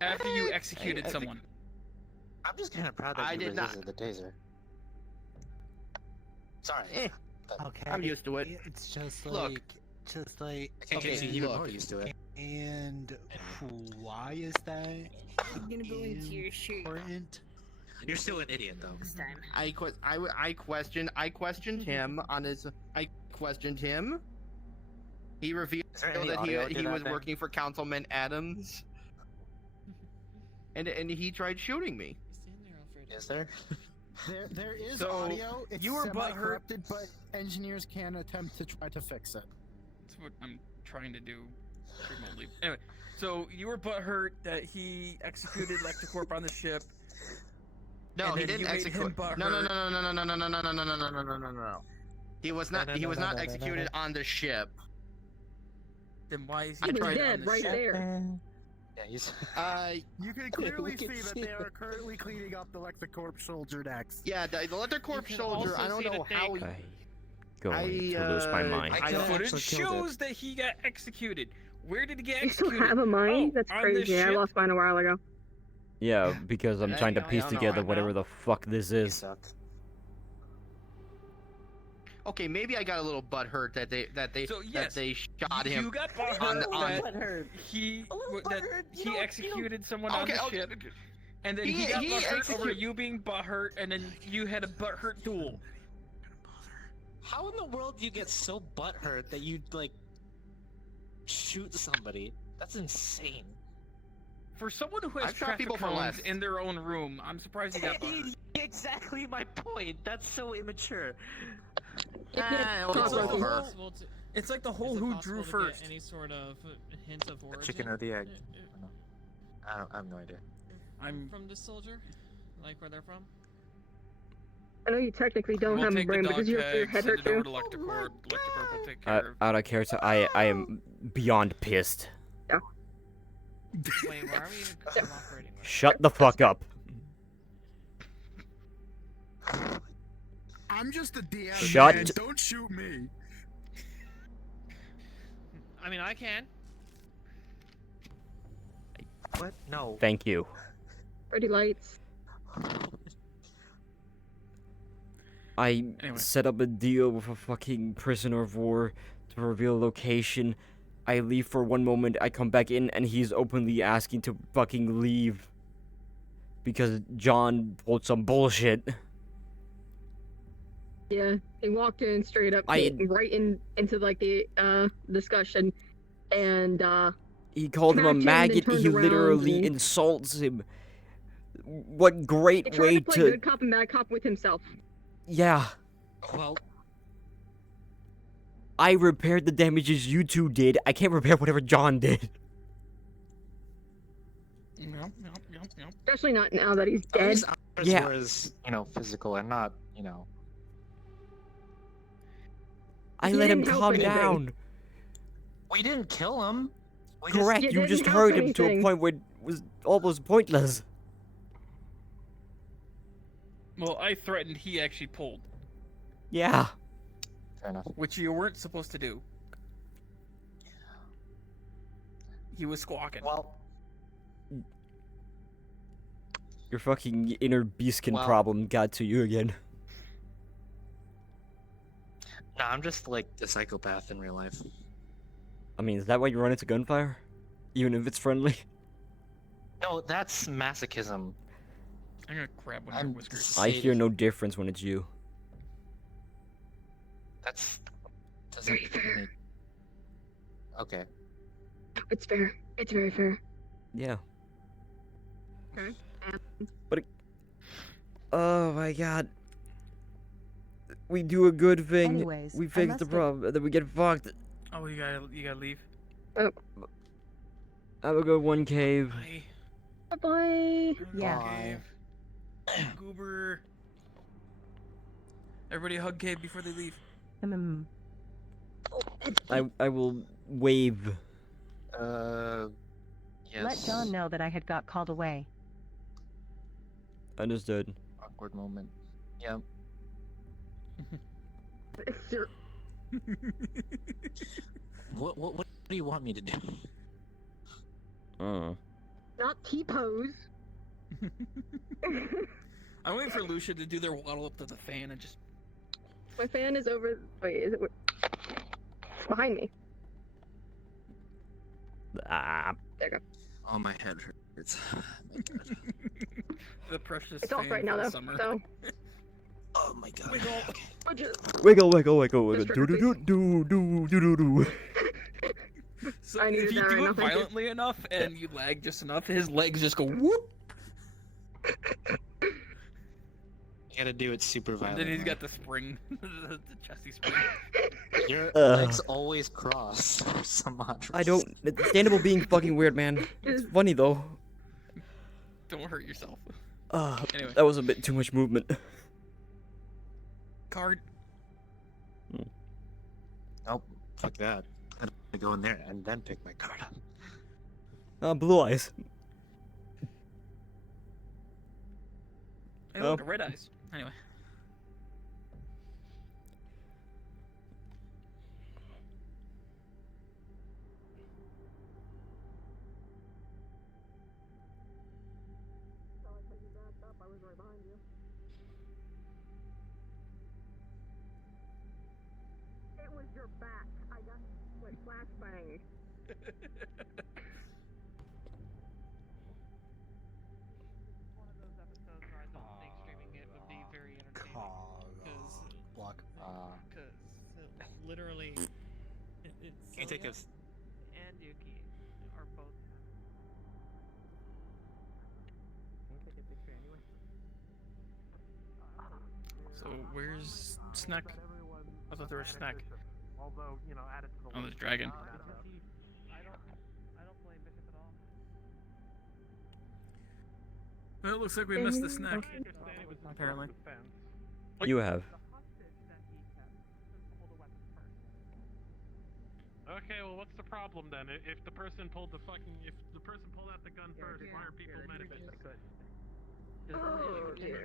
After you executed I think- someone. I'm just kind of proud that I you did not. resisted the taser. Sorry. Okay. I'm used to it. It's just Look. like, I can't get you even more used to it. And why is that I'm gonna go into your shirt important? You're still an idiot, though. this time. I questioned him on his. I questioned him. He revealed Is there any that audio to he that was thing? working for Councilman Adams. And he tried shooting me. Is there? There is So, audio. It's you were butthurt- semi-corrupted, but engineers can attempt to try to fix it. That's what I'm trying to do remotely. Anyway, so you were butthurt that he executed Electrocorp on the ship. No, and he then didn't you made him execute. butthurt. No. He was not executed on the ship. Then why is He he was tried on dead the right ship? there. Yeah, he's. You can clearly We can see that see they are it. currently cleaning up the Electrocorp soldier decks. Yeah, the Electrocorp can soldier. also I don't see know that how. they- I'm going to lose my mind. I The could footage actually killed it. shows that he got executed. Where did he get You still executed? have a mind? Oh, That's on crazy. the I ship? lost mine a while ago. Yeah, because I'm trying to I piece don't know together right whatever now. the fuck this is. Okay, maybe I got a little butthurt that yes, they shot him. You got on butthurt that he executed someone on Okay, the okay. ship, and then he got butthurt over you being butthurt, and then you had a butthurt duel. How in the world do you get so butthurt that you like shoot somebody? That's insane. For someone who has I've shot traffic people for cones less. in their own room, I'm surprised he got butthurt. Exactly my point. That's so immature. It's like the whole, it's like the whole Is it who possible drew to get first. Any sort of hint of origin? Chicken or the egg? I have no idea. I'm from this soldier, like where they're from. I know you technically don't We'll have a take the brain, but dog does your tag, head send hurt it over too? to Electrocord. Electrocord will take care of. I don't care. So I am beyond pissed. Wait, why are we even cooperating? Shut the fuck up. I'm just a DM. Shut- Man. Don't shoot me. I mean, I can. What? No. Thank you. Pretty lights. I set up a deal with a fucking prisoner of war to reveal location. I leave for one moment, I come back in, and he's openly asking to fucking leave. Because John pulled some bullshit. Yeah, he walked in straight up, I- right into like the discussion, and He called him a smacked him and then maggot, turned he around literally and- insults him. What he great tried way to play good cop and bad cop with himself. Yeah. Well, I repaired the damages you two did. I can't repair whatever John did. Especially not now that he's at dead. least ours Yeah. was, physical and not, I You let him didn't help calm anything. down. We didn't kill him. We Correct, You you didn't just help hurt him to a anything. point where it was almost pointless. Well, I threatened. He actually pulled, Yeah. Fair enough. which you weren't supposed to do. He was squawking. Well, Your fucking inner beastkin Well- problem got to you again. no, I'm just like a psychopath in real life. I mean, is that why you run into gunfire? Even if it's friendly? No, that's masochism. I'm gonna grab one of your whiskers. I hear no difference when it's you. That's doesn't make. Okay. It's fair. It's very fair. Yeah. Okay. Oh my god. We do a good thing. Anyways, we I fix the must problem, and then we get fucked. Oh, you gotta leave. Oh, Have a good one, Cave. bye. Yeah. Cave. Goober. Everybody hug Cave before they leave. I will wave. Yes. Let John know that I had got called away. Understood. Awkward moment. Yep. What do you want me to do? Not T-pose. I'm waiting for Lucia to do their waddle up to the fan and just. My fan is over. Wait, is it? It's behind me. Ah. There you go. Oh, my head hurts. The precious. It's off fan right now for the though. summer. So. Oh my god. Wiggle, wiggle, wiggle, wiggle. Do do do do do do do do. So I needed if you that right do now, it thank you. violently enough and you lag just enough, his legs just go whoop, You gotta do it super and violently. then he's got the spring, the chesty spring. Your Ugh. legs always cross for some odd I don't. Stand-up being fucking weird, man. It's funny though. Don't hurt yourself. Anyway. That was a bit too much movement. Card. Nope. Fuck that. I gotta go in there and then pick my card up. Blue eyes. Hey, look, red eyes. Anyway. flashbang. One of those episodes where I don't think streaming it would be very entertaining. Because Block. literally, it's Can you take Celia us? and Yuki are both. So where's Snack? I thought there was Snack. Although, you know, added to the Oh, there's Dragon. I don't blame Bishop at all. Well, it looks like we missed the Snack. Apparently. You have. Okay, well, what's the problem then? If the person pulled the pulled out the gun first, why are people mad at it? Oh dear.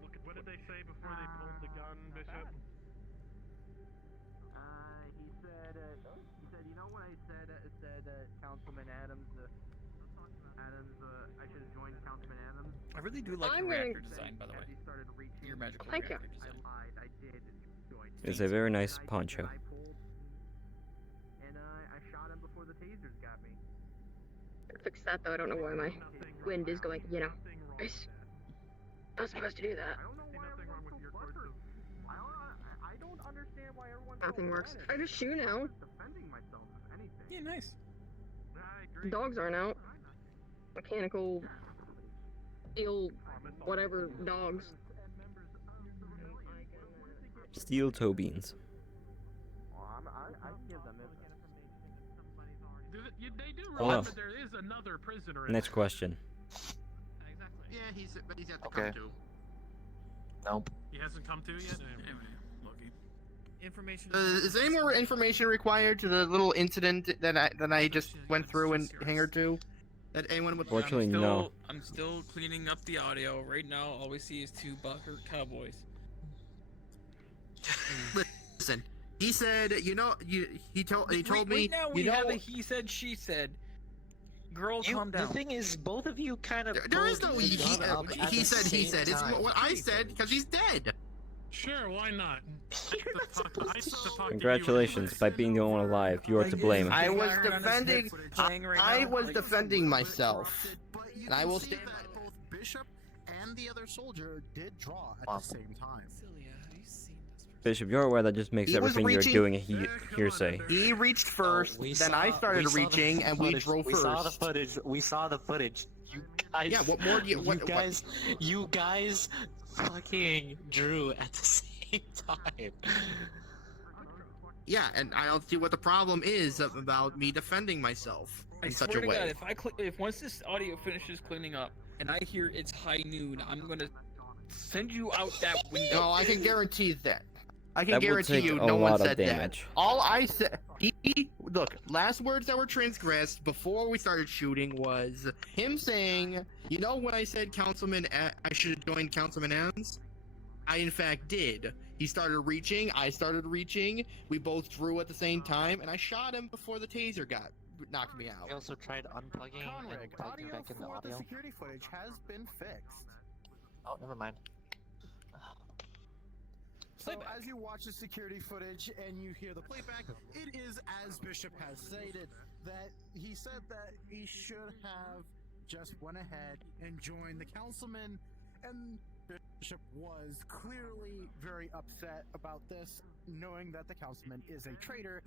Look, what did they say before they pulled the gun, Bishop? He said, you know what I said? It said Councilman Adams, I should have joined Councilman Adams. I really do like I'm the gonna- reactor design, by the way. Your magical Thank you. reactor design. I did join. It's a very nice poncho. And I shot him before the tasers got me. Fix that though. I don't know why my wind is going. You know, it's not supposed to do that. I don't understand why everyone's Nothing so works. mad I at just me. shoot now. Defending myself, if anything. Yeah, nice. Dogs aren't out. Mechanical, steel, whatever dogs. Steel toe beans. I give them They do Oh. realize that there is another prisoner in Next question. Yeah, but he's at the Okay. come to. Nope. He hasn't come to yet? Anyway, Loki. Information. Is any more information required to the little incident that I just went through in Hangar 2? That anyone would. Fortunately, no. I'm still cleaning up the audio. Right now, all we see is two butthurt cowboys. Listen, he said, he told me, Wait, now we you know, have a he said, she said. Girl, calm down. The thing is, both of you kind of. there is no pulled he the gun up at he the said, he same said. It's time. what I said because he's dead. Sure, why not? Congratulations, by being the only one alive, you are to blame. I was defending. I was defending myself, and I will see stand. that both Bishop and the other soldier did draw at the same time. Bishop, you're aware that just makes He was everything you're reaching- doing a hearsay. He reached first, then I started reaching, and we drove We first. saw the footage. We saw the footage. You guys. Yeah, what more do you? What, You guys fucking drew at the same time. Yeah, and I don't see what the problem is about me defending myself I in such swear a to way. God, if once this audio finishes cleaning up and I hear it's high noon, I'm gonna send you out that window. No, I can guarantee that. I can That would guarantee take you, a no one lot of said damage. that. All I said, look, last words that were transgressed before we started shooting was him saying, you know, when I said I should join Councilman Adams, I in fact did. He started reaching, I started reaching, we both drew at the same time, and I shot him before the taser knocked me out. I also tried unplugging Conrig, and plugging audio back in the for the audio. security footage has been fixed. Oh, never mind. So as you watch the security footage and you hear the playback, it is as Bishop has stated that he said that he should have just went ahead and joined the councilman, and Bishop was clearly very upset about this, knowing that the councilman is a traitor,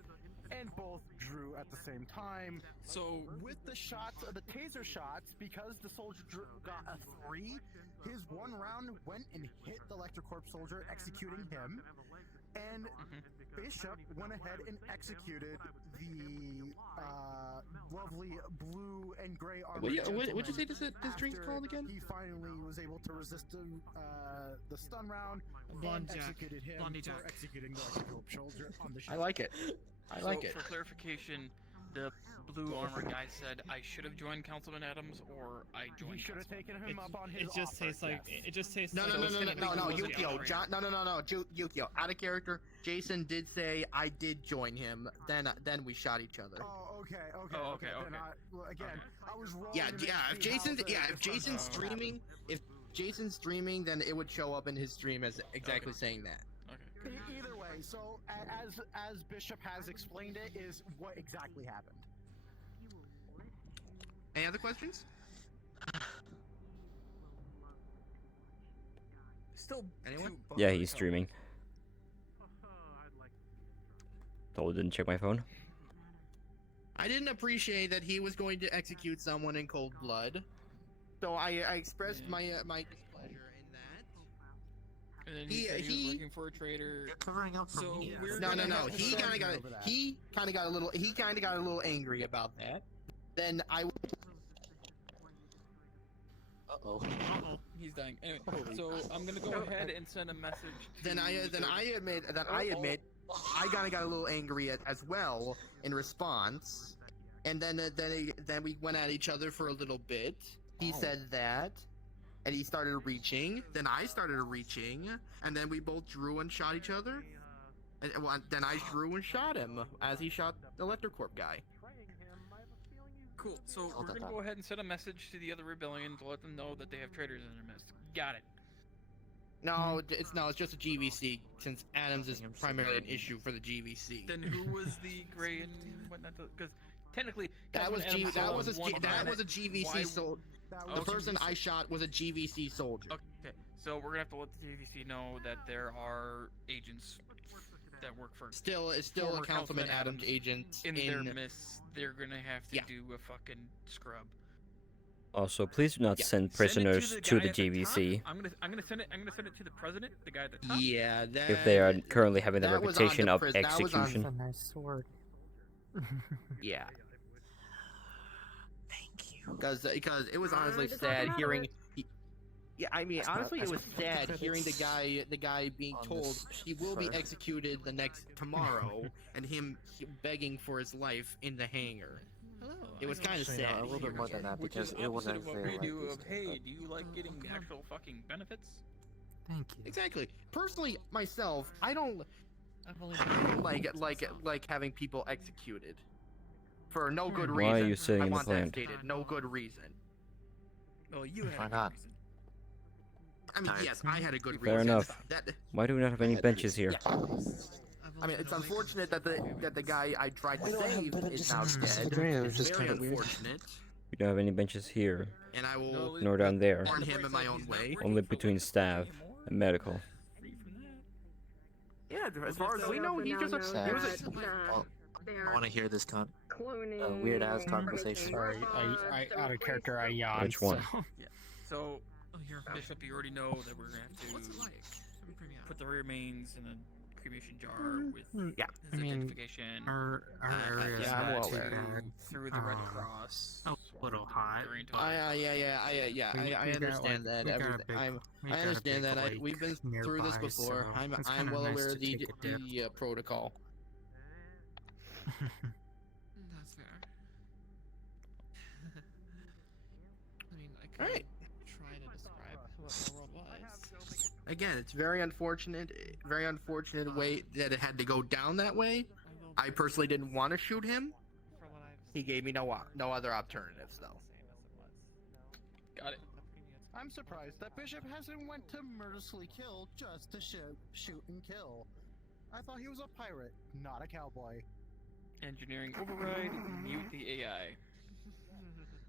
and both drew at the same time. So with the shots of the taser shots, because the soldier got a 3, his one round went and hit the ElectroCorp soldier, executing him, and Bishop went ahead and executed the lovely blue and gray armor. What'd you say this drink's called again? He finally was able to resist the stun round Blonde and Jack. executed him Blondie for Jack. executing the ElectroCorp soldier on the ship. I like it. I like it. For clarification, the blue armor guy said I should have joined Councilman Adams or I joined. He should have taken him up on his It just offer, tastes like yes. it just tastes No, like no, it's no, gonna no, be no, the Yukio, operator. John, no, Yukio, out of character. Jason did say I did join him. Then we shot each other. Oh, okay. Oh, okay, Then well, again, I was rolling. Yeah, to yeah. If see how Jason's, the- if Jason's streaming, then it would show up in his stream as exactly saying that. Okay, so as Bishop has explained it, is what exactly happened. Any other questions? Still. Anyone? Yeah, he's streaming. Totally didn't check my phone. I didn't appreciate that he was going to execute someone in cold blood, so I expressed my displeasure in that. And then he said he was working for a trader. You're covering up for So me. we're No. gonna have to He start- kind of got a little angry about that. Then I. Uh-oh. He's dying. Anyway, so I'm gonna go ahead and send a message. Then I admit I kind of got a little angry as well in response, and then we went at each other for a little bit. He said that, and he started reaching. Then I started reaching, and then we both drew and shot each other. And then I drew and shot him as he shot the Electrocorp guy. Cool. So we're gonna go ahead and send a message to the other rebellion to let them know that they have traitors in their midst. Got it. No, it's just a GVC since Adams is primarily an issue for the GVC. Then who was the gray and whatnot? Because technically, That was Councilman Adams that was on one a planet. GVC Why- soldier. The person I shot was a GVC soldier. Okay, so we're gonna have to let the GVC know that there are agents that work for. It's still former a Councilman Adams agent in their midst. They're gonna have to do a fucking scrub. Also, please do not send Send it prisoners to guy the at top. GVC I'm gonna send it to the president, the guy at the top. Yeah, that. if they are currently having the that was on reputation the of pris- that was on- execution. A nice sword. Yeah. Because it was honestly sad hearing. Yeah, I mean, honestly, it was sad hearing the guy being told he will be executed the next tomorrow, and him begging for his life in the hangar. It was kind of Actually, no, sad. a little bit more than that, Which is because it was opposite of what actually we like do this, of, hey, do you like getting actual fucking benefits? Thank you. Exactly. Personally, myself, I don't like having people executed for no good Why reason. are you sitting I in the want that plant? stated. No good reason. Well, you Why not? I mean, yes, I had a good Fair reason. enough. That, Why do we not have any benches here? I mean, it's unfortunate that the guy I tried to save is now dead. It was It's just very kinda weird. unfortunate. We don't have any benches here, And I will nor down there. warn him in my own way. Only between staff and medical. Yeah, as far as we know, he just Sad. he was I want to hear this cloning weird ass conversation. Sorry, I out of character. I yawned. Which one? So. Yeah. So, Bishop, you already know that we're gonna have to put the remains in a cremation jar with Yeah, his I mean, identification. our area is yeah, I'm not well too aware. bad. Through the Red Cross. A little hot. I understand that. I understand that. We've been through this before. I'm well aware of the protocol. That's fair. I mean, I could Alright. try to describe what the world was. Again, it's very unfortunate way that it had to go down that way. I personally didn't want to shoot him. He gave me no other alternatives though. Got it. I'm surprised that Bishop hasn't went to murderously kill just to shoot and kill. I thought he was a pirate, not a cowboy. Engineering override, mute the AI.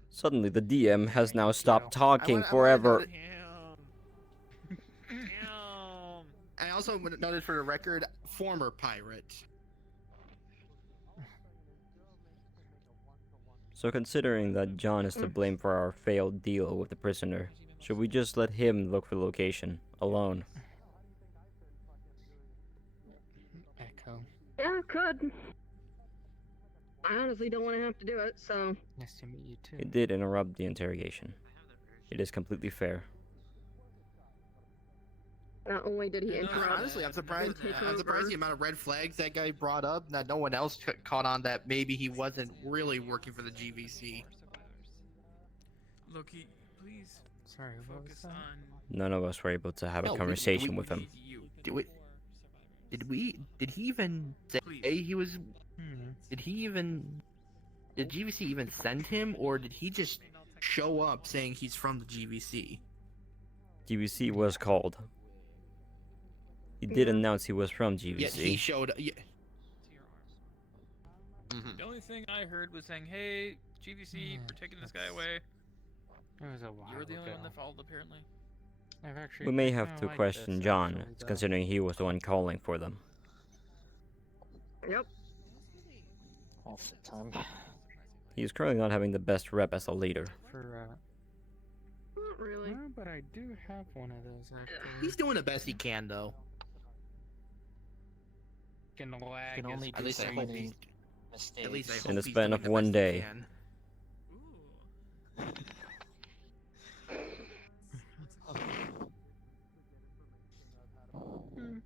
Suddenly, the DM has now stopped talking forever. I also noted for the record, former pirate. So considering that John is to blame for our failed deal with the prisoner, should we just let him look for the location, alone? Echo. Yeah, could. I honestly don't want to have to do it, so. Nice to meet you too. It did interrupt the interrogation. It is completely fair. Not only did he interrupt. Honestly, I'm surprised. and take I'm surprised over. the amount of red flags that guy brought up. That no one else caught on that maybe he wasn't really working for the GVC. Loki, please Sorry, what was focus that? on. None of us were able to have No, a we- conversation we- with him. Did he even say he was? Did GVC even send him, or did he just show up saying he's from the GVC? GVC was called. He did announce he was from Yet GVC. he showed. Yeah. The only thing I heard was saying, "Hey, GVC, we're taking this guy away." It was a while You're the only one ago. that followed, apparently. I've actually We may kinda have to like question this, John, actually, though. considering he was the one calling for them. Yep. All the time. He is currently not having the best rep as a leader. For Not really. no, but I do have one of those actually. He's doing the best he can, though. Can lag Can only is At least I hope crazy. he. At least I hope In the he's span doing of the one best he day. can.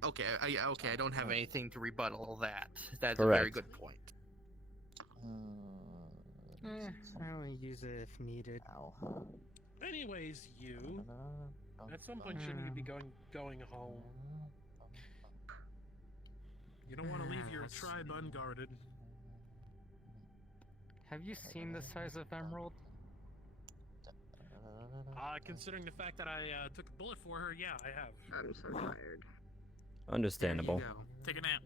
Okay, I don't have anything to rebuttal that. That's a very Correct. good point. I only use it if needed. Anyways, you. At some point, shouldn't you be going home? You don't want to leave your tribe unguarded. Have you seen the size of Emerald? Considering the fact that I took a bullet for her, yeah, I have. I'm so tired. Understandable. Take a nap.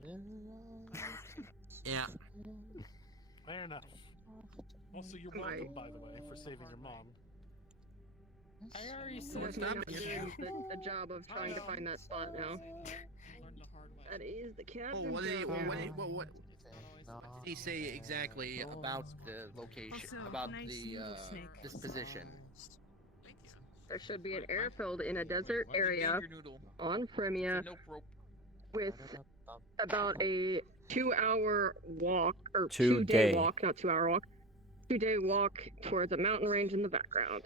Yeah. Fair enough. Also, you're welcome, by the way, for saving your mom. I already Yes, said I'm that. doing the job of trying to find that spot now. That is the captain's What did he, job. what did he say exactly about the location, about the disposition? There should be an airfield in a desert area on Primia with about a 2-hour walk, or 2-day walk, not 2-hour walk. 2-day walk towards a mountain range in the background.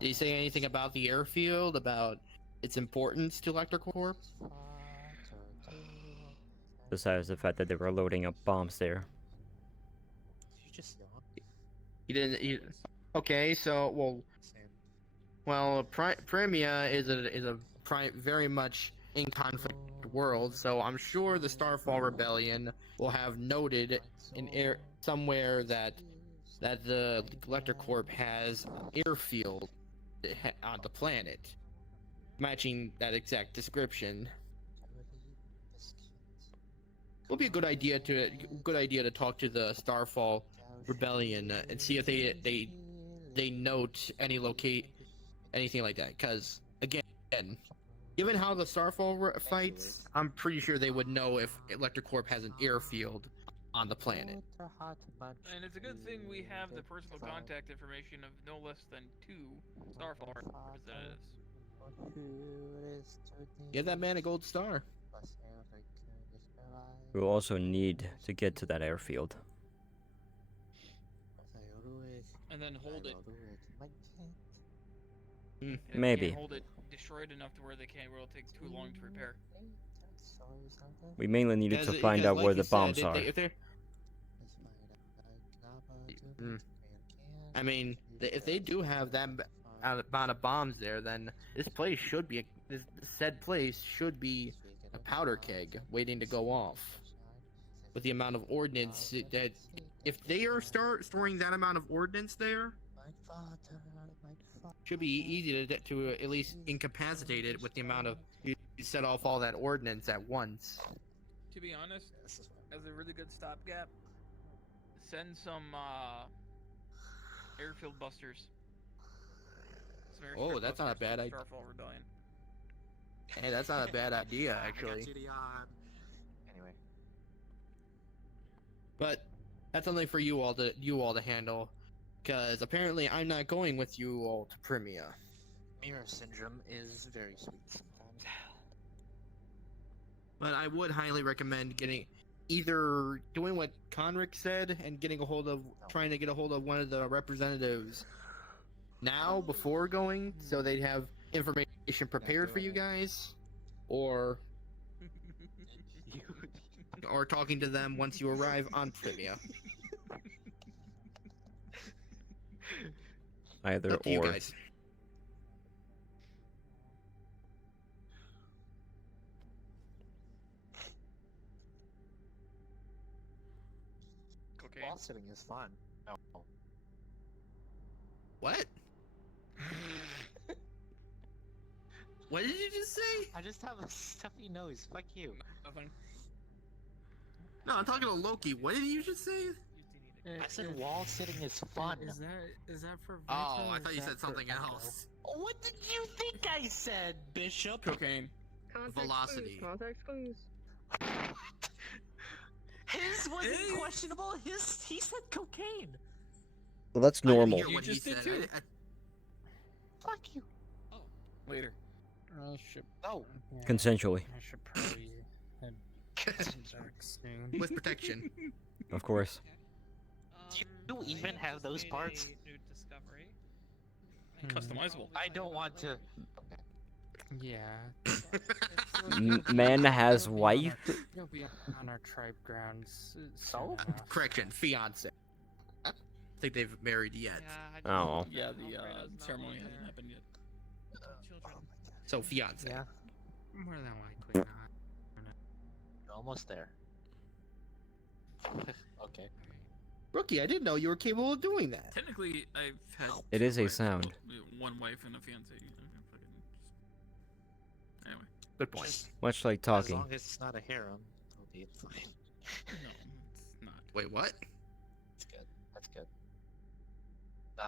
Did he say anything about the airfield, about its importance to ElectroCorp? Besides the fact that they were loading up bombs there. He didn't. Okay, so Primia is a very much in conflict world, so I'm sure the Starfall Rebellion will have noted in somewhere that the ElectroCorp has an airfield on the planet, matching that exact description. Would be a good idea to talk to the Starfall Rebellion and see if they note anything like that. Because again, given how the Starfall fights, I'm pretty sure they would know if ElectroCorp has an airfield on the planet. And it's a good thing we have the personal contact information of no less than 2 Starfall representatives. Give that man a gold star. We will also need to get to that airfield. And then hold it. Hmm, If we maybe. can't hold it destroyed enough to where it'll take too long to repair. We mainly needed to Because- find because out like where you the bombs said, are. I mean, if they do have that amount of bombs there, then this said place should be a powder keg waiting to go off. With the amount of ordnance that, if they are storing that amount of ordnance there, should be easy to at least incapacitate it with the amount of you set off all that ordnance at once. To be honest, as a really good stopgap, send some airfield busters. Some Oh, airstrip that's not a busters bad to the idea. Starfall Rebellion. Hey, that's not a bad idea, actually. Anyway. But that's something for you all to handle, because apparently I'm not going with you all to Primia. Mirror syndrome is very sweet sometimes. But I would highly recommend either doing what Conric said and trying to get a hold of one of the representatives now before going, so they'd have information prepared for you guys, or talking to them once you arrive on Primia. Either Up to you or. guys. Wall sitting is fun. No. What? What did you just just say? I just have a stuffy nose. Fuck you. Nothing. No, I'm talking to Loki. What did you just say? I said wall sitting is fun. Is that for Vito, Oh, or I is thought you that said for something Echo? else. What did you think I said, Bishop? Cocaine. Context Velocity. clues, context clues. His wasn't questionable. He said cocaine. Well, that's normal. Hear what he just did said. too. Fuck you. Later. I should. Oh. Consensually. I should probably head back soon. With protection. Of course. Do you even have those parts? New discovery. Customizable. I don't want to. Yeah. Man has wife. You'll be on our tribe grounds. So? Correction, fiance. I don't think they've married yet. Oh. Yeah, the ceremony hasn't happened yet. So fiance. Yeah. More than likely not. You're almost there. Okay. Rookie, I didn't know you were capable of doing that. Technically, I've had. It is a wives, sound. One wife and a fiance. Anyway. Good point. Much like As talking. long as it's not a harem, it'll be fine. No, it's not. Wait, what? That's good. That's good.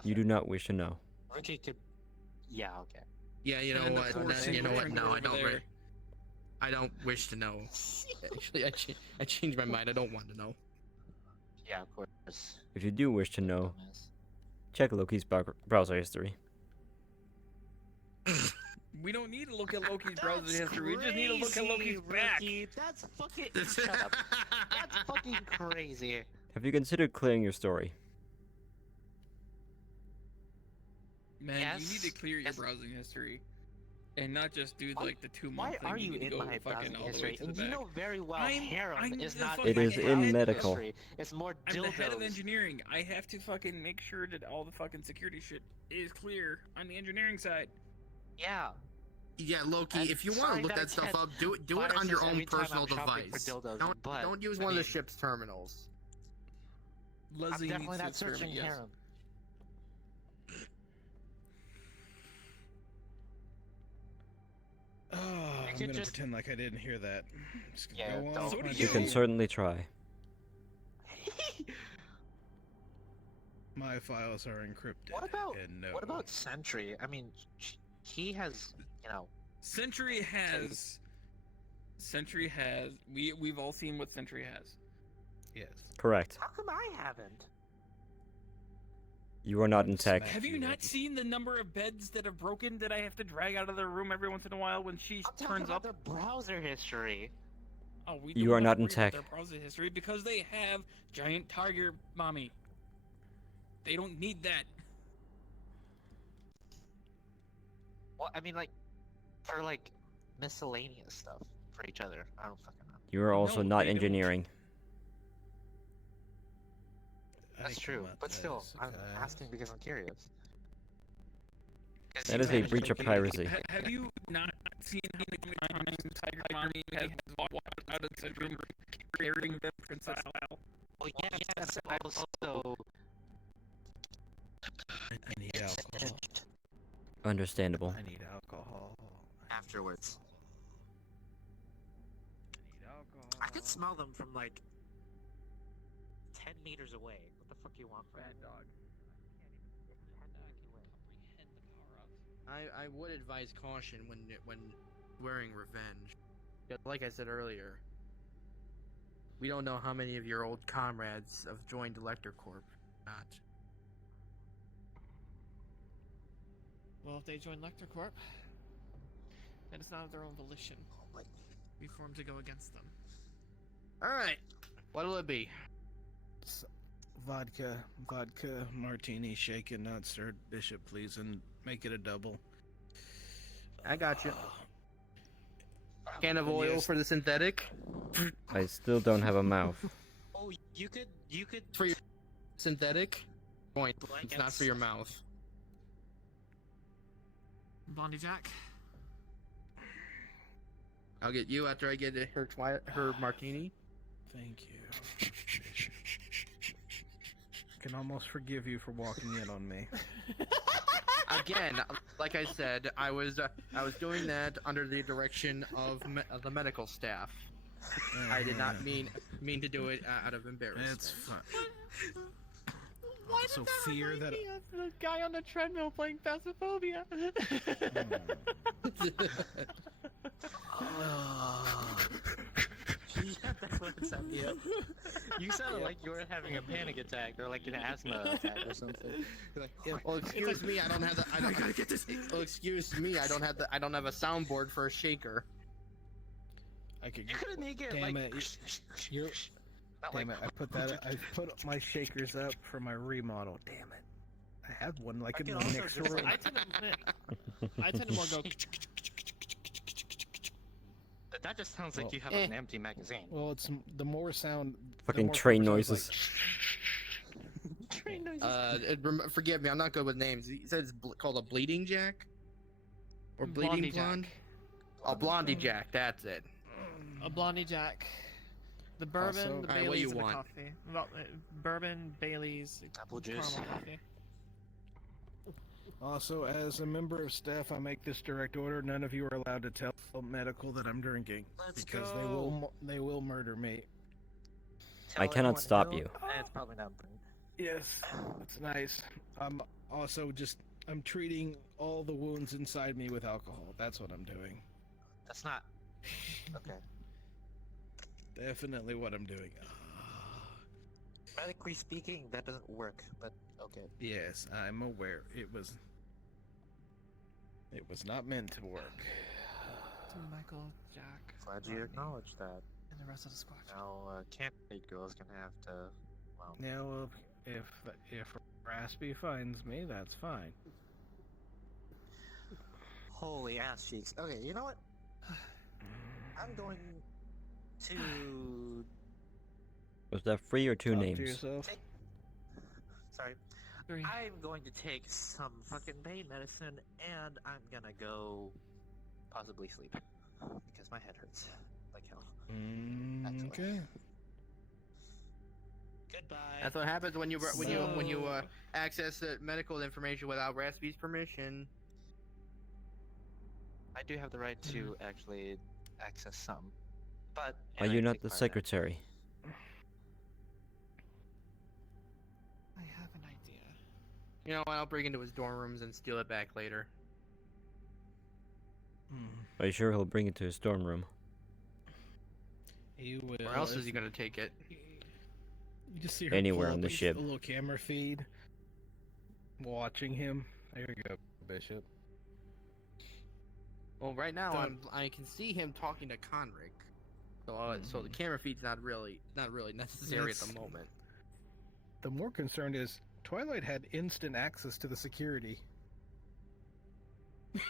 You do not wish to know. Ricky could. Yeah. Okay. Yeah, you know And the what? force You know what? finger No, I over don't. there. I don't wish to know. Actually, I changed my mind. I don't want to know. Yeah, of course. If you do wish to know, check Loki's browser history. We don't need to look at Loki's browser history. We just need to look at Loki's back. Ricky. That's fucking. Shut up. That's fucking crazy. Have you considered clearing your story? Man, Yes. you need to clear your browsing history. And not just do like the 2 month Why thing. are you need to in go my fucking browsing all the way history? to the And back. you know very well I'm harem is the not fucking It is in head medical. history. It's more I'm the head of dildos. engineering. I have to fucking make sure that all the fucking security shit is clear on the engineering side. Yeah. Yeah, Loki. And if you want sorry to look that I that stuff can't up, do it fire on your this own every time personal I'm shopping for device. dildos, but, Don't use I one of the mean, ship's terminals. I'm Leslie definitely needs to not searching experiment, yes. harem. Oh, I'm could gonna just- pretend like I didn't hear that. Just gonna Yeah, go on don't. with So my do You can day. certainly try. My files are encrypted. What about and no. what about Sentry? I mean, he has, you know. Sentry has. We've all seen what Sentry has. Yes. Correct. How come I haven't? You are not in tech. Have you not seen the number of beds that have broken that I have to drag out of the room every once in a while when she I'm turns talking up? about the browser history. Oh, we You don't are have not to in worry about tech. Their browser history because they have giant tiger mommy. They don't need that. Well, I mean, like, for like miscellaneous stuff for each other. I don't fucking know. You are also No, not they don't. engineering. That's I true, can let but that still, I'm suffice. asking because I'm curious. 'Cause That you is a managed breach to of make- privacy. Have you not seen how many times Tiger Mommy has walked out of the room carrying the princess out? Well, yes, I also. I need alcohol. Understandable. I need alcohol. Afterwards. I could smell them from like 10 meters away. What the fuck you want from that dog? I would advise caution when wearing revenge. Like I said earlier, we don't know how many of your old comrades have joined ElectroCorp. Not. Well, if they join LectorCorp, then it's not of their own volition. We formed to go against them. All right. What'll it be? Vodka, martini, shaken, not stirred. Bishop, please, and make it a double. I got you. Can of And oil yes- for the synthetic. I still don't have a mouth. Oh, you could. For your synthetic. Point. It's not for your mouth. Blondie Jack. I'll get you after I get her martini. Thank you. Can almost forgive you for walking in on me. again, like I said, I was doing that under the direction of the medical staff. I did not mean to do it out of embarrassment. It's fine. Why Also did that fear remind that- me of the guy on the treadmill playing Phasmophobia? Yeah, that's what it sounded like. You sounded like you were having a panic attack or like an asthma attack or something. Well, excuse me, I don't have the. I gotta get this. Well, excuse me, I don't have a soundboard for a shaker. I could. You couldn't make it Damn like. it! You're. Damn it! I put my shakers up for my remodel. Damn it! I had one like in the next room. I tend to more go. That just sounds like you have an empty magazine. Well, it's the more sound. Fucking train noises. Train noises. Forgive me, I'm not good with names. He said it's called a bleeding jack, or bleeding Blondie blonde. Jack. A blondie jack. That's it. A Blondie Jack. The bourbon, Also- the Alright, what Baileys, you and the want? coffee. Well, bourbon, Baileys, Apple juice. caramel coffee. Also, as a member of staff, I make this direct order. None of you are allowed to tell medical that I'm drinking, because they will murder me. I cannot stop you. It's probably not. Yes, that's nice. I'm treating all the wounds inside me with alcohol. That's what I'm doing. That's not. Okay. Definitely what I'm doing. Medically speaking, that doesn't work, but okay. Yes, I'm aware. It was not meant to work. To Michael, Jack, Glad you acknowledge that. and the rest of the squad. Now, Candidate Girl's gonna have to. Well. Now, if Raspy finds me, that's fine. Holy ass cheeks. Okay, you know what? I'm going to. Was that 3 or 2 Talk to names? yourself. Sorry. I'm going to take some fucking pain medicine and I'm gonna go possibly sleep because my head hurts like hell. Okay. Goodbye. That's what happens when you access the medical information without Raspy's permission. I do have the right to actually access some, but Are you not the secretary? I have an idea. You know what? I'll break into his dorm rooms and steal it back later. Are you sure he'll bring it to his dorm room? He will. Where else is he gonna take it? You just see her Anywhere pull on up the his ship. little camera feed, watching him. There you go, Bishop. Well, right now Done. I can see him talking to Conric, so the camera feed's not really necessary at the Yes. moment. The more concerned is Twilight had instant access to the security.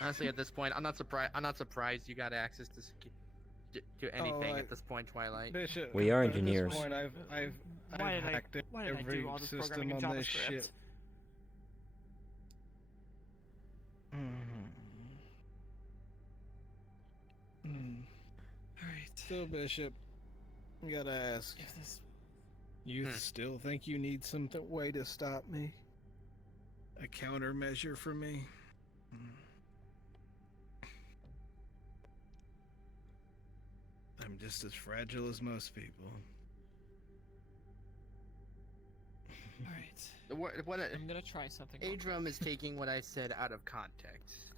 Honestly, at this point, I'm not surprised you got access to anything at this point, Twilight. Bishop, We are at this engineers. point, I've Why did I- hacked why did I every do all this system programming in on this JavaScript? shit. Alright. So, Bishop, I gotta ask. If this. You still think you need some way to stop me? A countermeasure for me? I'm just as fragile as most people. Alright. What I'm gonna try something. real quick. Adrum is taking what I said out of context.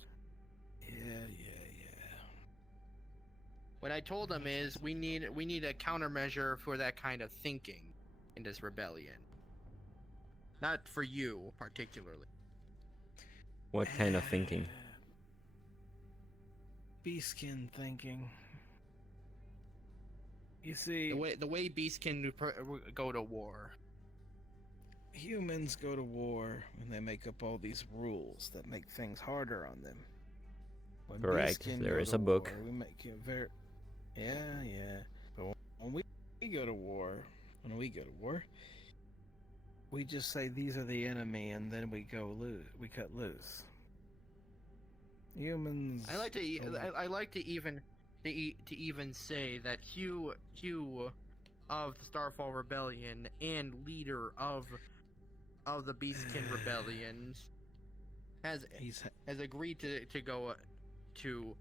Yeah. What I told him is we need a countermeasure for that kind of thinking in this rebellion. Not for you particularly. What kind of thinking? Beastkin thinking. You see, The way beasts can go to war. humans go to war and they make up all these rules that make things harder on them. When Correct. Beastkin There go is to a book. war, we make it very, yeah. But when we go to war, we just say these are the enemy, and then we go loose. We cut loose. Humans. I like to even say that Hugh of the Starfall Rebellion and leader of the Beastkin Rebellions has agreed to go to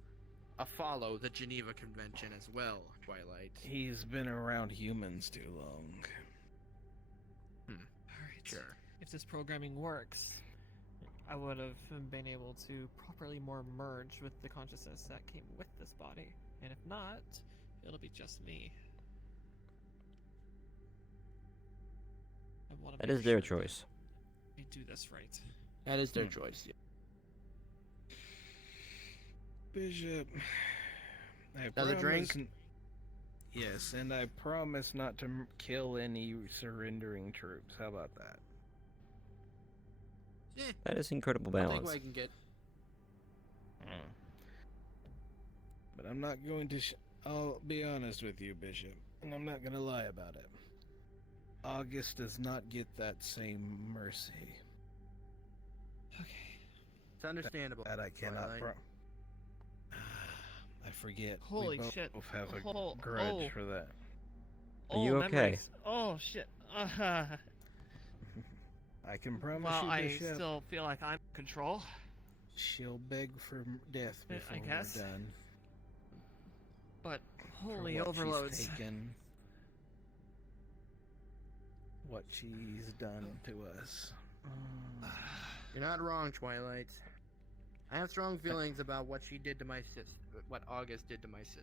follow the Geneva Convention as well, Twilight. He's been around humans too long. Alright. Sure. If this programming works, I would have been able to properly more merge with the consciousness that came with this body. And if not, it'll be just me. I want to That is their choice. we do this right. That is their choice. Yeah. Bishop, I Another promise drink? Yes, and I promise not to kill any surrendering troops. How about that? That is incredible I'll take balance. what I can get. But I'm not going to. I'll be honest with you, Bishop, and I'm not going to lie about it. August does not get that same mercy. It's understandable. That I cannot. Twilight. I forget. Holy we both shit. have a Oh, grudge oh. for that. Are you okay? Memories. Oh shit. I can promise Well, you, I Bishop. still feel like I'm in control. She'll beg for death I before guess. we're done. But For holy what overloads. She's taken, what she's done to us. You're not wrong, Twilight. I have strong feelings about what she did to my sister. What August did to my sister.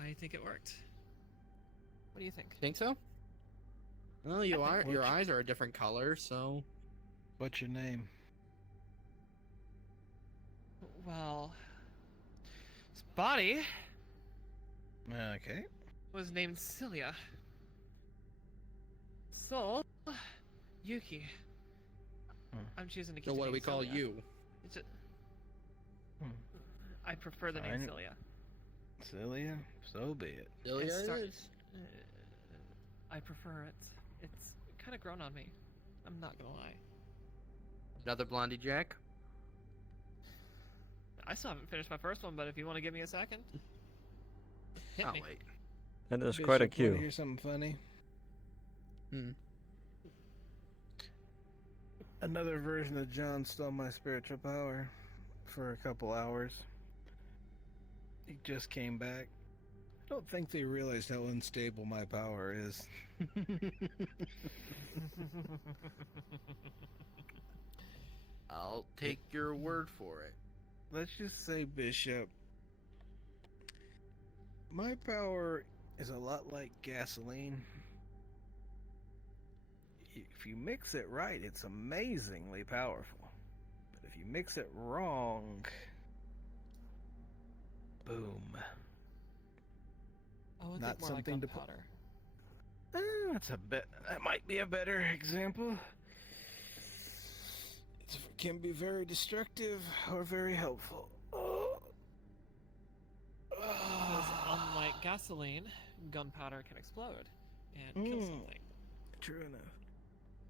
I think it worked. What do you think? Think so? Well, think your eyes are a different color, so. What's your name? Well, his body Okay. was named Cilia. Soul, Yuki. I'm choosing to keep So the what do name we call Cilia. you? It's I prefer the name Fine. Cilia. Celia? So be it. Cilia It's it start- is. I prefer it. It's kind of grown on me. I'm not gonna lie. Another Blondie Jack? I still haven't finished my first one, but if you want to give me a second, hit I'll me. wait. That is quite a Bishop, wanna cue. hear something funny? Another version of John stole my spiritual power for a couple hours. He just came back. I don't think they realized how unstable my power is. I'll take your word for it. Let's just say, Bishop, my power is a lot like gasoline. If you mix it right, it's amazingly powerful. But if you mix it wrong, boom. I would Not think more like something to put- gunpowder. That's a bit. That might be a better example. It can be very destructive or very helpful. Because unlike gasoline, gunpowder can explode and kill something. True enough.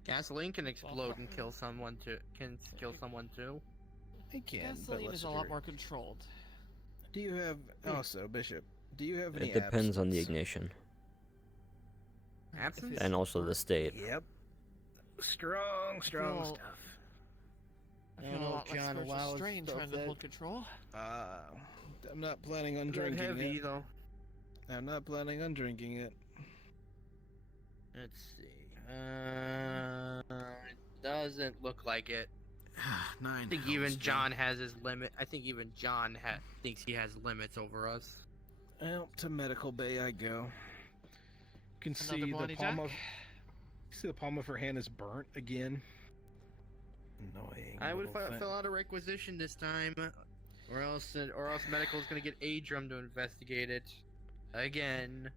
Gasoline can explode and kill someone too. Can kill someone too. It can, but Gasoline less is a lot true. more controlled. Do you have also, Bishop? Do you have any? It depends on the absence? ignition Absence? and also the state. Yep. Strong feel- stuff. I feel a lot like John, spiritual allow strain stuff trying to that- hold control. I'm not planning on Not drinking heavy it. though. I'm not planning on drinking it. Let's see. It doesn't look like it. 9. I think even John has his limit. I think even John thinks he has limits over us. Well, to medical bay I go. You can Another see the Blondie palm Jack? of. You see the palm of her hand is burnt again. Annoying. I would little thing. fill out a requisition this time, or else medical's gonna get Adram to investigate it again.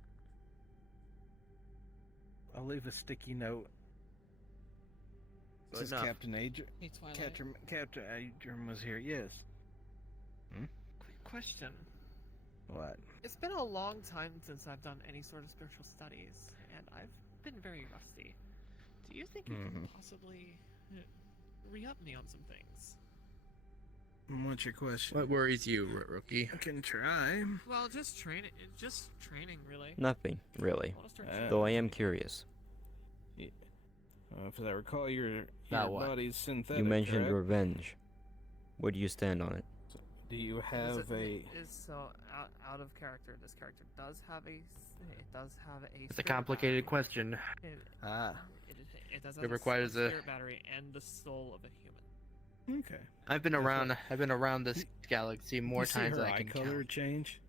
I'll leave a sticky note. Good This is enough. Captain Adram. Hey, Twilight. Captain Adram was here. Yes. Quick question. What? It's been a long time since I've done any sort of spiritual studies, and I've been very rusty. Do you think you can possibly re-up me on some things? What's your question? What worries you, rookie? I can try. Well, just training, really. Nothing, really. I wanna start Though I am curious. If I recall, your About what? body's synthetic. You mentioned correct? revenge. Where do you stand on it? Do you have a? So out of character, this character does have a. It does have a. It's a spirit complicated battery. question. It does It have requires a a- spirit battery and the soul of a human. Okay. I've been around this galaxy more You see times her than I eye can color count. change.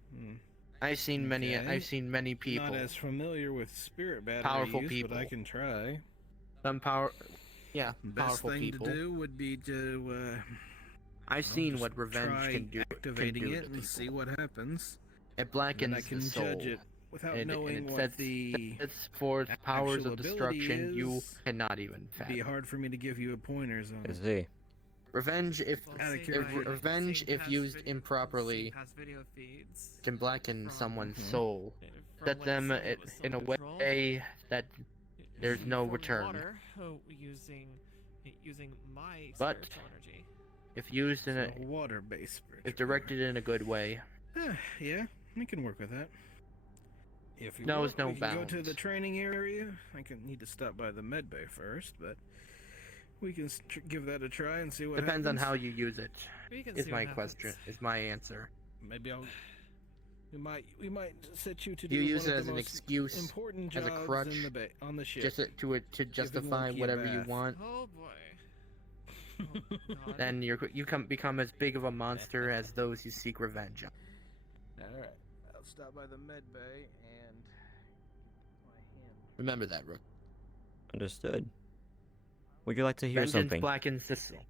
I've seen many people. Not as familiar with spirit battery Powerful use, people. but I can try. Some Best powerful thing people. to do would be to. I've seen what just revenge try can do. activating to it and see what happens. It blackens Then I can the soul. judge it without and knowing it what sets, the sets forth powers actual of ability destruction you is. cannot even It'd fathom. be hard for me to give you a pointers on. I see. Revenge, if Out of curiosity. revenge, if used improperly, Has video feeds can blacken someone's Mhm. soul, from set when them someone was in a still controlled. way that there's no From return. Water, using my But spiritual energy. if used in a, So water-based. if directed in a good way, Yeah, we can work with that. If you Knows want, no we can go to bounds. the training area. I need to stop by the med bay first, but we can give that a try and see what depends on happens. how you use it. We can Is see my what question. happens. Is my answer. Maybe we might set you to You do use one it of as the an most excuse, important as a jobs crutch, in the on the ship. just to justify Monkey a whatever you bath. want. Oh boy. Then you become as big of a monster as those you seek revenge on. All right, I'll stop by the med bay and my hand. Remember that, Rook. Understood. Would you like to hear Vengeance something? blackens the soul.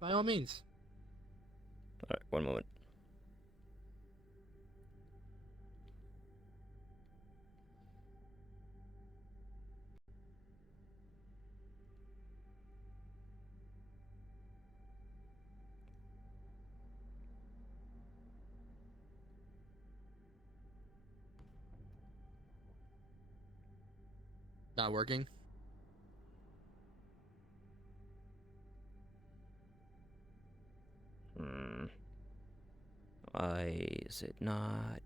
By all means. Alright, one moment. Not working. Why is it not?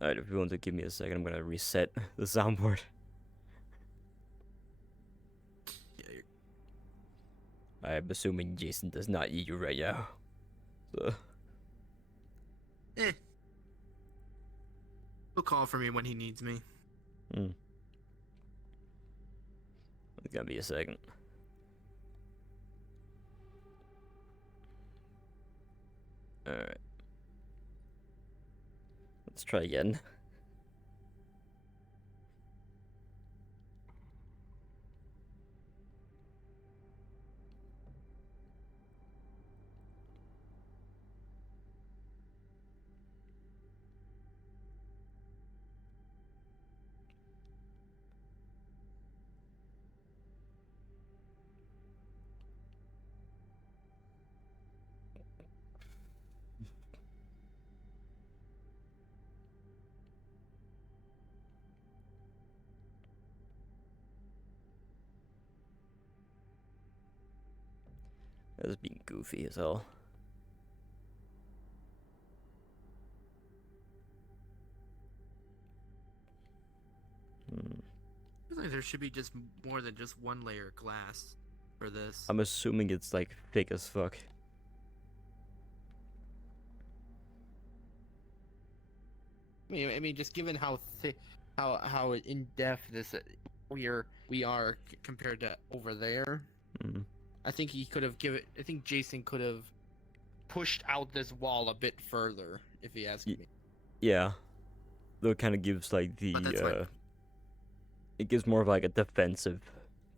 Alright, if you want to give me a second, I'm gonna reset the soundboard. I'm assuming Jason does not eat you right now. So. He'll call for me when he needs me. It's gonna be a second. Alright. Let's try again. That's being goofy as hell. I feel like there should be just more than just one layer of glass for this. I'm assuming it's like thick as fuck. I mean, just given how thick, how in depth this we are compared to over there, I think he could have given. I think Jason could have pushed out this wall a bit further, if he asked me. Yeah. Though it kind of gives like the But that's like- it gives more of like a defensive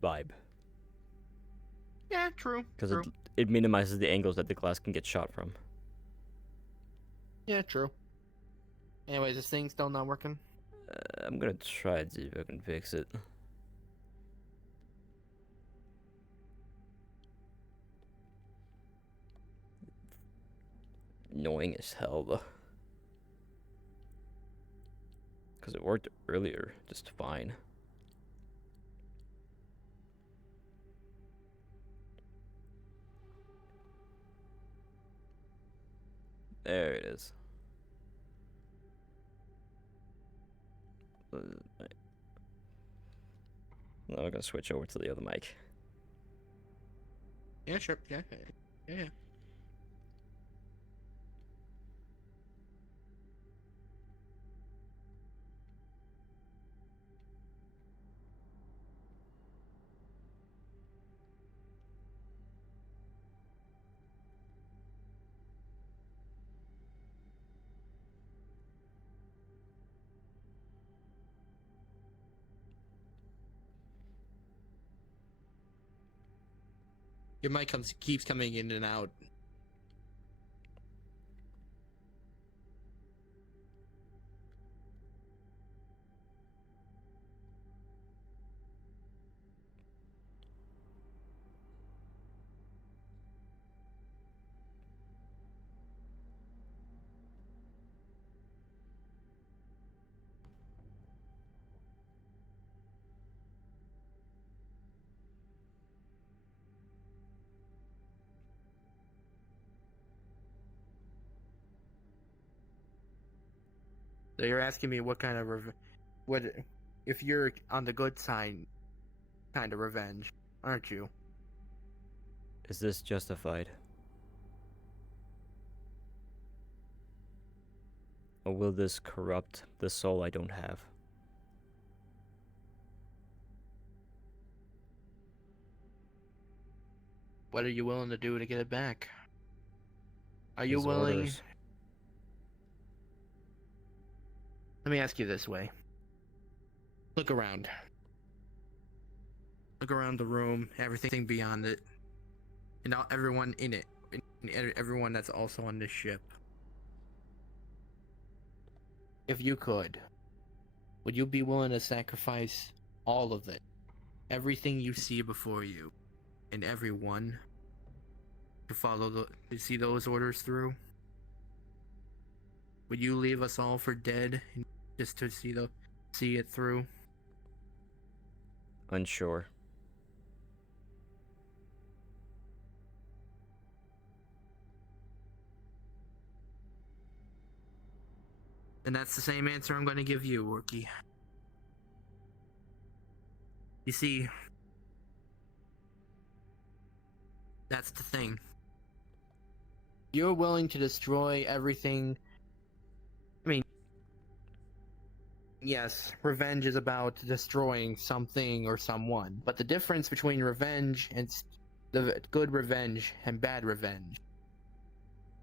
vibe Yeah, true. because True. it minimizes the angles that the glass can get shot from. Yeah, true. Anyways, this thing's still not working. I'm gonna try and see if I can fix it. Annoying as hell though. Because it worked earlier just fine. There it is. Now I'm gonna switch over to the other mic. Yeah, sure. Yeah. Yeah. Your mic keeps coming in and out. So you're asking me what kind of what if you're on the good side kind of revenge, aren't you? Is this justified? Or will this corrupt the soul I don't have? What are you willing to do to get it back? Are you His willing? orders. Let me ask you this way. Look around. Look around the room, everything beyond it, and everyone in it, and everyone that's also on this ship. If you could, would you be willing to sacrifice all of it? Everything you see before you, and everyone, to see those orders through? Would you leave us all for dead just to see it through? Unsure. And that's the same answer I'm going to give you, Rookie. You see, that's the thing. You're willing to destroy everything. I mean, yes, revenge is about destroying something or someone, but the difference between revenge and the good revenge and bad revenge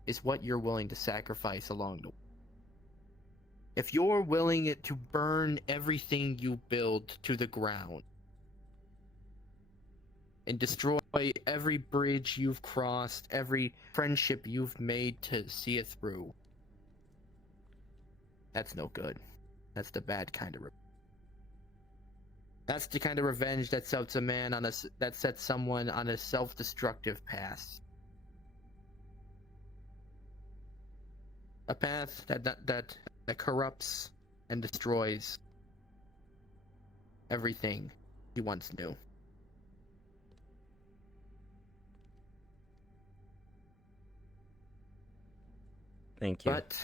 is what you're willing to sacrifice along the way. If you're willing to burn everything you build to the ground and destroy every bridge you've crossed, every friendship you've made to see it through, that's no good. That's the bad kind of revenge. That's the kind of revenge that sets that sets someone on a self-destructive path. A path that corrupts and destroys everything he once knew. Thank you. But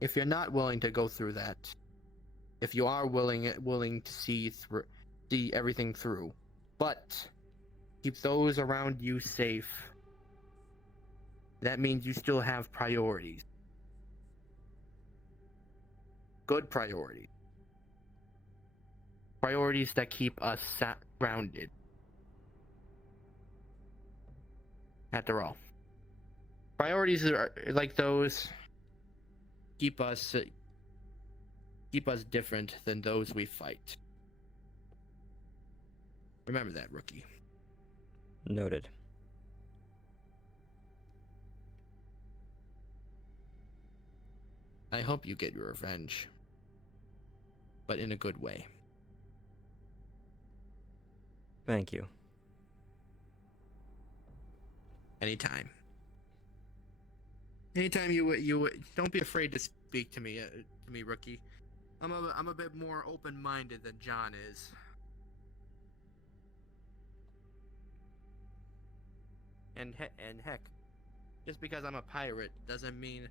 if you're not willing to go through that, if you are willing to see everything through, but keep those around you safe, that means you still have priorities. Good priorities. Priorities that keep us grounded. After all, priorities are like those keep us different than those we fight. Remember that, Rookie. Noted. I hope you get your revenge, but in a good way. Thank you. Anytime. Anytime you don't be afraid to speak to me, Rookie. I'm a bit more open-minded than John is. And heck, Just because I'm a pirate doesn't mean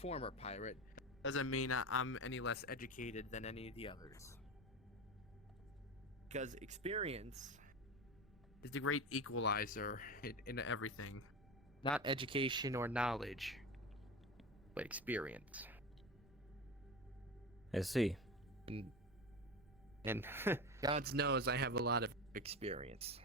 former pirate doesn't mean I'm any less educated than any of the others. Because experience is the great equalizer in everything. Not education or knowledge, but experience. I see. And God knows I have a lot of experience.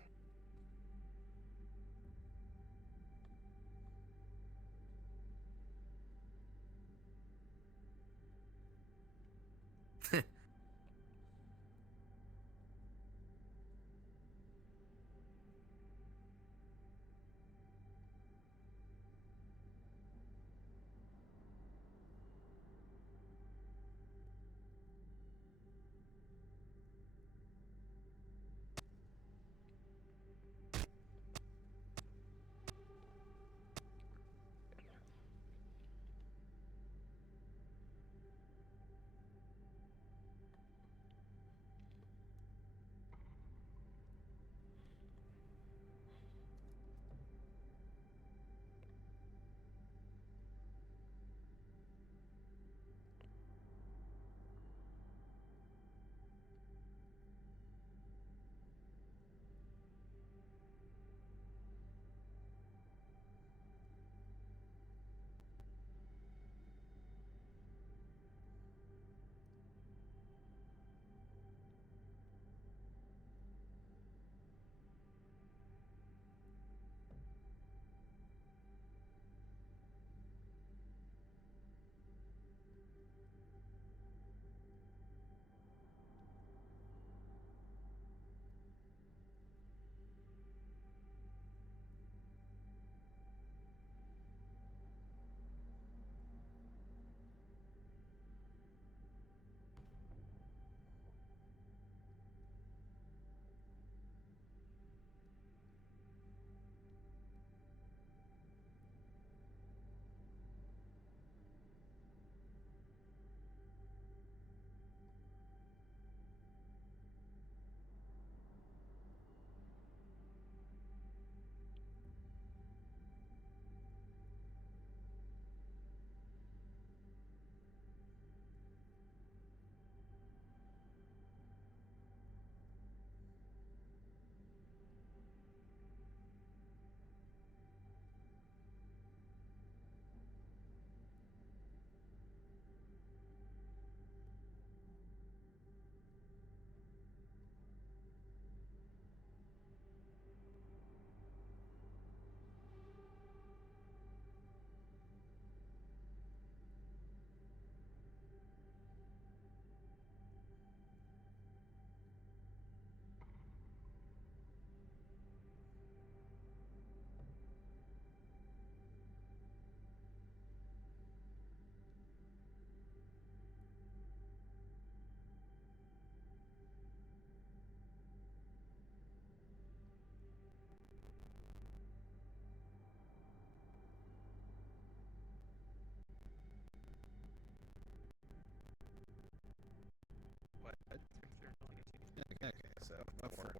Okay, so water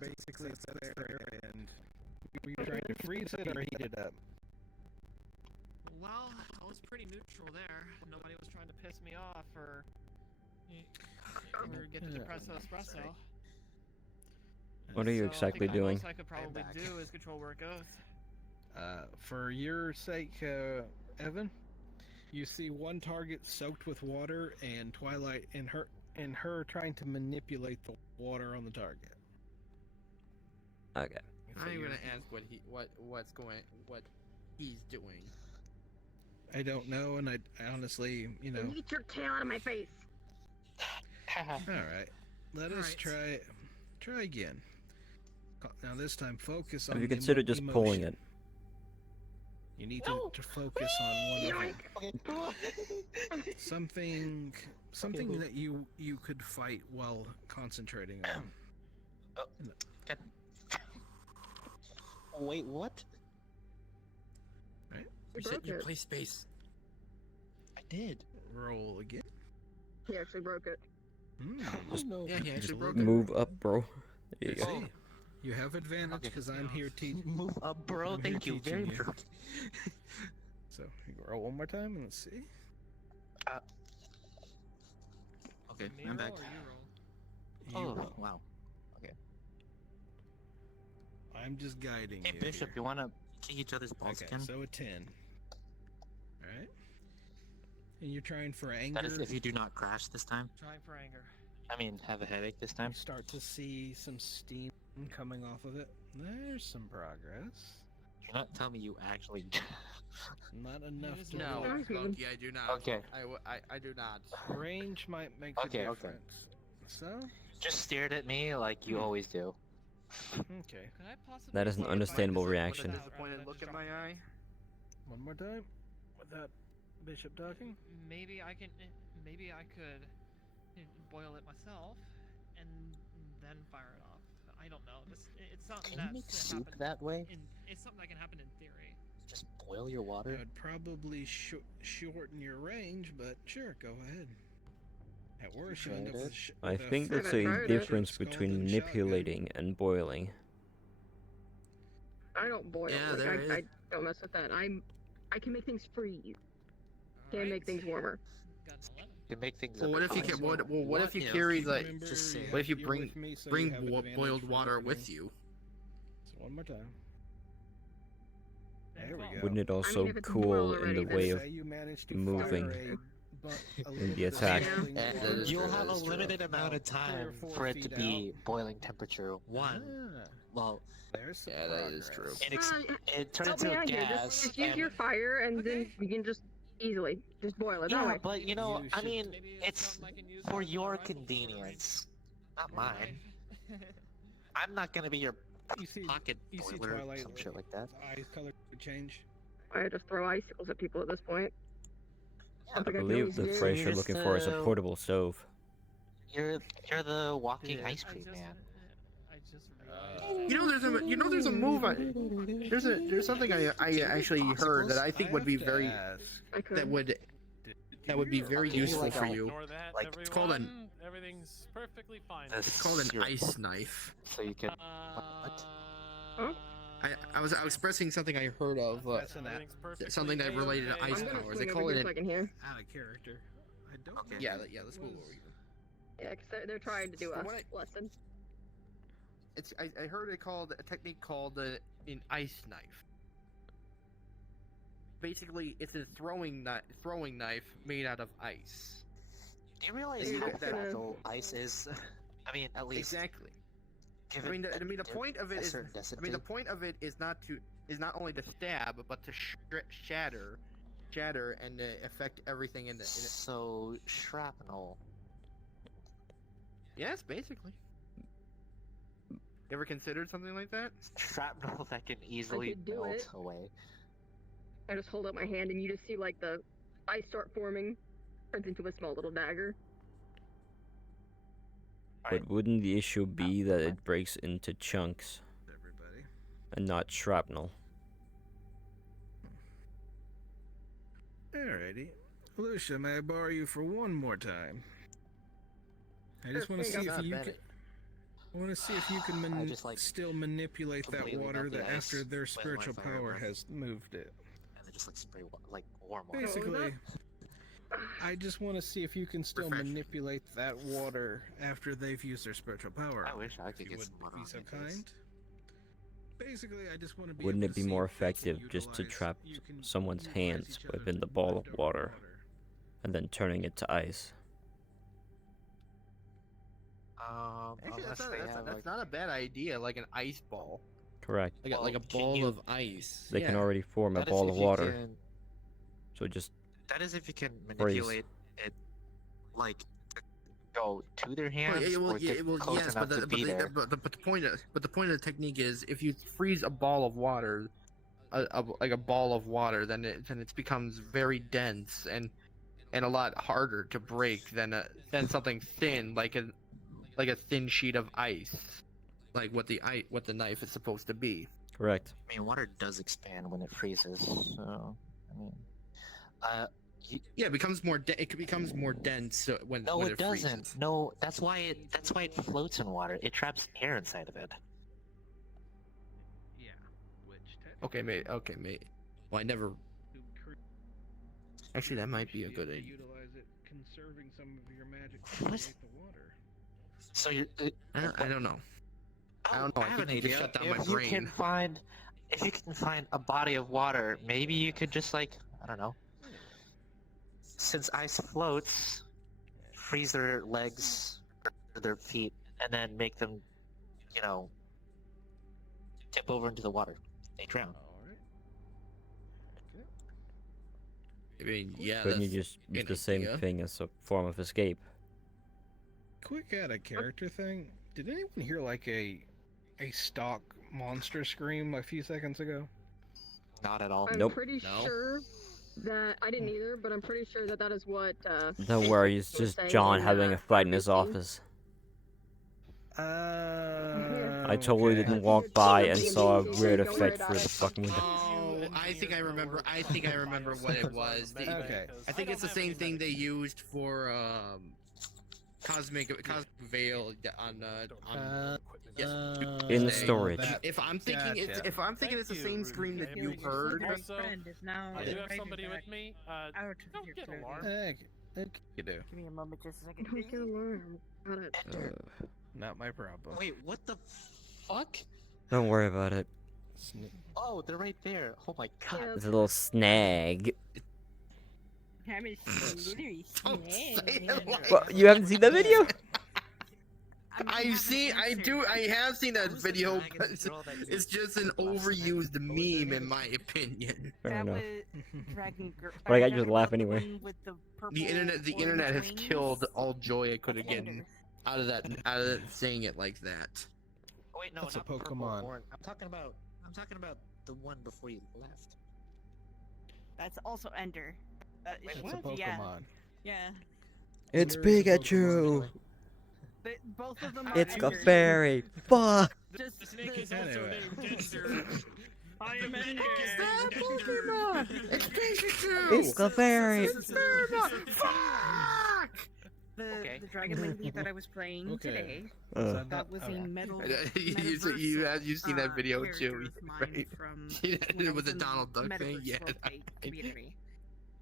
basically sits there, and were you trying to freeze it or heat it up? Well, I was pretty neutral there. Nobody was trying to piss me off or get the depresso espresso. What are you So, exactly I think the doing? most I could probably do is control where it goes. For your sake, Evan, you see one target soaked with water, and Twilight in her trying to manipulate the water on the target. Okay. I'm gonna ask what he's doing. I don't know, and I honestly, Get your tail out of my face. All right, let us try again. Now this time, focus on. Have you the considered just pulling emotion. it? You need to focus on one of them. Something that you could fight while concentrating on. Wait, what? Right? Reset your play space. I did. Roll again. He actually broke it. Yeah, he actually broke it. Move up, bro. There you go. See? You have advantage because I'm here teaching. Move up, bro. Thank you very much. So you roll one more time and let's see. Okay, Me I'm roll back. or you roll? You Oh, roll. wow. Okay. I'm just guiding Hey, you. Bishop, here. you wanna kick each other's balls Okay, again? so a 10. Alright. And you're trying for anger. That is if you do not crash this time. Trying for anger. I mean, have a headache this time. Start to see some steam coming off of it. There's some progress. Do not tell me you actually. Not enough to No, really- Loki, I do not. Okay. I do not. Range might make the Okay, okay. difference. So, Just stared at me like you always do. okay. Could I possibly That is an clarify understandable this reaction. without- Disappointed rather than look just in my drop- eye. One more time without Bishop talking. Maybe I can. Maybe I could boil it myself and then fire it off. I don't know. It's something Can you that's make gonna soup happen that way? it's something that can happen in theory. Just boil your water. I'd probably shorten your range, but sure, go ahead. At worst, you end up with I with a think fat there's Haven't a tried it. difference scalded between shotgun. manipulating and boiling. I don't boil. Yeah, like, there is. I don't mess with that. I can make things freeze. Can't make things warmer. Got an 11. You can make things. Well, what if you can? can? What if you Yeah. carry like? Remember, just say- What if you you're bring with me, so you bring have advantage boiled for water opening. with you? So one more time. There we go. Wouldn't it also if it's cool boiled in already, the then way Say of you managed to moving fire a in the little attack? boiling And water you'll have a That is true. limited amount of about 3 or time 4 for it to feet be out. boiling temperature. One, Ah, well, there's some Yeah, that is progress. true. it turns Help me into a out here. gas. Just use and- your fire, and then you can just easily just boil it that Yeah, way. but you know, You I should- mean, Maybe it's something I can use for as a your rifle for convenience, not my mine. knife. I'm not gonna be your You see, pocket you see boiler, Twilight some shit like that. Eyes color change. I just throw icicles at people at this point. Yeah, I Something I can believe always the do. phrase you're Just, looking for is a uh, portable stove. You're the walking Yeah. ice cream man. I just realized. There's a move. There's something I actually heard that I think would be very I could. that would be very Okay, useful like for a- you. Ignore that, Like, everyone. it's called Everything's perfectly fine. It's called an Syrup. ice knife. So you can. Huh? I was expressing something I heard of. That's an Everything's perfectly something that related to A-okay. ice I'm gonna powers. swing They over call here it so I an can hear. out of character. I don't. Okay. yeah. Let's move over here. Yeah, because they're trying to do a From what lesson. I heard it called a technique called an ice knife. Basically, it's a throwing knife made out of ice. Do you realize You're how just gonna- fragile ice is? I mean, at least. Exactly. Give I mean, it the point of it a is. certain I density. mean, the point of it is not only to stab, but to shatter, and affect everything in it. So shrapnel. Yes, basically. You ever considered something like that? Shrapnel that can easily could do melt it. away. I just hold up my hand, and you just see like the ice start forming, turns into a small little dagger. But wouldn't the issue be that it breaks into chunks Everybody. and not shrapnel? Alrighty. Lucia, may I borrow you for one more time? I just want to There see you if go. you Not can. bad. I want to see if you can I just, like, still manipulate that completely water melt the that ice after their with my spiritual fire power breath. has moved it. And they just like spray like warm water. Basically, I just want to see if you can still Refresh. manipulate that water after they've used their spiritual power. I wish I If could you get would some water be on so my face. kind. Basically, I just want to be. Wouldn't able it to be see more if you can effective just to utilize- trap you can someone's utilize hands each within other's the ball of leftover water and then turning it to ice? Actually, Unless that's they have, that's like- not a bad idea. Like an ice ball, Correct. like Well, a can ball you- of ice. They can Yeah. already form a That is ball if of you water. can- So just That is if you can manipulate it, like to go to their hands or get close yes, enough to be there. but the point of the technique is if you freeze a ball of water, like a ball of water, then it becomes very dense and a lot harder to break than something thin like a thin sheet of ice, like what the knife is supposed to be. correct. I mean, water does expand when it freezes, so I mean, Yeah, it becomes more. It becomes more dense when no, when it doesn't. freezes. No, that's why it floats in water. It traps air inside of it. Okay, mate. Okay, mate. Well, I never. Actually, that might be a good idea. Utilize it, conserving some of your magic to What? create the water. So you. I don't know. I don't know. I have an think you idea. shut down my If you brain. can find, if you can find a body of water, maybe you could just like, I don't know. Since ice floats, freeze their legs or their feet, and then make them, you know, tip over into the water. They drown. I mean, yeah. Couldn't you that's just use an the same idea. thing as a form of escape? Quick out of character thing. Did anyone hear like a stock monster scream a few seconds ago? Not at all. I'm pretty sure that I didn't either, but I'm pretty sure that that is what. Don't worry, it's just John having a fight in his office. I totally didn't walk by and saw a weird effect through the fucking window. Oh, I think I remember. I think I remember what it was. Okay. I think it's the same thing they used for cosmic veil on yes. In the storage. If I'm thinking it's the same scream that you heard. I do have somebody with me. Don't get alarmed. You do. Give me a moment, just a second. Don't get alarmed. Not my problem. Wait, what the fuck? Don't worry about it. Oh, they're right there. Oh my god. It's a little snag. I'm a slittery snake. What, you haven't seen that video? I have seen that video, but it's just an overused meme in my opinion. Fair enough. Dragon Girl. But I got you to laugh anyway. The internet has killed all joy I could have gotten out of that saying it like that. Oh, wait, no, That's a not Purple Pokemon. Horn. I'm talking about the one before you left. That's also Ender. It's a Yeah. Pokemon. Yeah. It's Pikachu. Both of them are It's Enders. Clefairy. Fuck. Just The snake is also Anyway. named Ender. I am Ender. It's Pikachu! It's Clefairy. The Dragon Lady that I was playing Okay. today. Uh. That was a metal. You've seen that video too, character of mine right? from Yeah, when I with was the in Donald Duck medical thing, yeah. role-play community.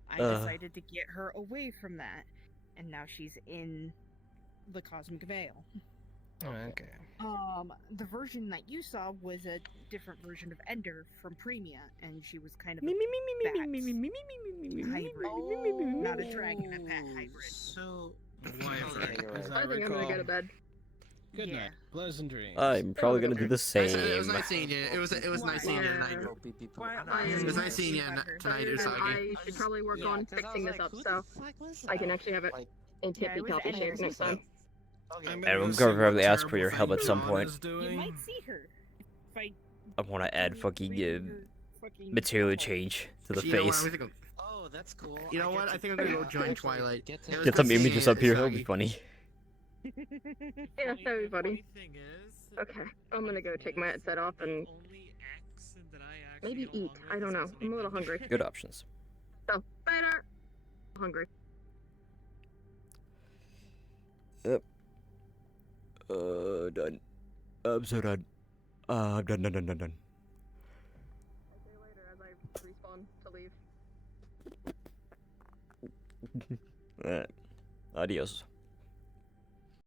I Uh. decided to get her away from that, and now she's in the Cosmic Veil. Okay. The version that you saw was a different version of Ender from Premia, and she was kind of a hybrid, not a dragon, a pet hybrid. So, As I think I'm gonna go to bed. Good night. Pleasant dreams. I'm probably gonna do the same. It was nice seeing you. It was nice seeing you tonight. It was nice seeing you tonight, And Usagi. I should probably work on fixing this up so I can actually have it in tippy toppy shape next time. And I'm gonna probably ask for your help at some point. You might see her if I I want to add fucking material change to the You know what, face. I think I'm- Oh, that's cool. You know what? I think I'm gonna go join Twilight. It was Get some good seeing images you, up here. That'll be Usagi. funny. Yeah, that'd be funny. Okay, I'm gonna go take my headset off and maybe eat. I don't know. I'm a little hungry. Good options. So, later. Hungry. Yep. Done. I'm so done. I'm done. Later as I respawn to leave. Adios.